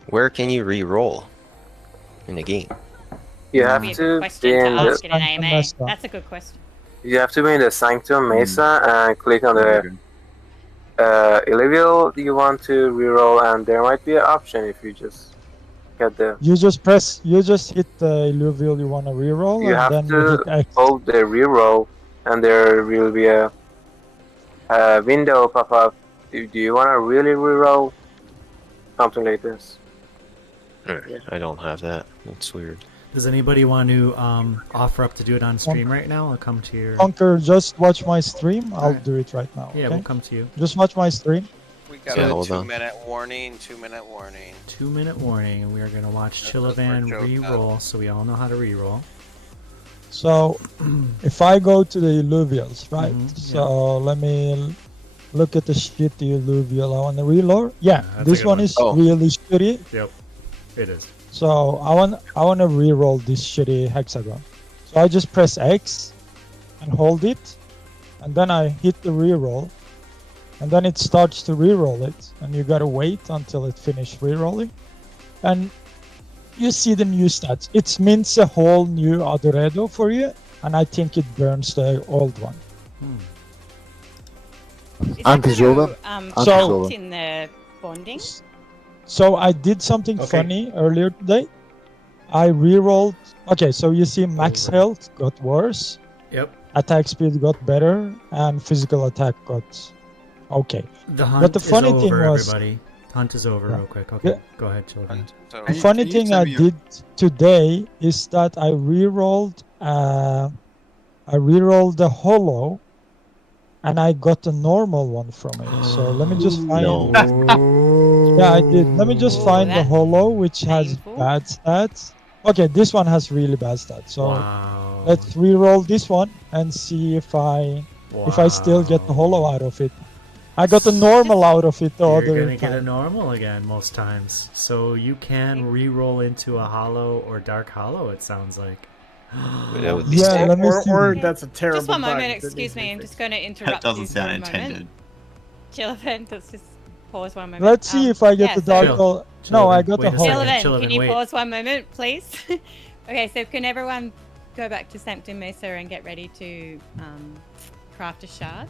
Where can you re-roll in the game? You That'd have be a to good be question in to the ask in an AMA. That's a good question. you have to be in the Sanctum Mesa and click on the Illuvial you want to reroll, and there might be an option if you just get the. You just hit the Illuvial you want to reroll, You and have then you hit to X. hold the reroll, and there will be a window pop up. Do you want to really reroll? Something like this. I don't have that. That's weird. Does anybody want to offer up to do it on stream right now? I'll come to your... Conquer, just watch my stream. I'll do it right now. Yeah, okay? we'll come to you. Just watch my stream. We got Yeah, a hold on. 2-minute warning. 2-minute warning. 2-minute warning, and we are going to watch That's Chillavan for Joe re-roll, so we all know how to re-roll. So, if I go to the Illuvials, right? Mhm, So let Look at the shitty Illuvium on the reload. Yeah, that's a this good one one. is Oh. really shitty. Yep, it is. So I want to re-roll this shitty hexagon. So I just press X and hold it, and then I hit the re-roll, and then it starts to re-roll it, and you gotta wait until it finishes re-rolling, and you see the new stats. It mints a whole new Adoredo for you, and I think it burns the old one. Is that Anti-Zova? gonna, So- count in the bonding? So I did something Okay. funny earlier today. I re-rolled. Okay, so you see max health got worse, Yep. attack speed got better, and physical attack got okay. The hunt But the funny is thing over, was, everybody. Hunt is over Yeah. real quick. Okay, Yeah. go ahead, children. So, the funny Can you thing send I me your- did today is that I re-rolled the hollow, and I got a normal one from it. So let me just find. Yeah, I did. Let me just find the that's hollow, which has painful. bad stats. Okay, this one has really bad stats. So Wow. let's re-roll this one and see if I still get the hollow out of it. I got the normal out of it the You're other gonna get a time. normal again most times, so you can re-roll into a hollow or dark hollow. It sounds like. That would be Yeah, sick. let me see. Or that's a terrible Just one bug moment, that needs excuse to be me. I'm fixed. just going to interrupt That doesn't you for sound a moment. intended. Chillivan, let's just pause one moment. Let's see if I get yeah, the so- dark Chill. hole. Chill, No, I then. got the Wait a hollow. second. Chillivan, Chillivan, can you wait. pause one moment, please? Okay, so can everyone go back to Sanctum Mesa and get ready to craft a shard?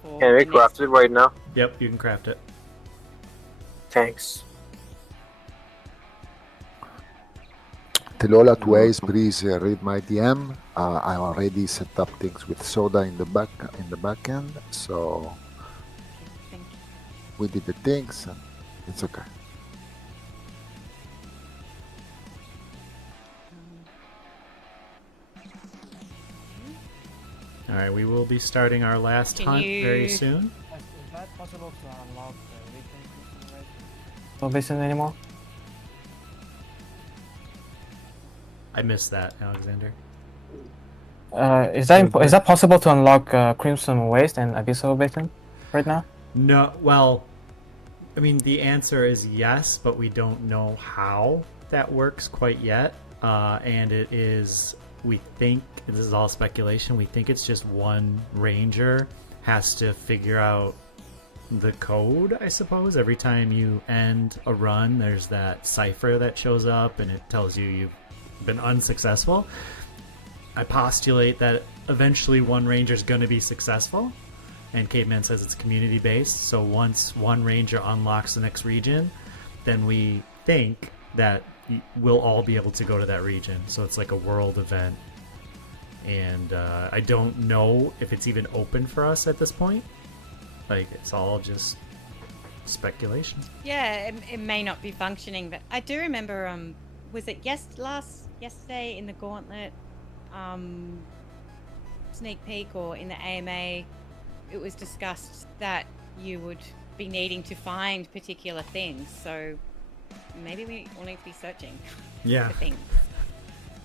for Can we the next- craft it right now? Yep, you can craft it. Thanks. Teloolah twice, please read my DM. I already set up things with Soda in the back end, so Thank you. we did the things. And it's okay. All right, we will be starting our last Can hunt very you- soon. Is that possible to unlock the weekend no vision anymore? I missed that, Alexander. Is that possible to unlock Crimson Waste and Abyssal Vision right now? No, well, I mean, the answer is yes, but we don't know how that works quite yet. And it is, we think, this is all speculation, we think it's just one ranger has to figure out the code, I suppose. Every time you end a run, there's that cipher that shows up and it tells you you've been unsuccessful. I postulate that eventually one ranger is going to be successful, and Caveman says it's community based, so once one ranger unlocks the next region, then we think that we'll all be able to go to that region, so it's like a world event. And I don't know if it's even open for us at this point. Like, it's all just speculation. Yeah, it may not be functioning, but I do remember. Was it yesterday in the Gauntlet sneak peek or in the AMA? It was discussed that you would be needing to find particular things. So maybe we all need to be searching Yeah. for things,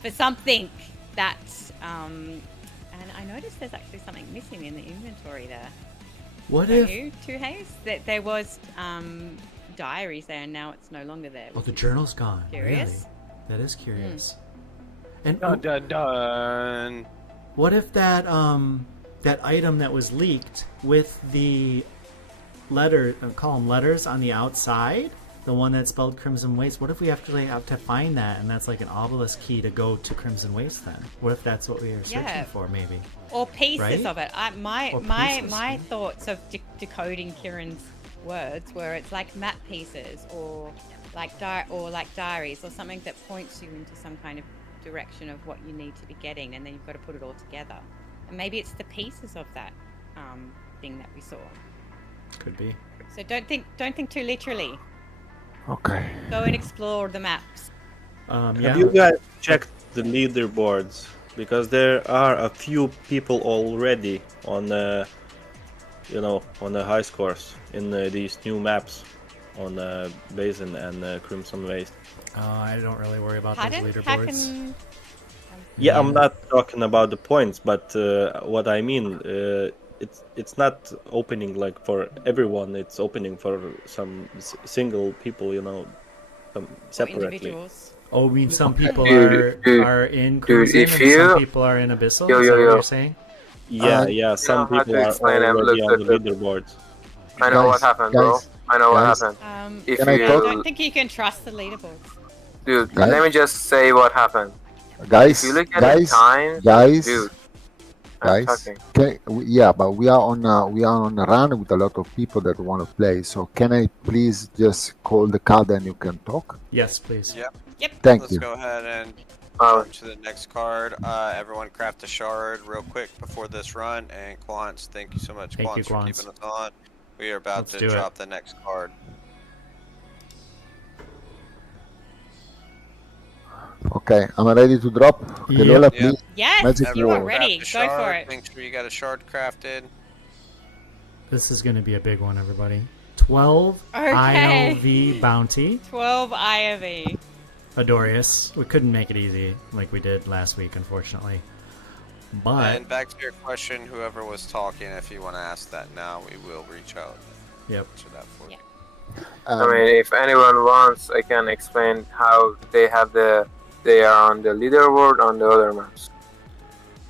for something that. And I noticed there's actually something missing in the inventory there. What Don't if... you, Two Haze? That there was diaries there, and now it's no longer there. Oh, the journal's gone. Curious? Really? That is curious. And Dun, dun, dun. what if that that item that was leaked with the letter, column letters on the outside, the one that spelled Crimson Waste, what if we actually have to find that, and that's like an obelisk key to go to Crimson Waste then? What if that's what we are searching Yeah. for, maybe? Or pieces Right? of it. My Or my pieces, my yeah. thoughts of decoding Kieran's words were it's like map pieces or like diaries or something that points you into some kind of direction of what you need to be getting, and then you've got to put it all together. And maybe it's the pieces of that thing that we saw. Could be. So don't think too literally. Okay. Go and explore the maps. Yeah. Have you guys checked the leaderboards? Because there are a few people already on the, on the high scores in these new maps on Basin and Crimson Waste. I don't really worry about Pardon? those How leaderboards. can... Yeah, I'm not talking about the points, but what I mean, it's not opening like for everyone. It's opening for some single people, you know, separately. Individuals. Oh, I mean, some people Dude, are in cruising if and some you- people are in abyssal. Yo, is yo, that what yo. you're saying? Yeah, You yeah. Some know how people to are explain them. already Look, on the look. leaderboards. I know what Guys, happened, bro. guys, I know what guys. happened. If Can I you, I talk? don't think you can trust the leaderboards. dude, Guys? let me just say what happened. Guys, If you look at guys, the time, guys, dude, I'm guys. talking. Yeah, but we are on a run with a lot of people that want to play. So can I please just call the card and you can talk? Yes, please. Yep. Yep. Thank Let's you. go ahead and Oh. jump to the next card. Everyone craft a shard real quick before this run. And Quants, thank you so much, Thank you, Quants, for Quants. keeping us on. We are about Let's to do it. drop the next card. Okay, am I ready to drop? Teloolah, Yep. please. Yes, Magic you are wall. ready. Craft a Go for shard. it. Make sure you got a shard crafted. This is going to be a big one, everybody. 12 Okay. ILV bounty. 12 IOV. Adorius. We couldn't make it easy like we did last week, unfortunately. But, And back to your question, whoever was talking, if you want to ask that now, we will reach out. yep. Answer that for you. I mean, if anyone wants, I can explain how they are on the leaderboard on the other maps.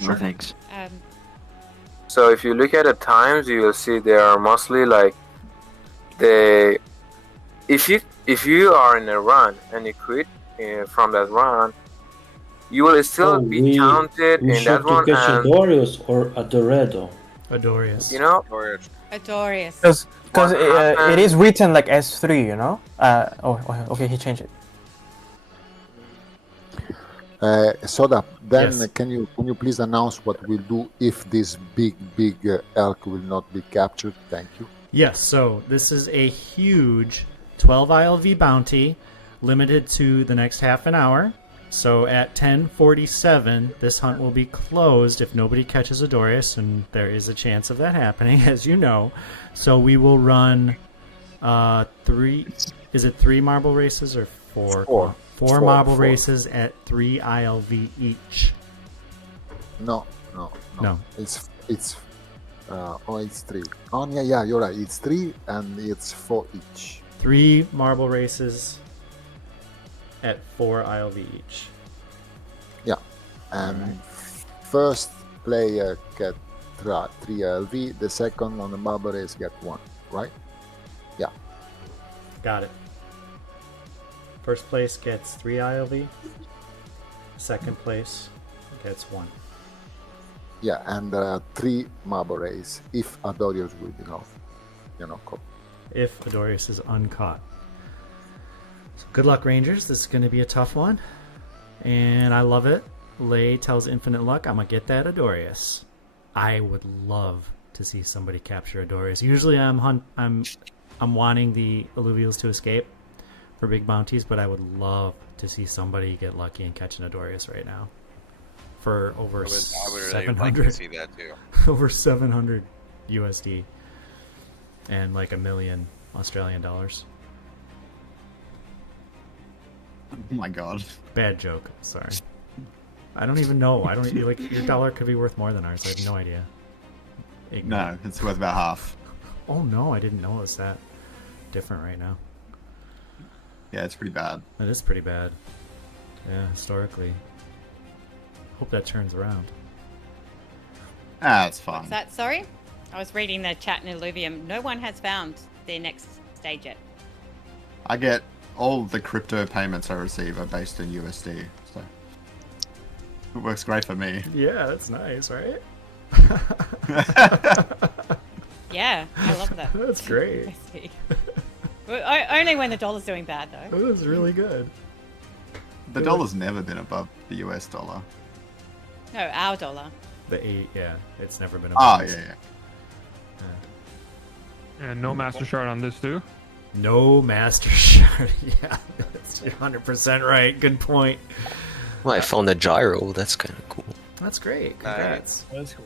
No thanks. So if you look at the times, you will see they are mostly like if you are in a run and you quit from that run, you will still be counted in that one. And Adorius or Adoredo? Adorius. you know, Adorius. Because What it happened- is written like S3, you know? Okay, he changed it. Soda, then Yes. can you please announce what we'll do if this big elk will not be captured? Thank you. Yes, so this is a huge 12 ILV bounty, limited to the next half an hour. So at 10:47, this hunt will be closed if nobody catches Adorius, and there is a chance of that happening, as you know. So we will run three. Is it 3 marble races or 4? Four. Four marble races at 3 ILV each. No. No. It's it's 3. Oh yeah, you're right. It's 3 and it's 4 each. 3 marble races at 4 ILV each. Yeah, and first player get 3 ILV. The second on the marble race get 1. Right? Yeah. Got it. First place gets 3 ILV. Second place gets 1. Yeah, and 3 marble race if Adorius will be not, caught. If Adorius is uncaught. So good luck, Rangers. This is going to be a tough one. And I love it. Lay tells Infinite Luck, I'm going to get that Adorius. I would love to see somebody capture Adorius. Usually I'm wanting the Illuvials to escape for big bounties, but I would love to see somebody get lucky and catch an Adorius right now. For over I would really 700. like to see that too. Over 700 USD. And like $1 million Australian dollars. Oh my god. Bad joke. Sorry. I don't even know. I don't like your dollar could be worth more than ours. I have no idea. No, it's worth about half. Oh no, I didn't know it was that different right now. Yeah, it's pretty bad. That is pretty bad. Yeah, historically. Hope that turns around. It's fine. What's that? Sorry? I was reading the chat in Illuvium. No one has found their next stage yet. I get all the crypto payments I receive are based in USD, so it works great for me. Yeah, that's nice, right? Yeah, I love that. That's great. I see. Only when the dollar's doing bad, though. That was really good. The dollar's never been above the US dollar. No, our dollar. Yeah, it's never been. Oh, above. yeah. And no master shard on this too. No master shard. Yeah, that's 100% right. Good point. Well, I found a gyro. That's kind of cool. That's great. Congrats. That's cool.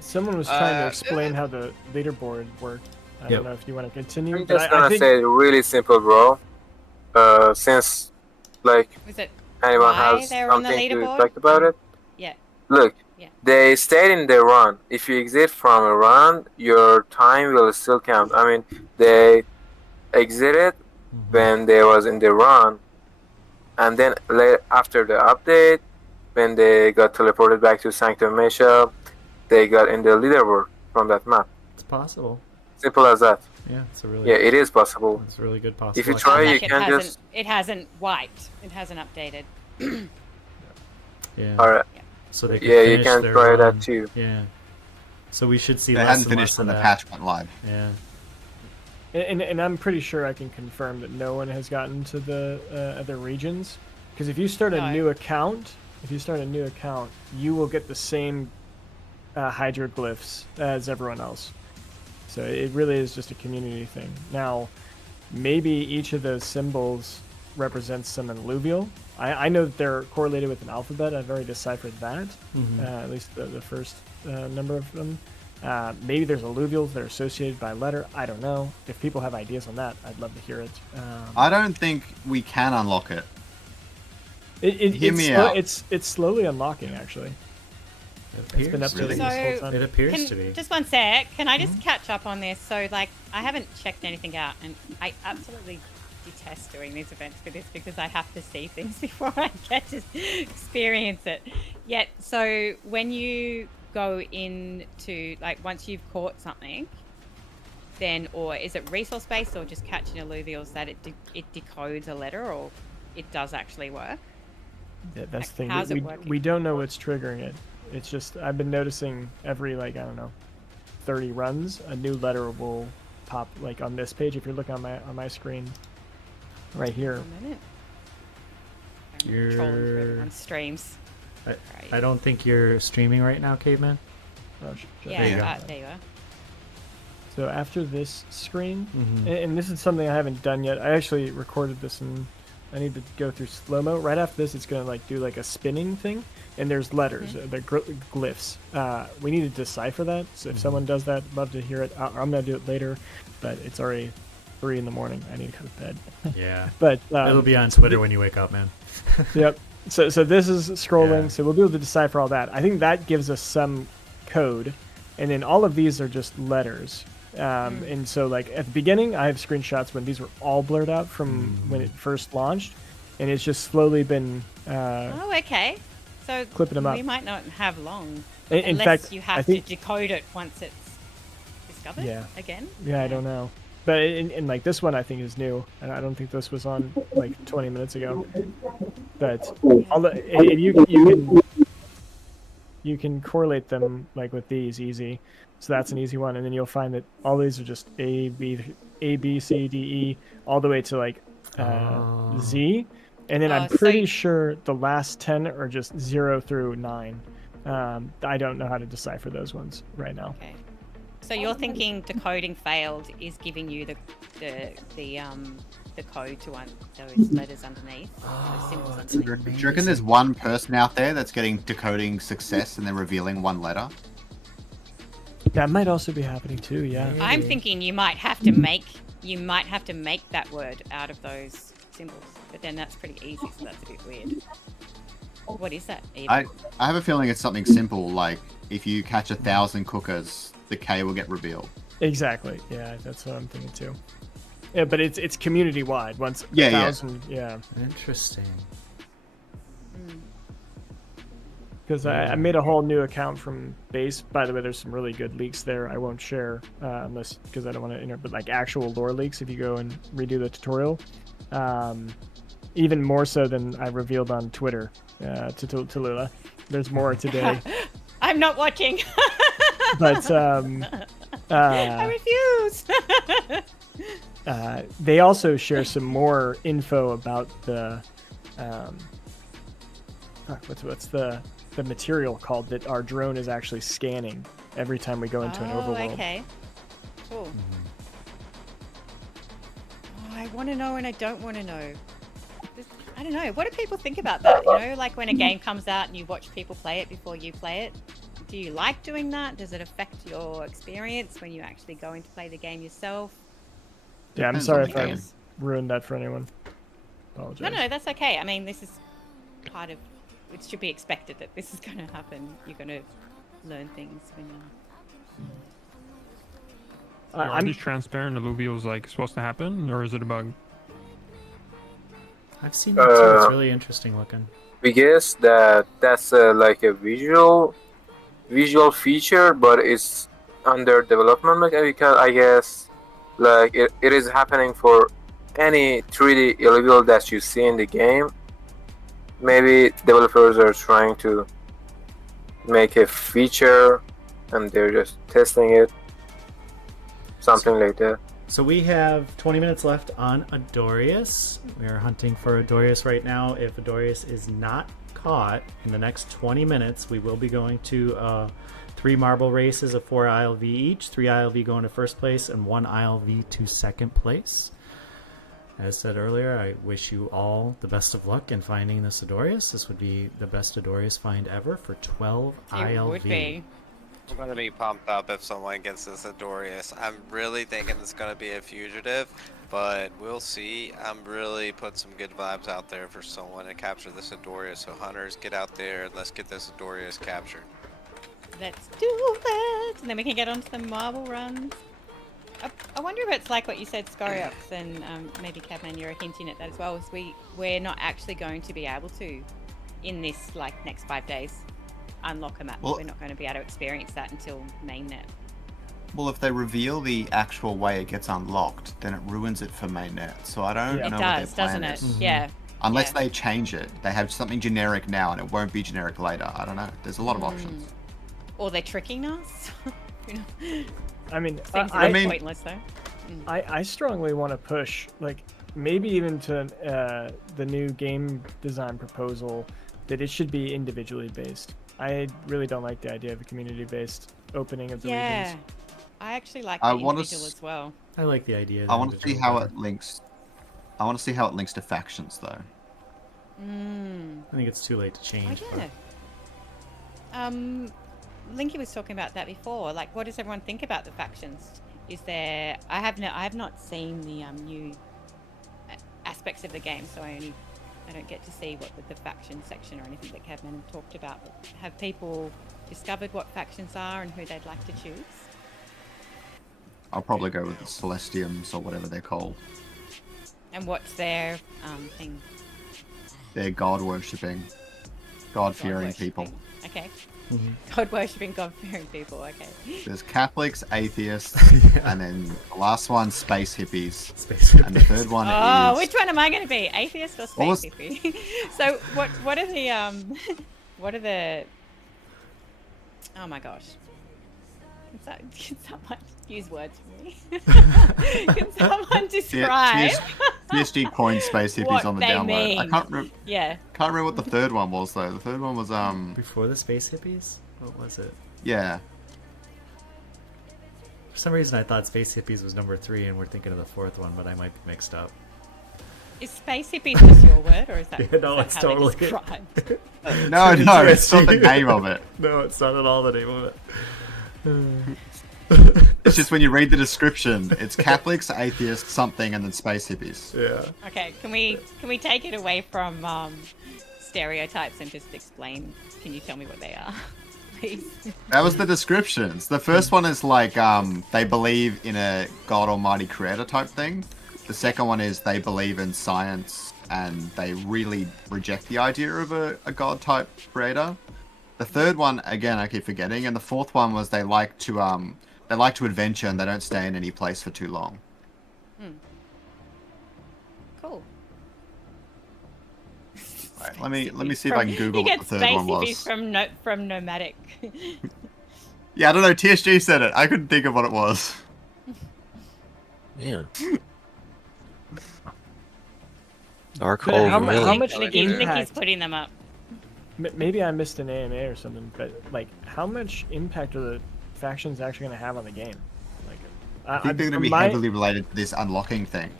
Someone was trying to explain how the leaderboard worked. I don't know if you want to continue. I'm but just I gonna think say really simple, bro. Since like Was it anyone why has they're on the something to leaderboard? talk about it. Yeah. Look, Yeah. they stayed in the run. If you exit from a run, your time will still count. I mean, they exited when they was in the run, and then after the update, when they got teleported back to Sanctum Mesha, they got in the leaderboard from that map. It's possible. Simple as that. Yeah, it's a really. Yeah, it is possible. It's a really good possible. If you try, Like you it can hasn't, just. It hasn't wiped. It hasn't updated. Yeah. All right. So they. Yeah, you finish can their try run. that too. Yeah. So we should see They less hadn't and finished less of when the that. patch went live. Yeah. And I'm pretty sure I can confirm that no one has gotten to the other regions, because if you start a new account, you will get the same hydroglyphs as everyone else. So it really is just a community thing. Now, maybe each of those symbols represents some alluvial. I know that they're correlated with an alphabet. I've already deciphered that, at least the first number of them. Maybe there's alluvials that are associated by letter. I don't know. If people have ideas on that, I'd love to hear it. I don't think we can unlock it. Hear me slow- out. It's slowly unlocking, actually. It's been updated this whole time. It appears to be. Just one sec. Can I just catch up on this? So, like, I haven't checked anything out, and I absolutely detest doing these events for this because I have to see things before I get to experience it. Yet, so when you go into, like, once you've caught something, then, or is it resource based or just catching alluvials that it decodes a letter, or it does actually work? Yeah, that's the thing. How's it working? We don't know what's triggering it. It's just I've been noticing every, like, I don't know, 30 runs, a new letter will pop, like on this page. If you're looking on my screen, right here. You're on streams. I don't think you're streaming right now, Caveman. Oh, Yeah, there you go. there you are. So after this screen, Mhm. and this is something I haven't done yet. I actually recorded this and I need to go through slow-mo. Right after this, it's gonna like do like a spinning thing, and there's letters, they're glyphs. We need to decipher that. So if someone does that, love to hear it. I'm gonna do it later, but it's already 3 in the morning. I need to go to bed. Yeah. But it'll be on Twitter when you wake up, man. Yep. So this is scrolling. Yeah. So we'll be able to decipher all that. I think that gives us some code, and then all of these are just letters. And so, like, at the beginning, I have screenshots when these were all blurred out from when it first launched, and it's just slowly been Oh, okay. So clipping them up. we might not have long, In unless fact, you I have think- to decode it once it's discovered Yeah. again. Yeah, I don't know. But in like this one, I think is new, and I don't think this was on like 20 minutes ago. But and you can correlate them like with these easy, so that's an easy one. And then you'll find that all these are just A, B, C, D, E, all the way to like Z. And then I'm so pretty sure the last 10 are just 0 through 9. I don't know how to decipher those ones right now. Okay. So you're thinking decoding failed is giving you the code to those letters underneath, those symbols underneath. Do you reckon there's one person out there that's getting decoding success and they're revealing one letter? That might also be happening too. Yeah. I'm thinking you might have to make that word out of those symbols, but then that's pretty easy, so that's a bit weird. What is that? I have a feeling it's something simple, like if you catch 1,000 cookers, the K will get revealed. Exactly. Yeah, that's what I'm thinking too. Yeah, but it's community wide. Once Yeah, 1,000. Yeah. Interesting. Because I made a whole new account from base. By the way, there's some really good leaks there. I won't share unless because I don't want to but like actual lore leaks. If you go and redo the tutorial, even more so than I revealed on Twitter to Teloolah. There's more today. I'm not watching. But I refuse. They also share some more info about the what's the material called that our drone is actually scanning every time we go into an overworld. Okay. Cool. Oh, I want to know and I don't want to know. I don't know. What do people think about that? You know, like when a game comes out and you watch people play it before you play it. Do you like doing that? Does it affect your experience when you actually go in to play the game yourself? Yeah, I'm sorry if I ruined that for anyone. Apologize. No, that's okay. I mean, this is part of it should be expected that this is going to happen. You're going to learn things when you. Are these transparent alluvials like supposed to happen, or is it a bug? I've seen that too. It's really interesting looking. We guess that that's like a visual feature, but it's under development. Like, because I guess like it is happening for any 3D illegal that you see in the game. Maybe developers are trying to make a feature and they're just testing it, something like that. So we have 20 minutes left on Adorius. We are hunting for Adorius right now. If Adorius is not caught in the next 20 minutes, we will be going to 3 marble races of 4 ILV each. 3 ILV going to first place and 1 ILV to second place. As said earlier, I wish you all the best of luck in finding this Adorius. This would be the best Adorius find ever for 12 ILV. It would be. I'm gonna be pumped up if someone gets this Adorius. I'm really thinking it's gonna be a fugitive, but we'll see. I'm really putting some good vibes out there for someone to capture this Adorius. So hunters, get out there and let's get this Adorius captured. Let's do it, and then we can get onto the marble runs. I wonder if it's like what you said, Scoriox, and maybe Cabman, you're hinting at that as well. Is we're not actually going to be able to, in this like next 5 days, unlock a map. Well, we're not going to be able to experience that until mainnet. Well, if they reveal the actual way it gets unlocked, then it ruins it for mainnet. So I don't know It what does, their plan doesn't it? is. Yeah. Unless yeah. they change it. They have something generic now and it won't be generic later. I don't know. There's a lot of options. Or they're tricking us. You know? I mean, Seems I mean, pointless though. I strongly want to push, like, maybe even to the new game design proposal, that it should be individually based. I really don't like the idea of a community-based opening of the regions. I actually like I the wanna individual as well. I like the idea. Of I want to see individual how better. it links. I want to see how it links to factions, though. I think it's too late to change. Oh, yeah. Linky was talking about that before. Like, what does everyone think about the factions? Is there? I have not seen the new aspects of the game, so I don't get to see what the faction section or anything that Cabman talked about. But have people discovered what factions are and who they'd like to choose? I'll probably go with the Celestiums or whatever they're called. And what's their thing? They're god-worshipping, god-fearing people. Okay. God worshipping, God fearing people. Okay. There's Catholics, atheists, and then the last one, space hippies. And the third one is. Which one am I going to be? Atheist or space hippie? So what are the what are the? Oh my gosh. Can someone use words for me? Can someone describe? TSG coined space hippies what on the they download. mean. I can't remember. Yeah. Can't remember what the third one was though. The third one was before the space hippies. What was it? Yeah. For some reason, I thought space hippies was number 3, and we're thinking of the 4th one, but I might be mixed up. Is space hippies just your word, or is that? Yeah, no, is that it's how totally. they're described? No, it's not the name of it. No, it's not at all the name of it. It's just when you read the description, it's Catholics, atheists, something, and then space hippies. Yeah. Okay, can we take it away from stereotypes and just explain? Can you tell me what they are, please? That was the descriptions. The first one is like they believe in a God Almighty Creator type thing. The second one is they believe in science and they really reject the idea of a God type creator. The third one, again, I keep forgetting, and the fourth one was they like to adventure and they don't stay in any place for too long. Cool. Right, let me see if I can Google what the third one was. From nomadic. Yeah, I don't know. TSG said it. I couldn't think of what it was. Yeah. But really? how much Nicky's impact? putting them up. Maybe I missed an AMA or something, but like, how much impact are the factions actually going to have on the game? Like, I think they're going to be heavily related to this unlocking thing.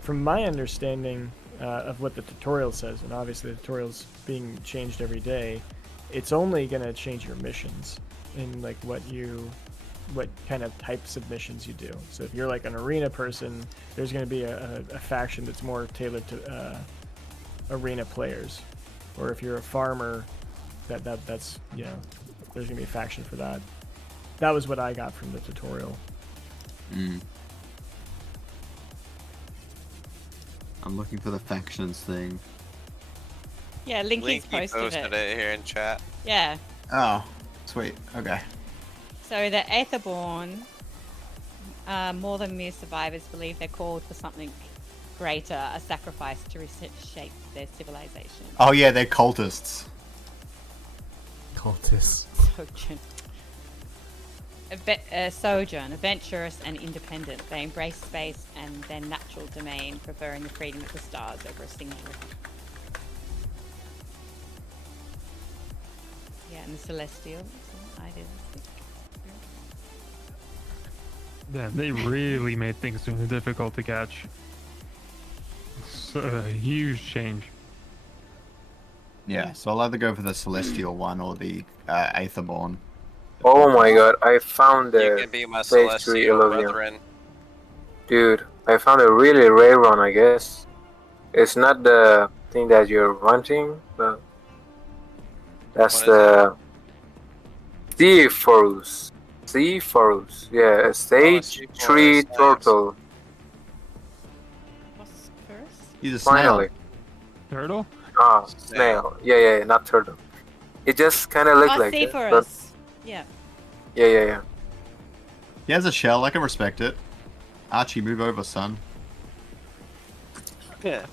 From my understanding of what the tutorial says, and obviously the tutorial's being changed every day, it's only going to change your missions in like what kind of types of missions you do. So if you're like an arena person, there's going to be a faction that's more tailored to arena players. or if you're a farmer, that's you know, there's gonna be a faction for that. That was what I got from the tutorial. I'm looking for the factions thing. Yeah, Linky's posted it here in chat. Yeah. Oh, sweet. Okay. So the Aetherborn, more than mere survivors, believe they're called for something greater, a sacrifice to reshape their civilization. Oh yeah, they're cultists. Cultists. Sojourn, adventurous and independent. They embrace space and their natural domain, preferring the freedom of the stars over a single river. Yeah, and the Celestials. I did. Yeah, they really made things difficult to catch. It's a huge change. Yeah, so I'll either go for the Celestial one or the Aetherborn. Oh my god, I found You the can be my phase 3 celestial Illuvium. brethren. Dude, I found a really rare one, I guess. It's not the thing that you're wanting, but that's the Zephyrus. Zephyrus, yeah, stage 3 turtle. What's first? He's a snail. Finally. Turtle? Ah, snail. Yeah, not turtle. It just kind of looked like it. But Yeah. yeah. He has a shell, I can respect it. Archie, move over, son. Yeah.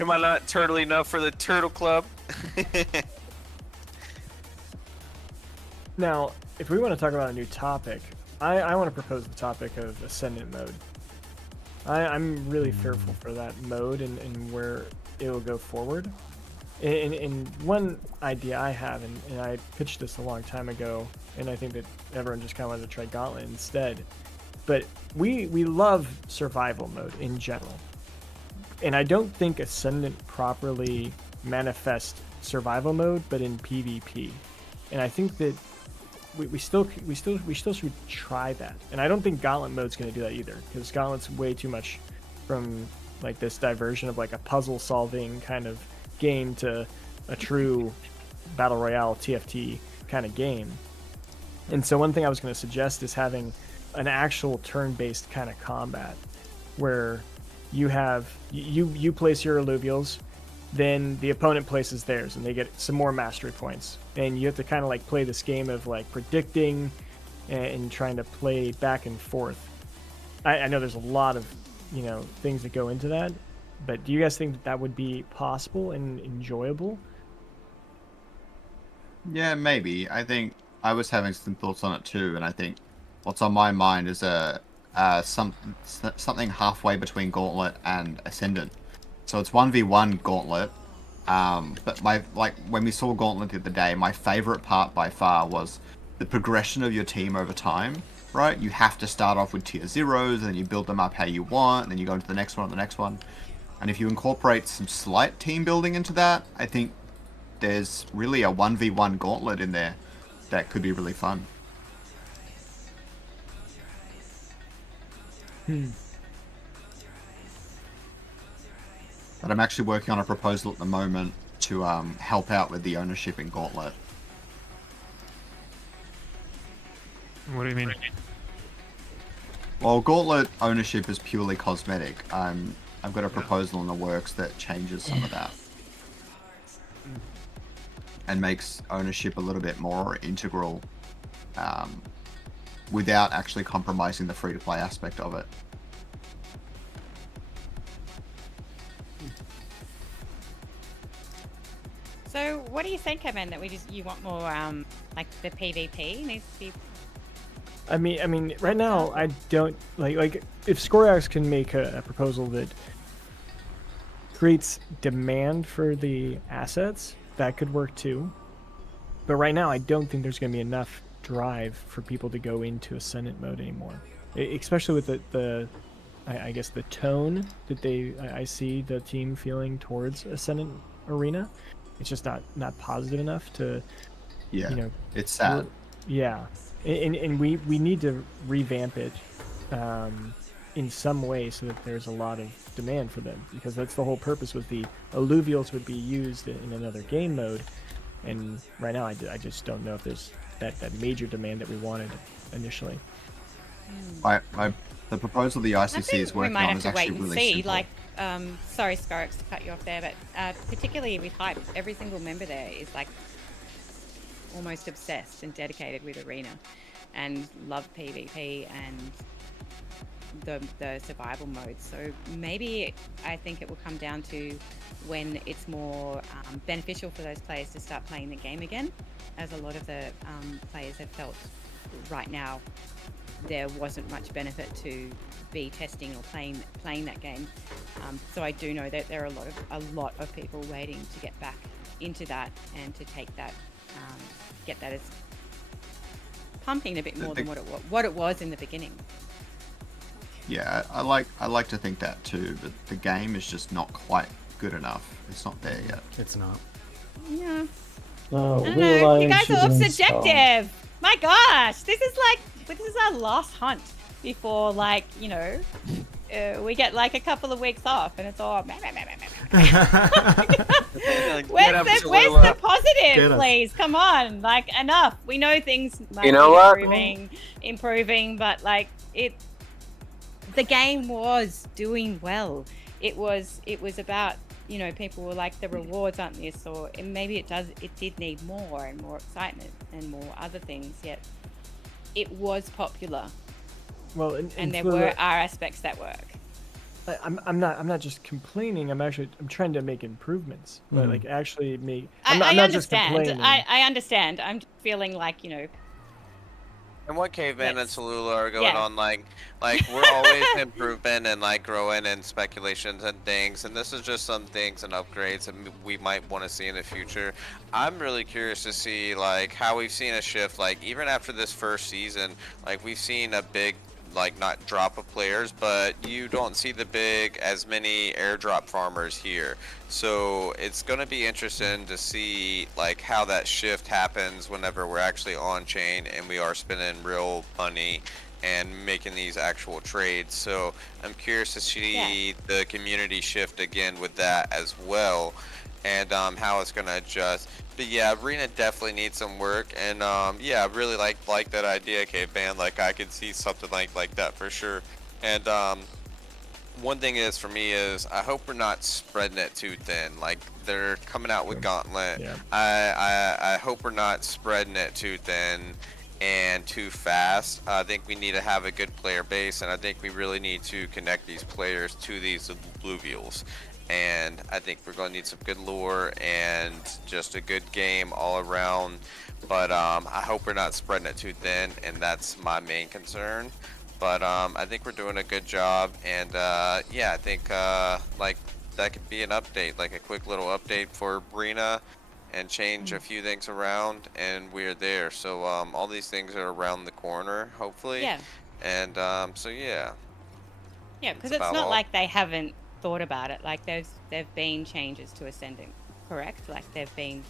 Am I not turtle enough for the Turtle Club? Now, if we want to talk about a new topic, I want to propose the topic of Ascendant mode. I'm really fearful for that mode and where it will go forward. And one idea I have, and I pitched this a long time ago, and I think that everyone just kind of wanted to try Gauntlet instead. But we love survival mode in general. And I don't think Ascendant properly manifests survival mode, but in PvP. And I think that we still should try that. And I don't think Gauntlet mode's going to do that either, because Gauntlet's way too much from like this diversion of like a puzzle solving kind of game to a true battle royale TFT kind of game. And so one thing I was going to suggest is having an actual turn-based kind of combat where you have you place your alluvials, then the opponent places theirs and they get some more mastery points, and you have to kind of like play this game of like predicting and trying to play back and forth. I know there's a lot of things that go into that, but do you guys think that would be possible and enjoyable? Yeah, maybe. I think I was having some thoughts on it too, and I think what's on my mind is something halfway between Gauntlet and Ascendant. So it's 1v1 Gauntlet, but when we saw Gauntlet the other day, my favorite part by far was the progression of your team over time. Right, you have to start off with tier 0s, and then you build them up how you want, and then you go into the next one and the next one. And if you incorporate some slight team building into that, I think there's really a 1v1 Gauntlet in there that could be really fun. But I'm actually working on a proposal at the moment to help out with the ownership in Gauntlet. What do you mean? Well, Gauntlet ownership is purely cosmetic. I've got a proposal in the works that changes some of that. And makes ownership a little bit more integral without actually compromising the free-to-play aspect of it. So what do you think, Evan, that you want more like the PvP needs to be? I mean, right now I don't like if Scoreax can make a proposal that creates demand for the assets, that could work too. But right now I don't think there's going to be enough drive for people to go into Ascendant mode anymore, especially with the I guess the tone that I see the team feeling towards Ascendant Arena. It's just not positive enough to, it's sad. Yeah, and we need to revamp it, in some way so that there's a lot of demand for them, because that's the whole purpose. Was the alluvials would be used in another game mode, and right now I just don't know if there's that major demand that we wanted initially. The proposal the ICC is we working might on have is to wait actually and really see. simple. Like, sorry, Scorix, to cut you off there, but particularly with Hype, every single member there is like almost obsessed and dedicated with Arena, and love PvP and the survival mode. So maybe I think it will come down to when it's more beneficial for those players to start playing the game again, as a lot of the players have felt right now there wasn't much benefit to be testing or playing that game. So I do know that there are a lot of people waiting to get back into that and to take that, get that as pumping a bit more than what it was in the beginning. Yeah, I like to think that too, but the game is just not quite good enough. It's not there yet. It's not. Yeah. No, I don't real know. life You guys are all shouldn't subjective. My gosh, this is our last hunt before, like, you know, we get like a couple of weeks off, and it's all. Where's the positive, please? Come on, like, enough. We know things might You know be what? improving, but like the game was doing well. It was about, you know, people were like, the rewards aren't this, or maybe it did need more and more excitement and more other things, yet it was popular. Well, and there are aspects that work. I'm not just complaining. I'm trying to make improvements, but like actually make. I'm I not just understand. complaining. I understand. I'm just feeling like, you know. And what Caveman and Teloolah are going on, like we're always improving and like growing and speculations and things, and this is just some things and upgrades that we might want to see in the future. I'm really curious to see like how we've seen a shift, like even after this first season, like we've seen a big, like, not drop of players, but you don't see the big as many airdrop farmers here. So it's going to be interesting to see like how that shift happens whenever we're actually on chain and we are spending real money and making these actual trades. So I'm curious to see the community shift again with that as well, and how it's going to adjust. But yeah, Arena definitely needs some work, and yeah, I really like that idea, Caveman. Like I could see something like that for sure. And one thing is for me is I hope we're not spreading it too thin. Like they're coming out with Gauntlet. Yeah. I hope we're not spreading it too thin and too fast. I think we need to have a good player base, and I think we really need to connect these players to these alluvials. And I think we're going to need some good lore and just a good game all around. But I hope we're not spreading it too thin, and that's my main concern. But I think we're doing a good job, and yeah, I think like that could be an update, like a quick little update for Brina, and change a few things around, and we're there. So all these things are around the corner, hopefully. Yeah. And so yeah. Yeah, because That's it's about not all. like they haven't thought about it. Like there've been changes to Ascendant, correct? Like they've been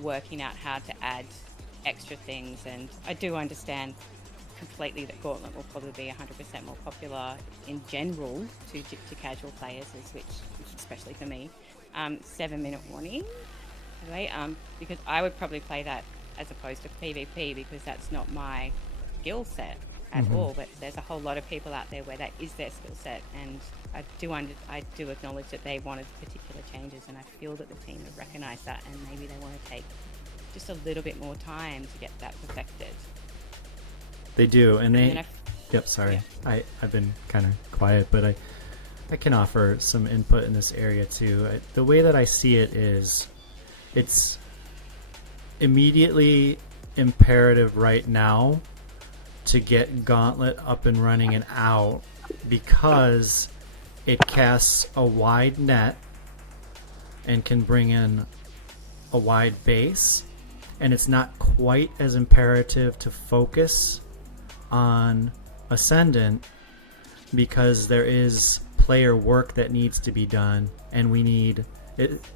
working out how to add extra things, and I do understand completely that Gauntlet will probably be 100% more popular in general to casual players, which especially for me. 7-minute warning, by the way, because I would probably play that as opposed to PvP, because that's not my skill set at all. But there's a whole lot of people out there where that is their skill set, and I do acknowledge that they wanted particular changes, and I feel that the team have recognised that, and maybe they want to take just a little bit more time to get that perfected. They do, and they. And then Yep, sorry. Yeah. I've been kind of quiet, but I can offer some input in this area too. The way that I see it is, it's immediately imperative right now to get Gauntlet up and running and out, because it casts a wide net and can bring in a wide base, and it's not quite as imperative to focus on Ascendant, because there is player work that needs to be done, and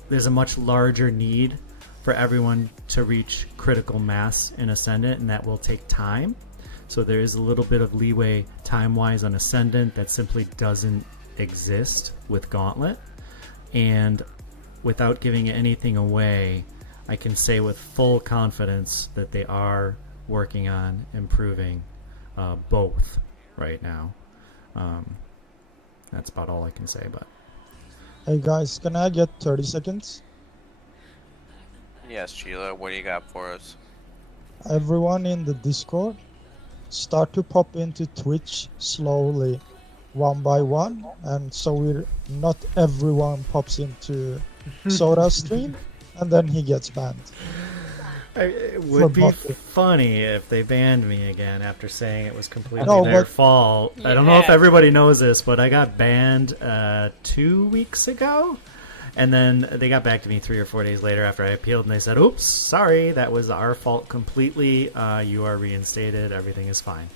there's a much larger need for everyone to reach critical mass in Ascendant, and that will take time. So there is a little bit of leeway time-wise on Ascendant that simply doesn't exist with Gauntlet. And without giving anything away, I can say with full confidence that they are working on improving both right now. That's about all I can say. But Hey guys, can I get 30 seconds? Yes, Sheila, what do you got for us? Everyone in the Discord, start to pop into Twitch slowly, one by one, and so not everyone pops into Soda's stream, and then he gets banned. It would be funny if they banned me again after saying it was completely their fault. I don't know if everybody knows this, but I got banned 2 weeks ago. And then they got back to me 3 or 4 days later after I appealed, and they said, oops, sorry, that was our fault completely. You are reinstated. Everything is fine.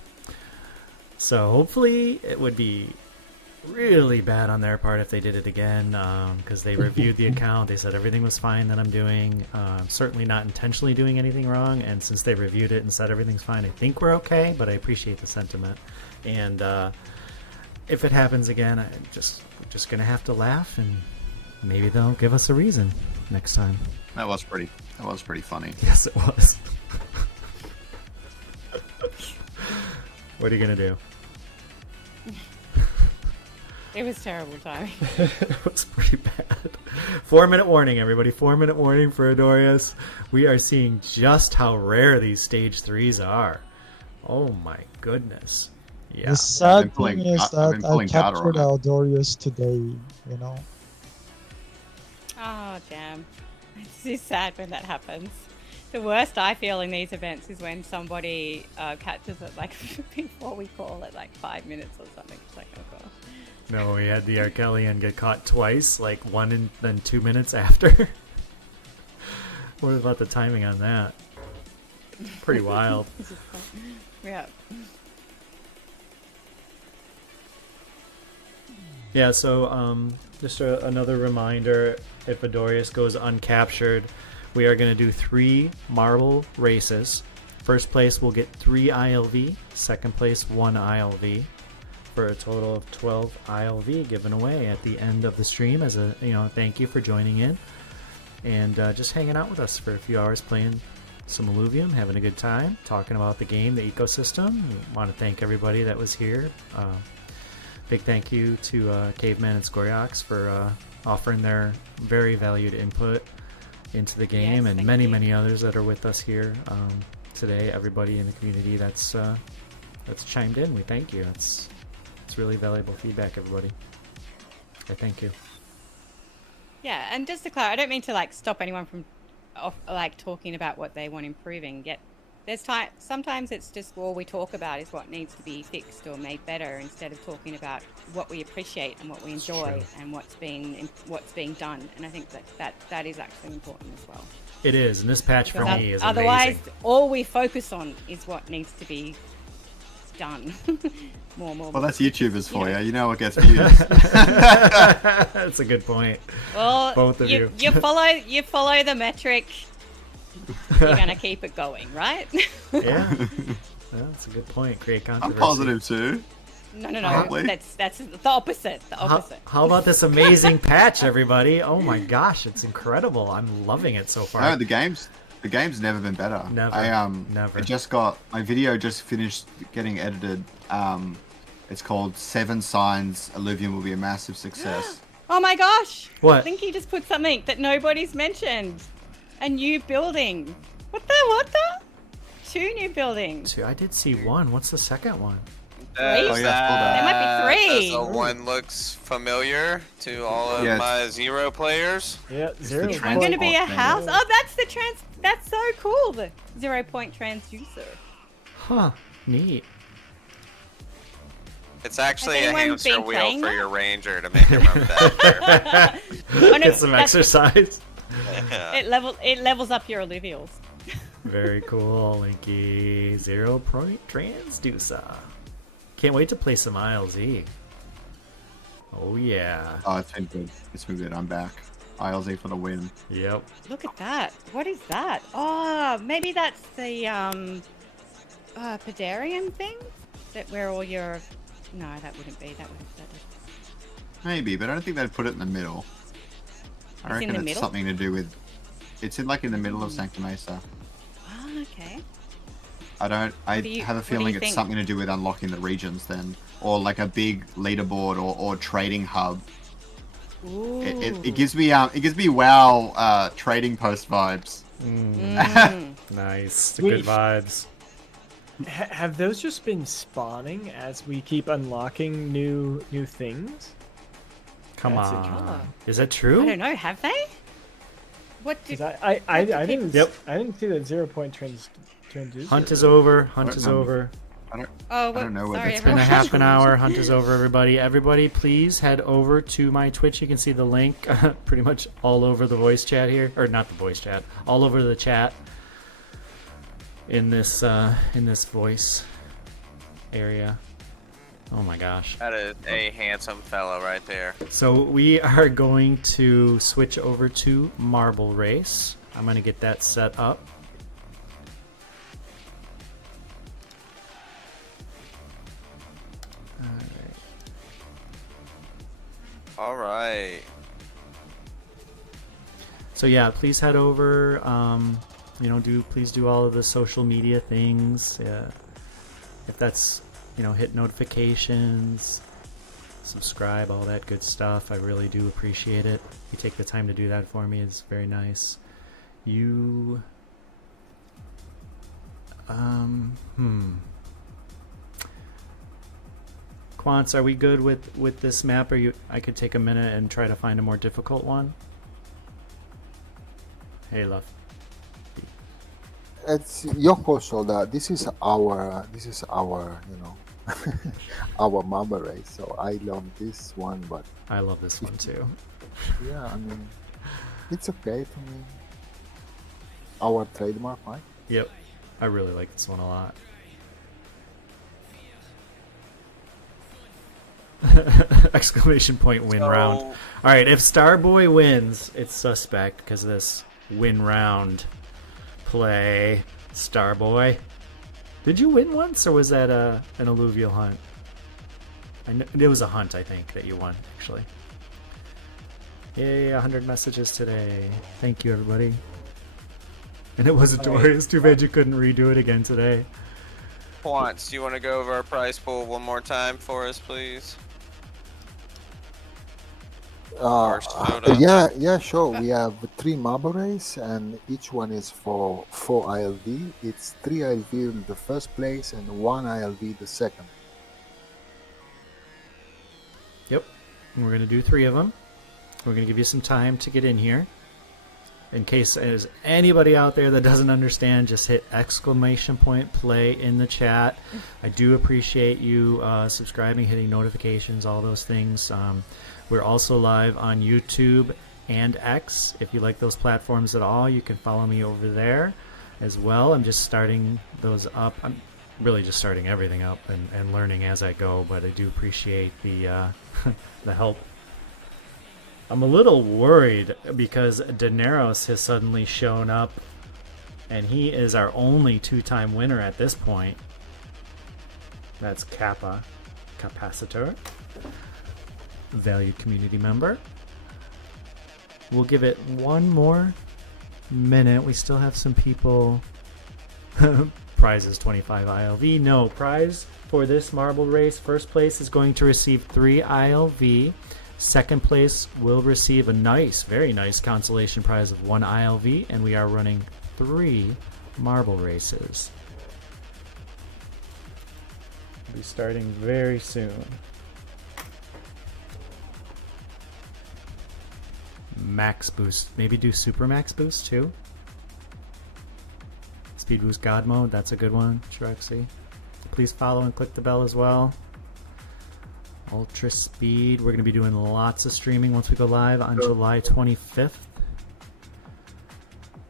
So hopefully it would be really bad on their part if they did it again, because they reviewed the account. They said everything was fine that I'm doing. Certainly not intentionally doing anything wrong. And since they reviewed it and said everything's fine, I think we're okay, but I appreciate the sentiment. And if it happens again, we're just going to have to laugh, and maybe they'll give us a reason next time. That was pretty funny. Yes, it was. What are you going to do? It was terrible timing. It was pretty bad. 4-minute warning, everybody. 4-minute warning for Adorius. We are seeing just how rare these stage 3s are. Oh my goodness. Yeah. The sad thing is that I captured Aldorius today, you know. Oh, damn. It's just sad when that happens. The worst I feel in these events is when somebody catches it like before we call it, like 5 minutes or something. It's like, oh god. No, we had the Arkelian get caught twice, like 1 and then 2 minutes after. What about the timing on that? Pretty wild. Yeah. Yeah, so just another reminder, if Adorius goes uncaptured, we are going to do 3 marble races. First place will get 3 ILV, second place 1 ILV, for a total of 12 ILV given away at the end of the stream as a thank you for joining in and just hanging out with us for a few hours playing some Illuvium, having a good time, talking about the game, the ecosystem. We want to thank everybody that was here. Big thank you to Caveman and Scoriox for offering their very valued input into the game, and many others that are with us here today. Everybody in the community that's chimed in, we thank you. It's really valuable feedback, everybody. I thank you. Yeah, and just to clarify, I don't mean to like stop anyone from talking about what they want improving. Yet there's sometimes it's just all we talk about is what needs to be fixed or made better, instead of talking about what we appreciate and what we enjoy and what's being done. And I think that is actually important as well. It is, and this patch for me is otherwise amazing. all we focus on is what needs to be done. more. Well, that's YouTubers for you. You know what gets views. That's a good point. Well, both of you. You follow the metric. You're gonna keep it going, right? Yeah, that's a good point. Create controversy. I'm positive too. No. That's the opposite. The opposite. How about this amazing patch, everybody? Oh my gosh, it's incredible. I'm loving it so far. No, the game's never been better. Never. My video just finished getting edited. It's called 7 Signs Illuvium will be a massive success. Oh my gosh! What? I think he just put something that nobody's mentioned. A new building. What the? 2 new buildings. 2. I did see 1. What's the second one? There might be 3. So one looks familiar to all of my Zero players. Yeah, Zero. I'm gonna be a house. Oh, that's so cool. The 0-point transducer. Huh. Neat. It's actually a anyone hamster been wheel playing for that? your ranger to make him run faster. Get some exercise. Yeah. It levels up your alluvials. Very cool, Linky. 0-point transducer. Can't wait to play some ILZ. Oh yeah. Oh, it's been good. It's been good. I'm back. ILZ for the win. Yep. Look at that. What is that? Oh, maybe that's the Pedarium thing? That where all your... No, that wouldn't be. That would. Maybe, but I don't think they'd put it in the middle. I It's in reckon the it's middle? something to do with. It's in like in the middle of Sancta Mesa. Oh, okay. I don't. I What do you- have a what do you feeling it's think? something to do with unlocking the regions then, or like a big leaderboard or trading hub. Ooh. It gives me WoW trading post vibes. Nice. The good vibes. Have those just been spawning as we keep unlocking new things? Come That's on. interesting. Is that true? I don't know. Have they? What did... 'Cause I didn't. Yep. I didn't see that 0 point transducer. Hunt is over. Hunt is over. Oh, I don't know what sorry, that's It's been a been. half an hour. Hunt is over, everybody. Everybody, please head over to my Twitch. You can see the link pretty much all over the voice chat here. Or not the voice chat. All over the chat in this voice area. Oh my gosh. That is a handsome fellow right there. So we are going to switch over to Marble Race. I'm going to get that set up. All right. So yeah, please head over. Please do all of the social media things. If that's, hit notifications, subscribe, all that good stuff. I really do appreciate it. You take the time to do that for me. It's very nice. Quants, are we good with this map? I could take a minute and try to find a more difficult one. Hey, love. It's your call, Soda. This is our our mama race. So I love this one, but I love this one too. Yeah, I mean, it's okay to me. Our trademark, right? Yep, I really like this one a lot. Exclamation point win round. All right, if Starboy wins, it's suspect because of this win round play. Starboy, did you win once, or was that an alluvial hunt? It was a hunt, I think, that you won actually. Yay, 100 messages today. Thank you, everybody. And it was Dorius. Too bad you couldn't redo it again today. Quants, do you want to go over our prize pool one more time for us, please? Yeah, sure. We have 3 marble race, and each one is for 4 ILV. It's 3 ILV in the first place and 1 ILV the second. Yep, and we're gonna do 3 of them. We're gonna give you some time to get in here. In case there's anybody out there that doesn't understand, just hit exclamation point play in the chat. I do appreciate you subscribing, hitting notifications, all those things. We're also live on YouTube and X. If you like those platforms at all, you can follow me over there as well. I'm just starting those up. I'm really just starting everything up and learning as I go, but I do appreciate the the help. I'm a little worried because Daenerys has suddenly shown up, and he is our only 2-time winner at this point. That's Kappa, Capacitor, valued community member. We'll give it one more minute. We still have some people. Prize is 25 ILV. No, prize for this marble race. First place is going to receive 3 ILV. Second place will receive a nice, very nice consolation prize of 1 ILV, and we are running 3 marble races. We'll be starting very soon. Max boost. Maybe do super max boost too. Speed boost God mode. That's a good one. Shrexy. Please follow and click the bell as well. Ultra speed. We're going to be doing lots of streaming once we go live on July 25th.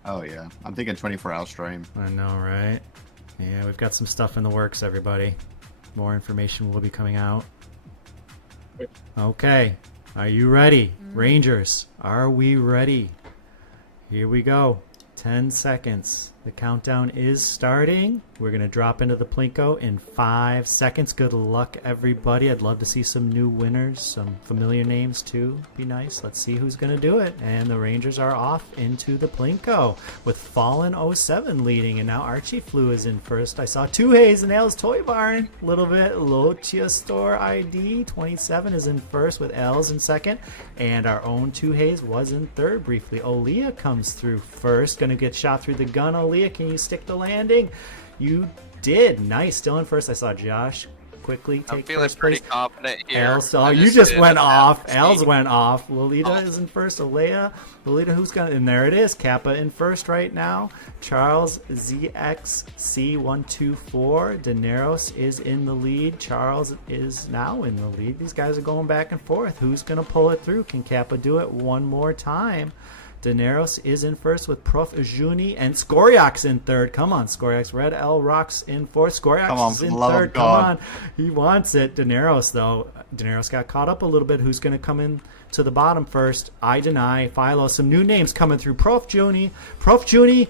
Oh yeah, I'm thinking 24-hour stream. I know, right? Yeah, we've got some stuff in the works, everybody. More information will be coming out. Okay, are you ready? Rangers, are we ready? Here we go. 10 seconds. The countdown is starting. We're going to drop into the Plinko in 5 seconds. Good luck, everybody. I'd love to see some new winners, some familiar names, too. Be nice. Let's see who's going to do it. And the Rangers are off into the Plinko with Fallen07 leading. And now Archie Flew is in first. I saw Two Haze and L's Toy Barn. A little bit. Lotia Store ID 27 is in first with L's in second. And our own Two Haze was in third briefly. Olia comes through first. Going to get shot through the gun. Leah, can you stick the landing? You did. Nice. Still in first. I saw Josh quickly take I'm feeling first pretty place. confident here. Els, oh, you just went off. Els went off. Lolita is in first. Lolita, who's gonna? And there it is. Kappa in first right now. Charles ZXC124. Daneros is in the lead. Charles is now in the lead. These guys are going back and forth. Who's gonna pull it through? Can Kappa do it one more time? Daneros is in first with Prof. Juni and Skoriak's in third. Come on, Skoriak's. Red L Rocks in fourth. Skoriak's is in third. Come on. He wants it. Daneros, though. Daneros got caught up a little bit. Who's going to come in to the bottom first? I Deny. Philo. Some new names coming through. Prof. Juni. Prof. Juni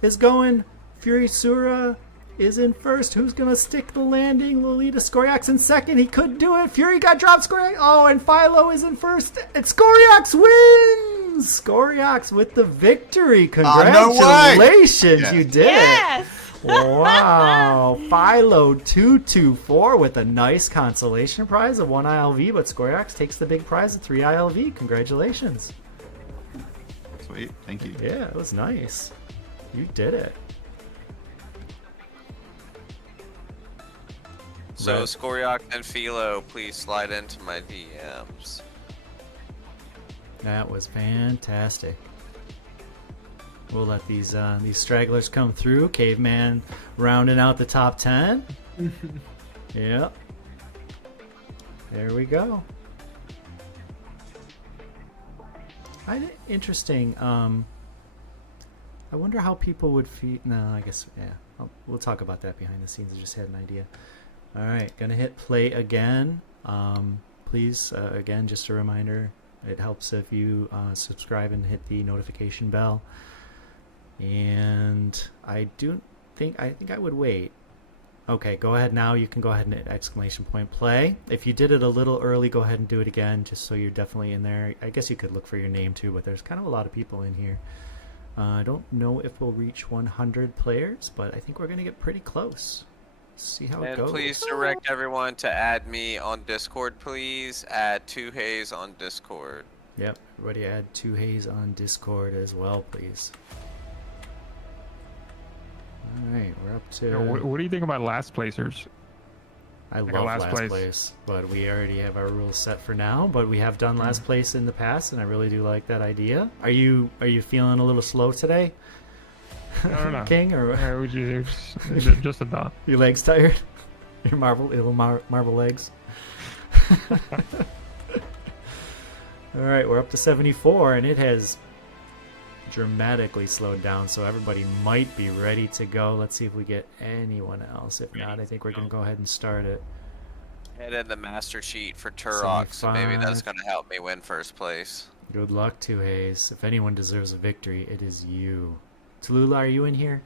is going. Fury Sura is in first. Who's going to stick the landing? Lolita. Skoriak's in second. He could do it. Fury got dropped. Skoriak. Oh, and Philo is in first. And Skoriak's wins! Skoriaks with the victory. Congratulations. No way. You did Yes. it. Wow. Philo 224 with a nice consolation prize of 1 ILV, but Skoriaks takes the big prize of 3 ILV. Congratulations. Sweet. Thank you. Yeah, it was nice. You did it. So, Right. Skoriak and Philo, please slide into my DMs. That was fantastic. We'll let these stragglers come through. Caveman rounding out the top 10. Yep. There we go. Interesting. I wonder how people would feel. No, I guess, yeah. We'll talk about that behind the scenes. I just had an idea. All right, gonna hit play again. Please, again, just a reminder. It helps if you subscribe and hit the notification bell. And I think I would wait. Okay, go ahead now. You can go ahead and hit exclamation point play. If you did it a little early, go ahead and do it again, just so you're definitely in there. I guess you could look for your name too, but there's kind of a lot of people in here. I don't know if we'll reach 100 players, but I think we're going to get pretty close. See how it goes. And please direct everyone to add me on Discord, please. Add 2 Haze on Discord. Yep, everybody add 2 Haze on Discord as well, please. Alright, we're up to... What do you think about last placers? I love last place, but we already have our rules set for now, but we have done last place in the past, and I really do like that idea. Are you feeling a little slow today? I don't know. King, or just a thought. Your legs tired? Your marble legs? Alright, we're up to 74, and it has dramatically slowed down, so everybody might be ready to go. Let's see if we get anyone else. If not, I think we're going to go ahead and start it. Head in the master sheet for Turok, so maybe that's going to help me win first place. Good luck, 2 Haze. If anyone deserves a victory, it is you. Teloolah, are you in here?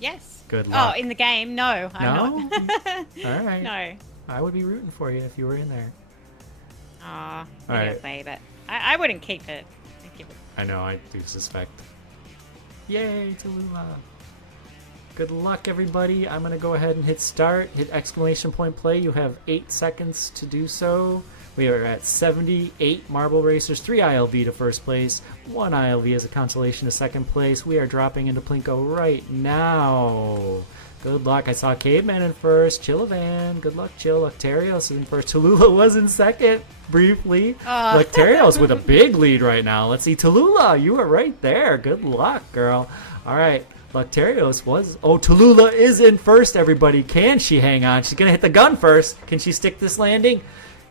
Yes. Good luck. Oh, in the game? No, I'm not. All right. No. I would be rooting for you if you were in there. Aw, All I right. don't say that. I wouldn't keep it. Thank you. I know, I do suspect. Yay, Teloolah. Good luck, everybody. I'm going to go ahead and hit start. Hit exclamation point play. You have 8 seconds to do so. We are at 78 Marble Racers, 3 ILV to first place, 1 ILV as a consolation to second place. We are dropping into Plinko right now. Good luck. I saw Caveman in first. Chillavan. Good luck, Chill. Lactarios in first. Teloolah was in second, briefly. Lactarios with a big lead right now. Let's see. Teloolah, you were right there. Good luck, girl. All right. Lactarios was... Oh, Teloolah is in first, everybody. Can she hang on? She's going to hit the gun first. Can she stick this landing?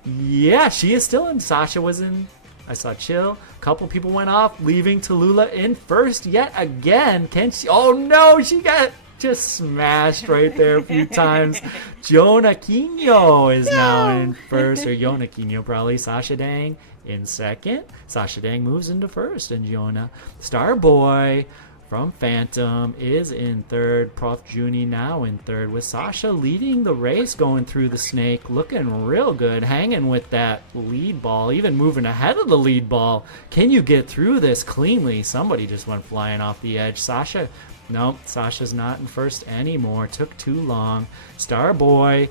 Yeah, she is still in. Sasha was in. I saw Chill. A couple people went off, leaving Teloolah in first yet again. Can she? Oh no, she got just smashed right there a few times. Jonaquinho is now in first, or Jonaquinho probably. Sasha Dang in second. Sasha Dang moves into first, and Jonah Starboy from Phantom is in third. Prof. Junie now in third, with Sasha leading the race, going through the snake, looking real good, hanging with that lead ball, even moving ahead of the lead ball. Can you get through this cleanly? Somebody just went flying off the edge. Sasha, nope, Sasha's not in first anymore. Took too long. Starboy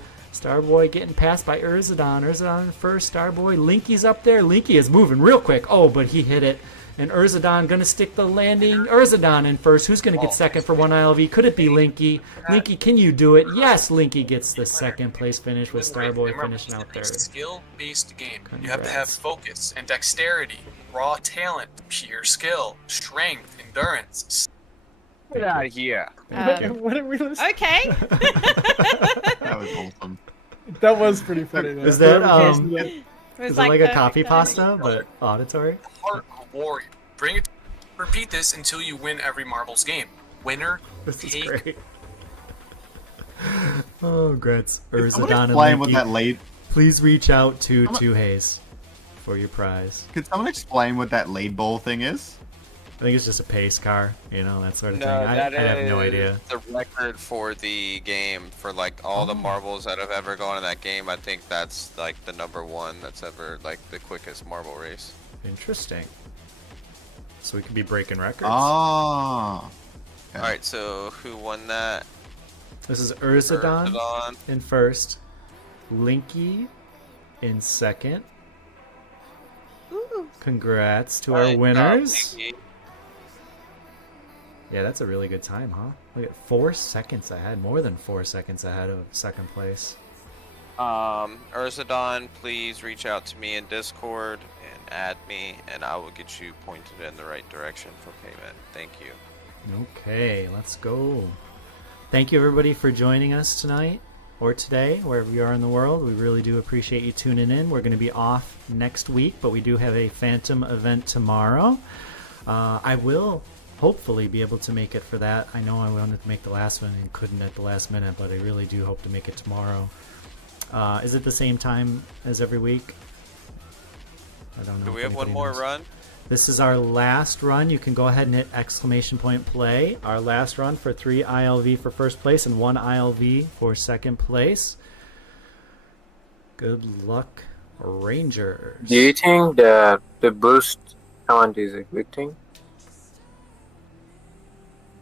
getting passed by Urzadon. Urzadon in first. Starboy, Linky's up there. Linky is moving real quick. Oh, but he hit it. And Urzadon going to stick the landing. Urzadon in first. Who's going to get second for 1 ILV? Could it be Linky? Linky, can you do it? Yes, Linky gets the second place finish, with Starboy finishing out third. It's a skill-based game. You have to have focus and dexterity, raw talent, pure skill, strength, endurance. Get out of here. What are we listening? Okay. That was awesome. That was pretty funny. Though. Is that Is it like a copy pasta but auditory? Heart of a warrior. Bring it. Repeat this until you win every marbles game. Winner. This is take. great. Oh, Gretz. Can someone Urzadon and explain what Linky, that lead? please reach out to Hayes for your prize. Could someone explain what that lead ball thing is? I think it's just a pace car, that sort of No, thing. I that have no idea. is the record for the game for like all the marbles that have ever gone in that game. I think that's like the #1 that's ever like the quickest marble race. Interesting. So we could be breaking records. Oh. All right, so who won that? This is Urzadon Urzadon. in first, Linky in second. Congrats to our winners. Yeah, that's a really good time, huh? Look at 4 seconds ahead, more than 4 seconds ahead of second place. Urzadon, please reach out to me in Discord and add me, and I will get you pointed in the right direction for payment. Thank you. Okay, let's go. Thank you, everybody, for joining us tonight or today, wherever you are in the world. We really do appreciate you tuning in. We're going to be off next week, but we do have a Phantom event tomorrow. I will hopefully be able to make it for that. I know I wanted to make the last one and couldn't at the last minute, but I really do hope to make it tomorrow. Is it the same time as every week? I don't know. Do we if have one anybody more knows. run? This is our last run. You can go ahead and hit !play. Our last run for 3 ILV for first place and 1 ILV for second place. Good luck, Rangers. Do you think that the boost count is a good thing?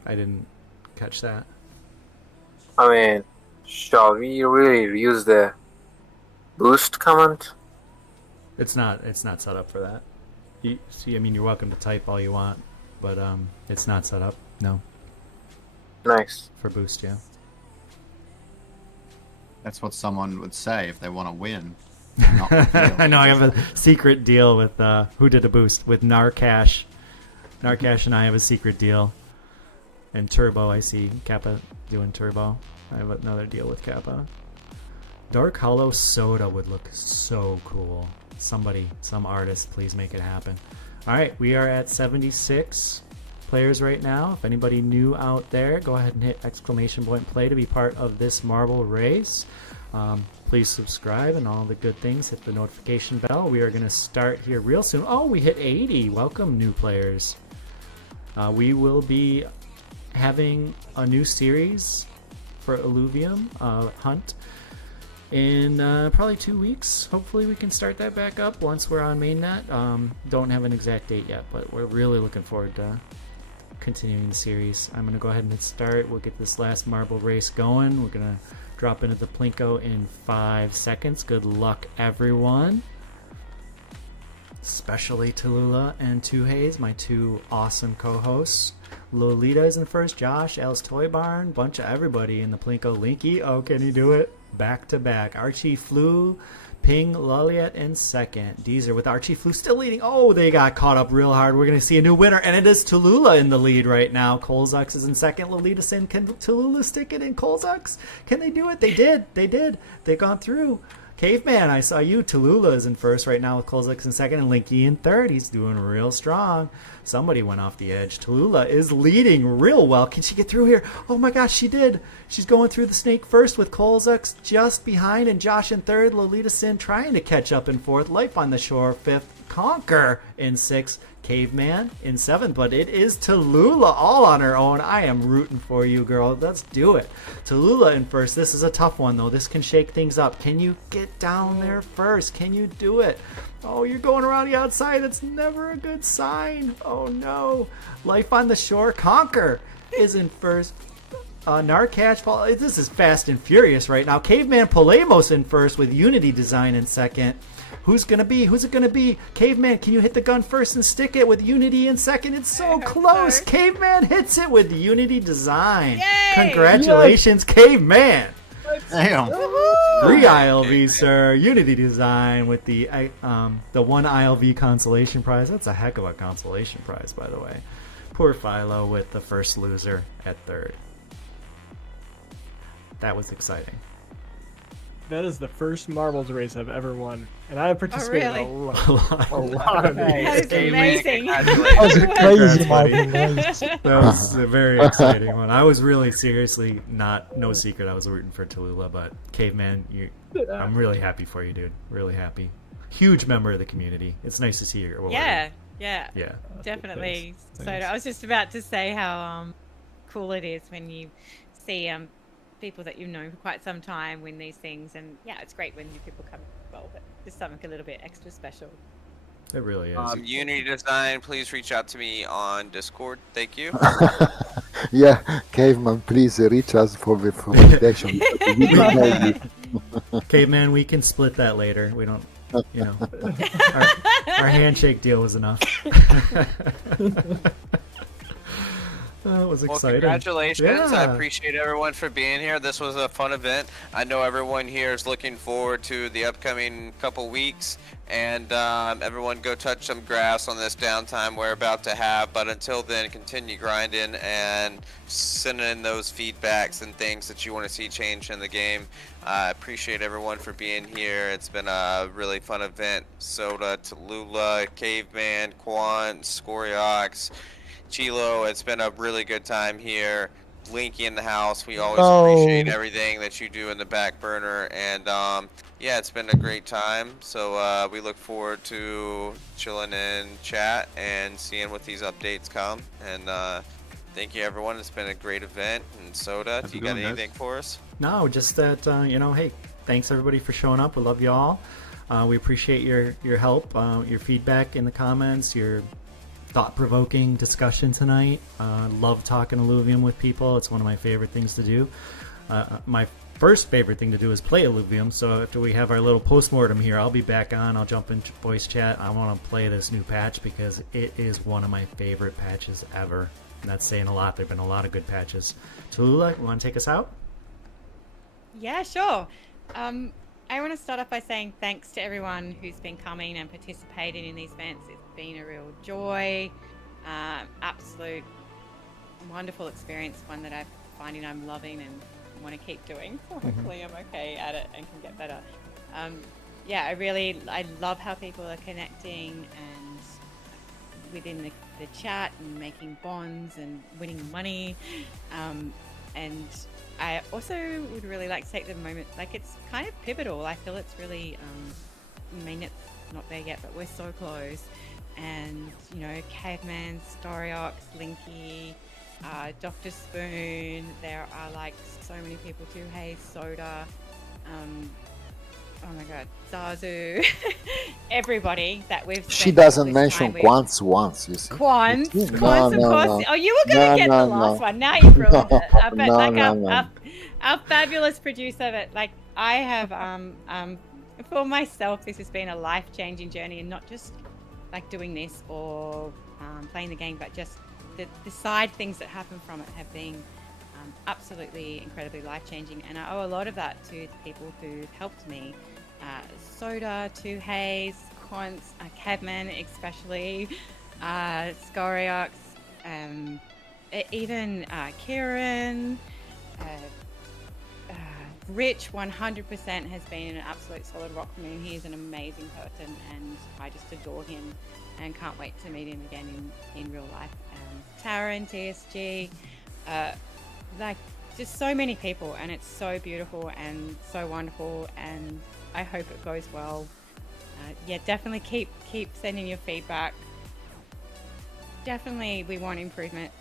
I didn't catch that. I mean, shall we really use the boost command? It's not set up for that. I mean, you're welcome to type all you want, but it's not set up. No. Nice. For boost, yeah. That's what someone would say if they want to win. I know. I have a secret deal with who did a boost with Narcash. Narcash and I have a secret deal. And Turbo, I see Kappa doing Turbo. I have another deal with Kappa. Dark Hollow Soda would look so cool. Somebody, some artist, please make it happen. All right, we are at 76 players right now. If anybody new out there, go ahead and hit !play to be part of this marble race. Please subscribe and all the good things. Hit the notification bell. We are going to start here real soon. Oh, we hit 80. Welcome, new players. We will be having a new series for Illuvium Hunt in probably 2 weeks. Hopefully we can start that back up once we're on mainnet. Don't have an exact date yet, but we're really looking forward to continuing the series. I'm going to go ahead and hit start. We'll get this last marble race going. We're going to drop into the Plinko in 5 seconds. Good luck, everyone. Especially Teloolah and Hayes, my 2 awesome co-hosts. Lolita is in first, Josh, Alice Toy Barn, bunch of everybody in the Plinko. Linky, oh, can he do it? Back to back. Archie Flew, Ping Loliet in second. Deezer with Archie Flew still leading. Oh, they got caught up real hard. We're going to see a new winner, and it is Teloolah in the lead right now. Colzux is in second. Lolita Sin. Can Teloolah stick it in Colzux? Can they do it? They did. They did. They've gone through. Caveman, I saw you. Teloolah is in first right now with Colzux in second and Linky in third. He's doing real strong. Somebody went off the edge. Teloolah is leading real well. Can she get through here? Oh my gosh, she did. She's going through the snake first with Colzux just behind and Josh in third. Lolita Sin trying to catch up in fourth. Life on the Shore fifth. Conquer in 6th, Caveman in 7th, but it is Teloolah all on her own. I am rooting for you, girl. Let's do it. Teloolah in 1st. This is a tough one, though. This can shake things up. Can you get down there first? Can you do it? Oh, you're going around the outside. That's never a good sign. Oh, no. Life on the Shore. Conquer is in 1st. Narcatch, this is fast and furious right now. Caveman Polemos in 1st with Unity Design in 2nd. Who's it gonna be? Caveman, can you hit the gun first and stick it with Unity in 2nd? It's so close. So. Caveman hits it with Unity Design. Yay! Congratulations, yes. Caveman. Damn. 3 ILV, sir. Unity Design with the 1 ILV consolation prize. That's a heck of a consolation prize, by the way. Poor Philo with the first loser at 3rd. That was exciting. That is the first marbles race I've ever won, and I have participated really? in a lot of these. That was amazing. That was a crazy marble race. That was a very exciting one. I was really seriously no secret. I was rooting for Teloolah, but Caveman, I'm really happy for you, dude. Really happy. Huge member of the community. It's nice to see you. Yeah, Thanks. definitely. So I was just about to say how cool it is when you see people that you've known for quite some time win these things, and yeah, it's great when new people come as well, but there's something a little bit extra special. It really is. Unity Design, please reach out to me on Discord. Thank you. Yeah, Caveman, please reach us for the validation. Caveman, we can split that later. We don't, our handshake deal was enough. It was exciting. Well, congratulations. Yeah. I appreciate everyone for being here. This was a fun event. I know everyone here is looking forward to the upcoming couple weeks. And everyone go touch some grass on this downtime we're about to have. But until then, continue grinding and sending in those feedbacks and things that you want to see change in the game. I appreciate everyone for being here. It's been a really fun event. Soda, Teloolah, Caveman, Quant, Scoriox, Chilo, it's been a really good time here. Linky in the house, we always appreciate everything that you do in the back burner, and yeah, it's been a great time. So we look forward to chilling in chat and seeing what these updates come. And thank you, everyone. It's been a great event. And Soda, do you got anything for us? No, just that hey, thanks everybody for showing up. We love you all. We appreciate your help, your feedback in the comments, your thought-provoking discussion tonight. Love talking Illuvium with people. It's one of my favorite things to do. My first favorite thing to do is play Illuvium, so after we have our little post-mortem here, I'll be back on. I'll jump in voice chat. I want to play this new patch because it is one of my favorite patches ever. And that's saying a lot. There have been a lot of good patches. Teloolah, you want to take us out? Yeah, sure. I want to start off by saying thanks to everyone who's been coming and participating in these events. It's been a real joy, absolute wonderful experience, one that I'm finding I'm loving and want to keep doing. So hopefully I'm okay at it and can get better. Yeah, I love how people are connecting and within the chat and making bonds and winning money. And I also would really like to take the moment, like it's kind of pivotal. I feel it's really, I mean, it's not there yet, but we're so close. And, Caveman, Storiox, Linky, Dr. Spoon, there are like so many people too. Hey, Soda, oh my god, Zazu, everybody that we've She doesn't mention Quants once, you see. Quants, No, of course. no. Oh, you were going to get the last one. Now you've ruined it. Our fabulous producer, but like I have, for myself, this has been a life-changing journey, and not just like doing this or playing the game, but just the side things that happen from it have been absolutely incredibly life-changing, and I owe a lot of that to the people who've helped me. Soda, Two Haze, Quants, Cabman especially, Scoriox, even Kieran, Rich 100% has been an absolute solid rock for me. He's an amazing person and I just adore him and can't wait to meet him again in real life. Tara and TSG, like just so many people, and it's so beautiful and so wonderful, and I hope it goes well. Yeah, definitely keep sending your feedback. Definitely, we want improvement.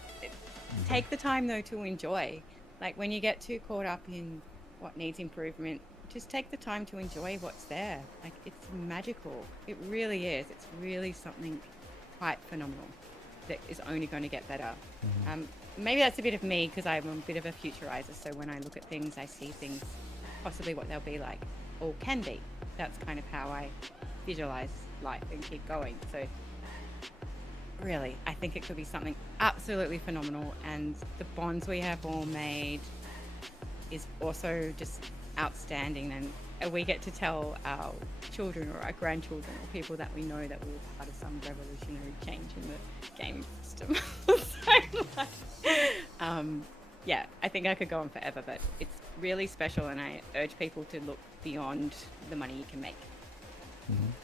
Take the time though to enjoy. Like when you get too caught up in what needs improvement, just take the time to enjoy what's there. Like it's magical. It really is. It's really something quite phenomenal that is only going to get better. Maybe that's a bit of me because I'm a bit of a futurizer. So when I look at things, I see things possibly what they'll be like or can be. That's kind of how I visualize life and keep going. So really, I think it could be something absolutely phenomenal, and the bonds we have all made is also just outstanding, and we get to tell our children or our grandchildren or people that we know that we were part of some revolutionary change in the game system. Yeah, I think I could go on forever, but it's really special, and I urge people to look beyond the money you can make.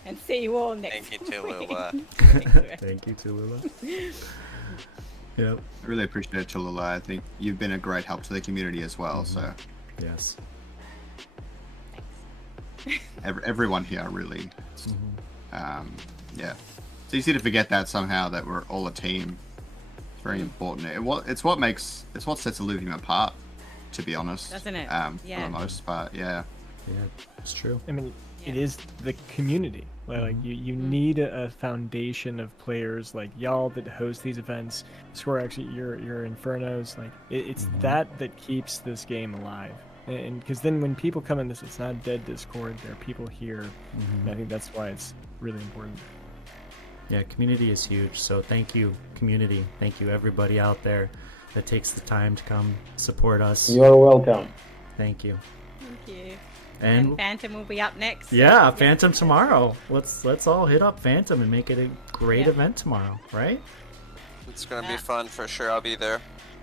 And see you all next Thank you, Teloolah. week. Thank you, Teloolah. Yep. I really appreciate it, Teloolah. I think you've been a great help to the community as well. So yes, everyone here really. Yeah, it's easy to forget that somehow that we're all a team. It's very important. It's what sets Illuvium apart, to be honest. Doesn't it? For the most part, yeah. Yeah, it's true. I mean, it is the community. Like you need a foundation of players like y'all that host these events. Square, actually, your Infernos. Like it's that keeps this game alive. And because then when people come in this, it's not dead Discord. There are people here. And I think that's why it's really important. Yeah, community is huge. So thank you, community. Thank you, everybody out there that takes the time to come support us. You are welcome. Thank you. Thank you. And Phantom will be up next. Yeah, Phantom tomorrow. Let's all hit up Phantom and make it a great event tomorrow, right? It's gonna be fun for sure. I'll be there.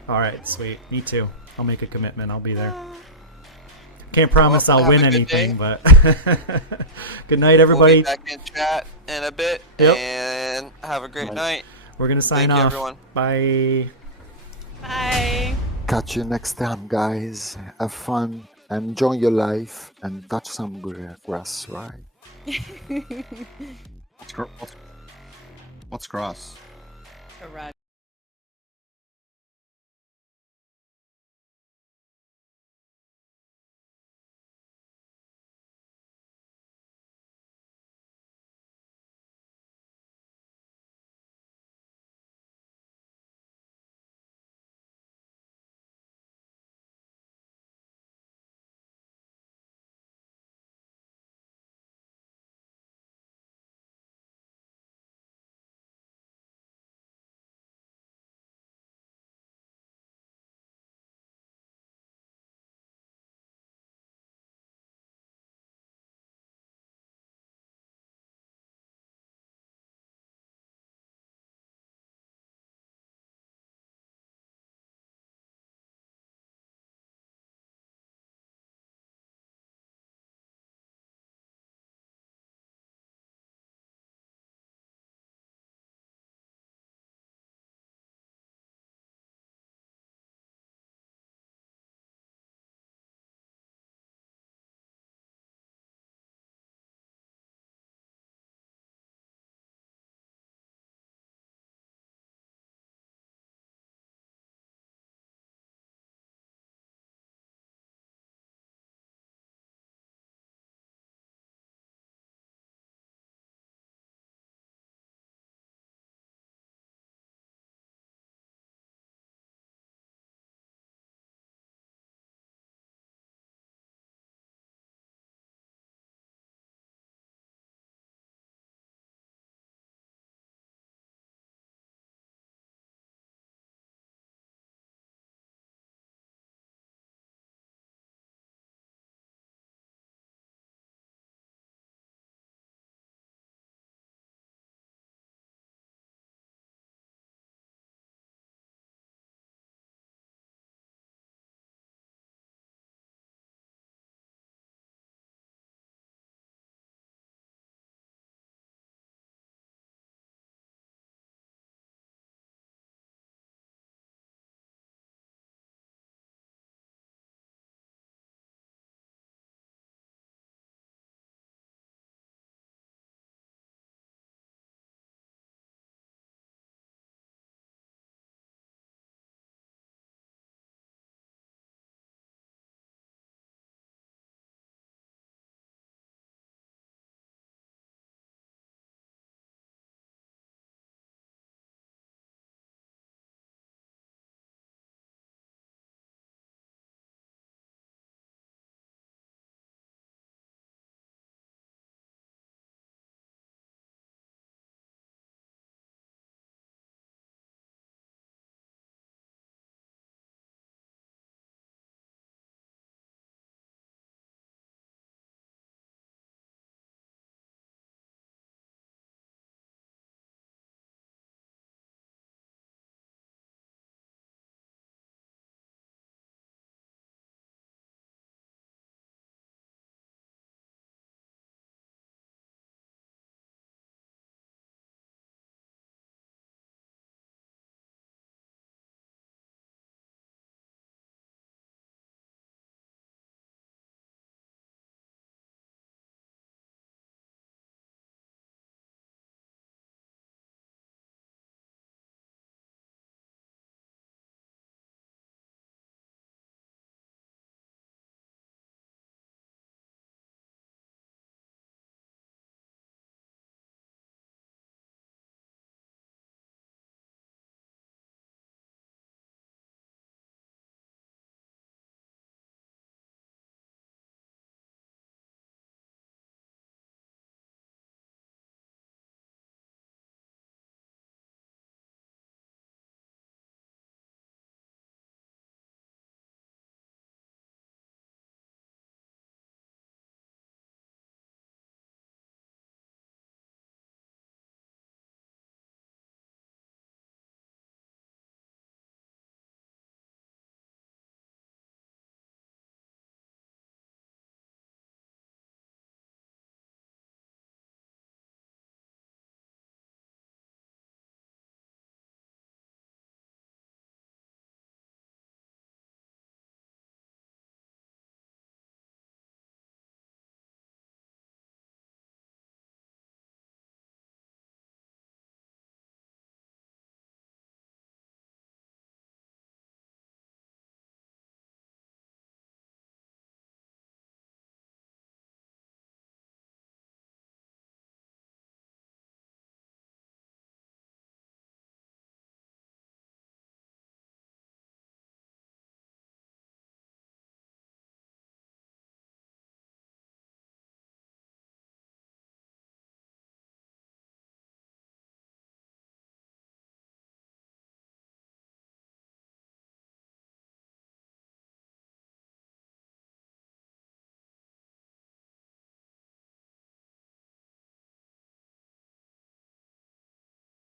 All right, sweet. Me too. I'll make a commitment. I'll be there. Can't promise I'll win anything, but good night, everybody. We'll be back in chat in a bit, and have a great night. We're gonna sign Thank you, off. everyone. Bye. Bye. Catch you next time, guys. Have fun. Enjoy your life and touch some grass, right? What's grass? A run.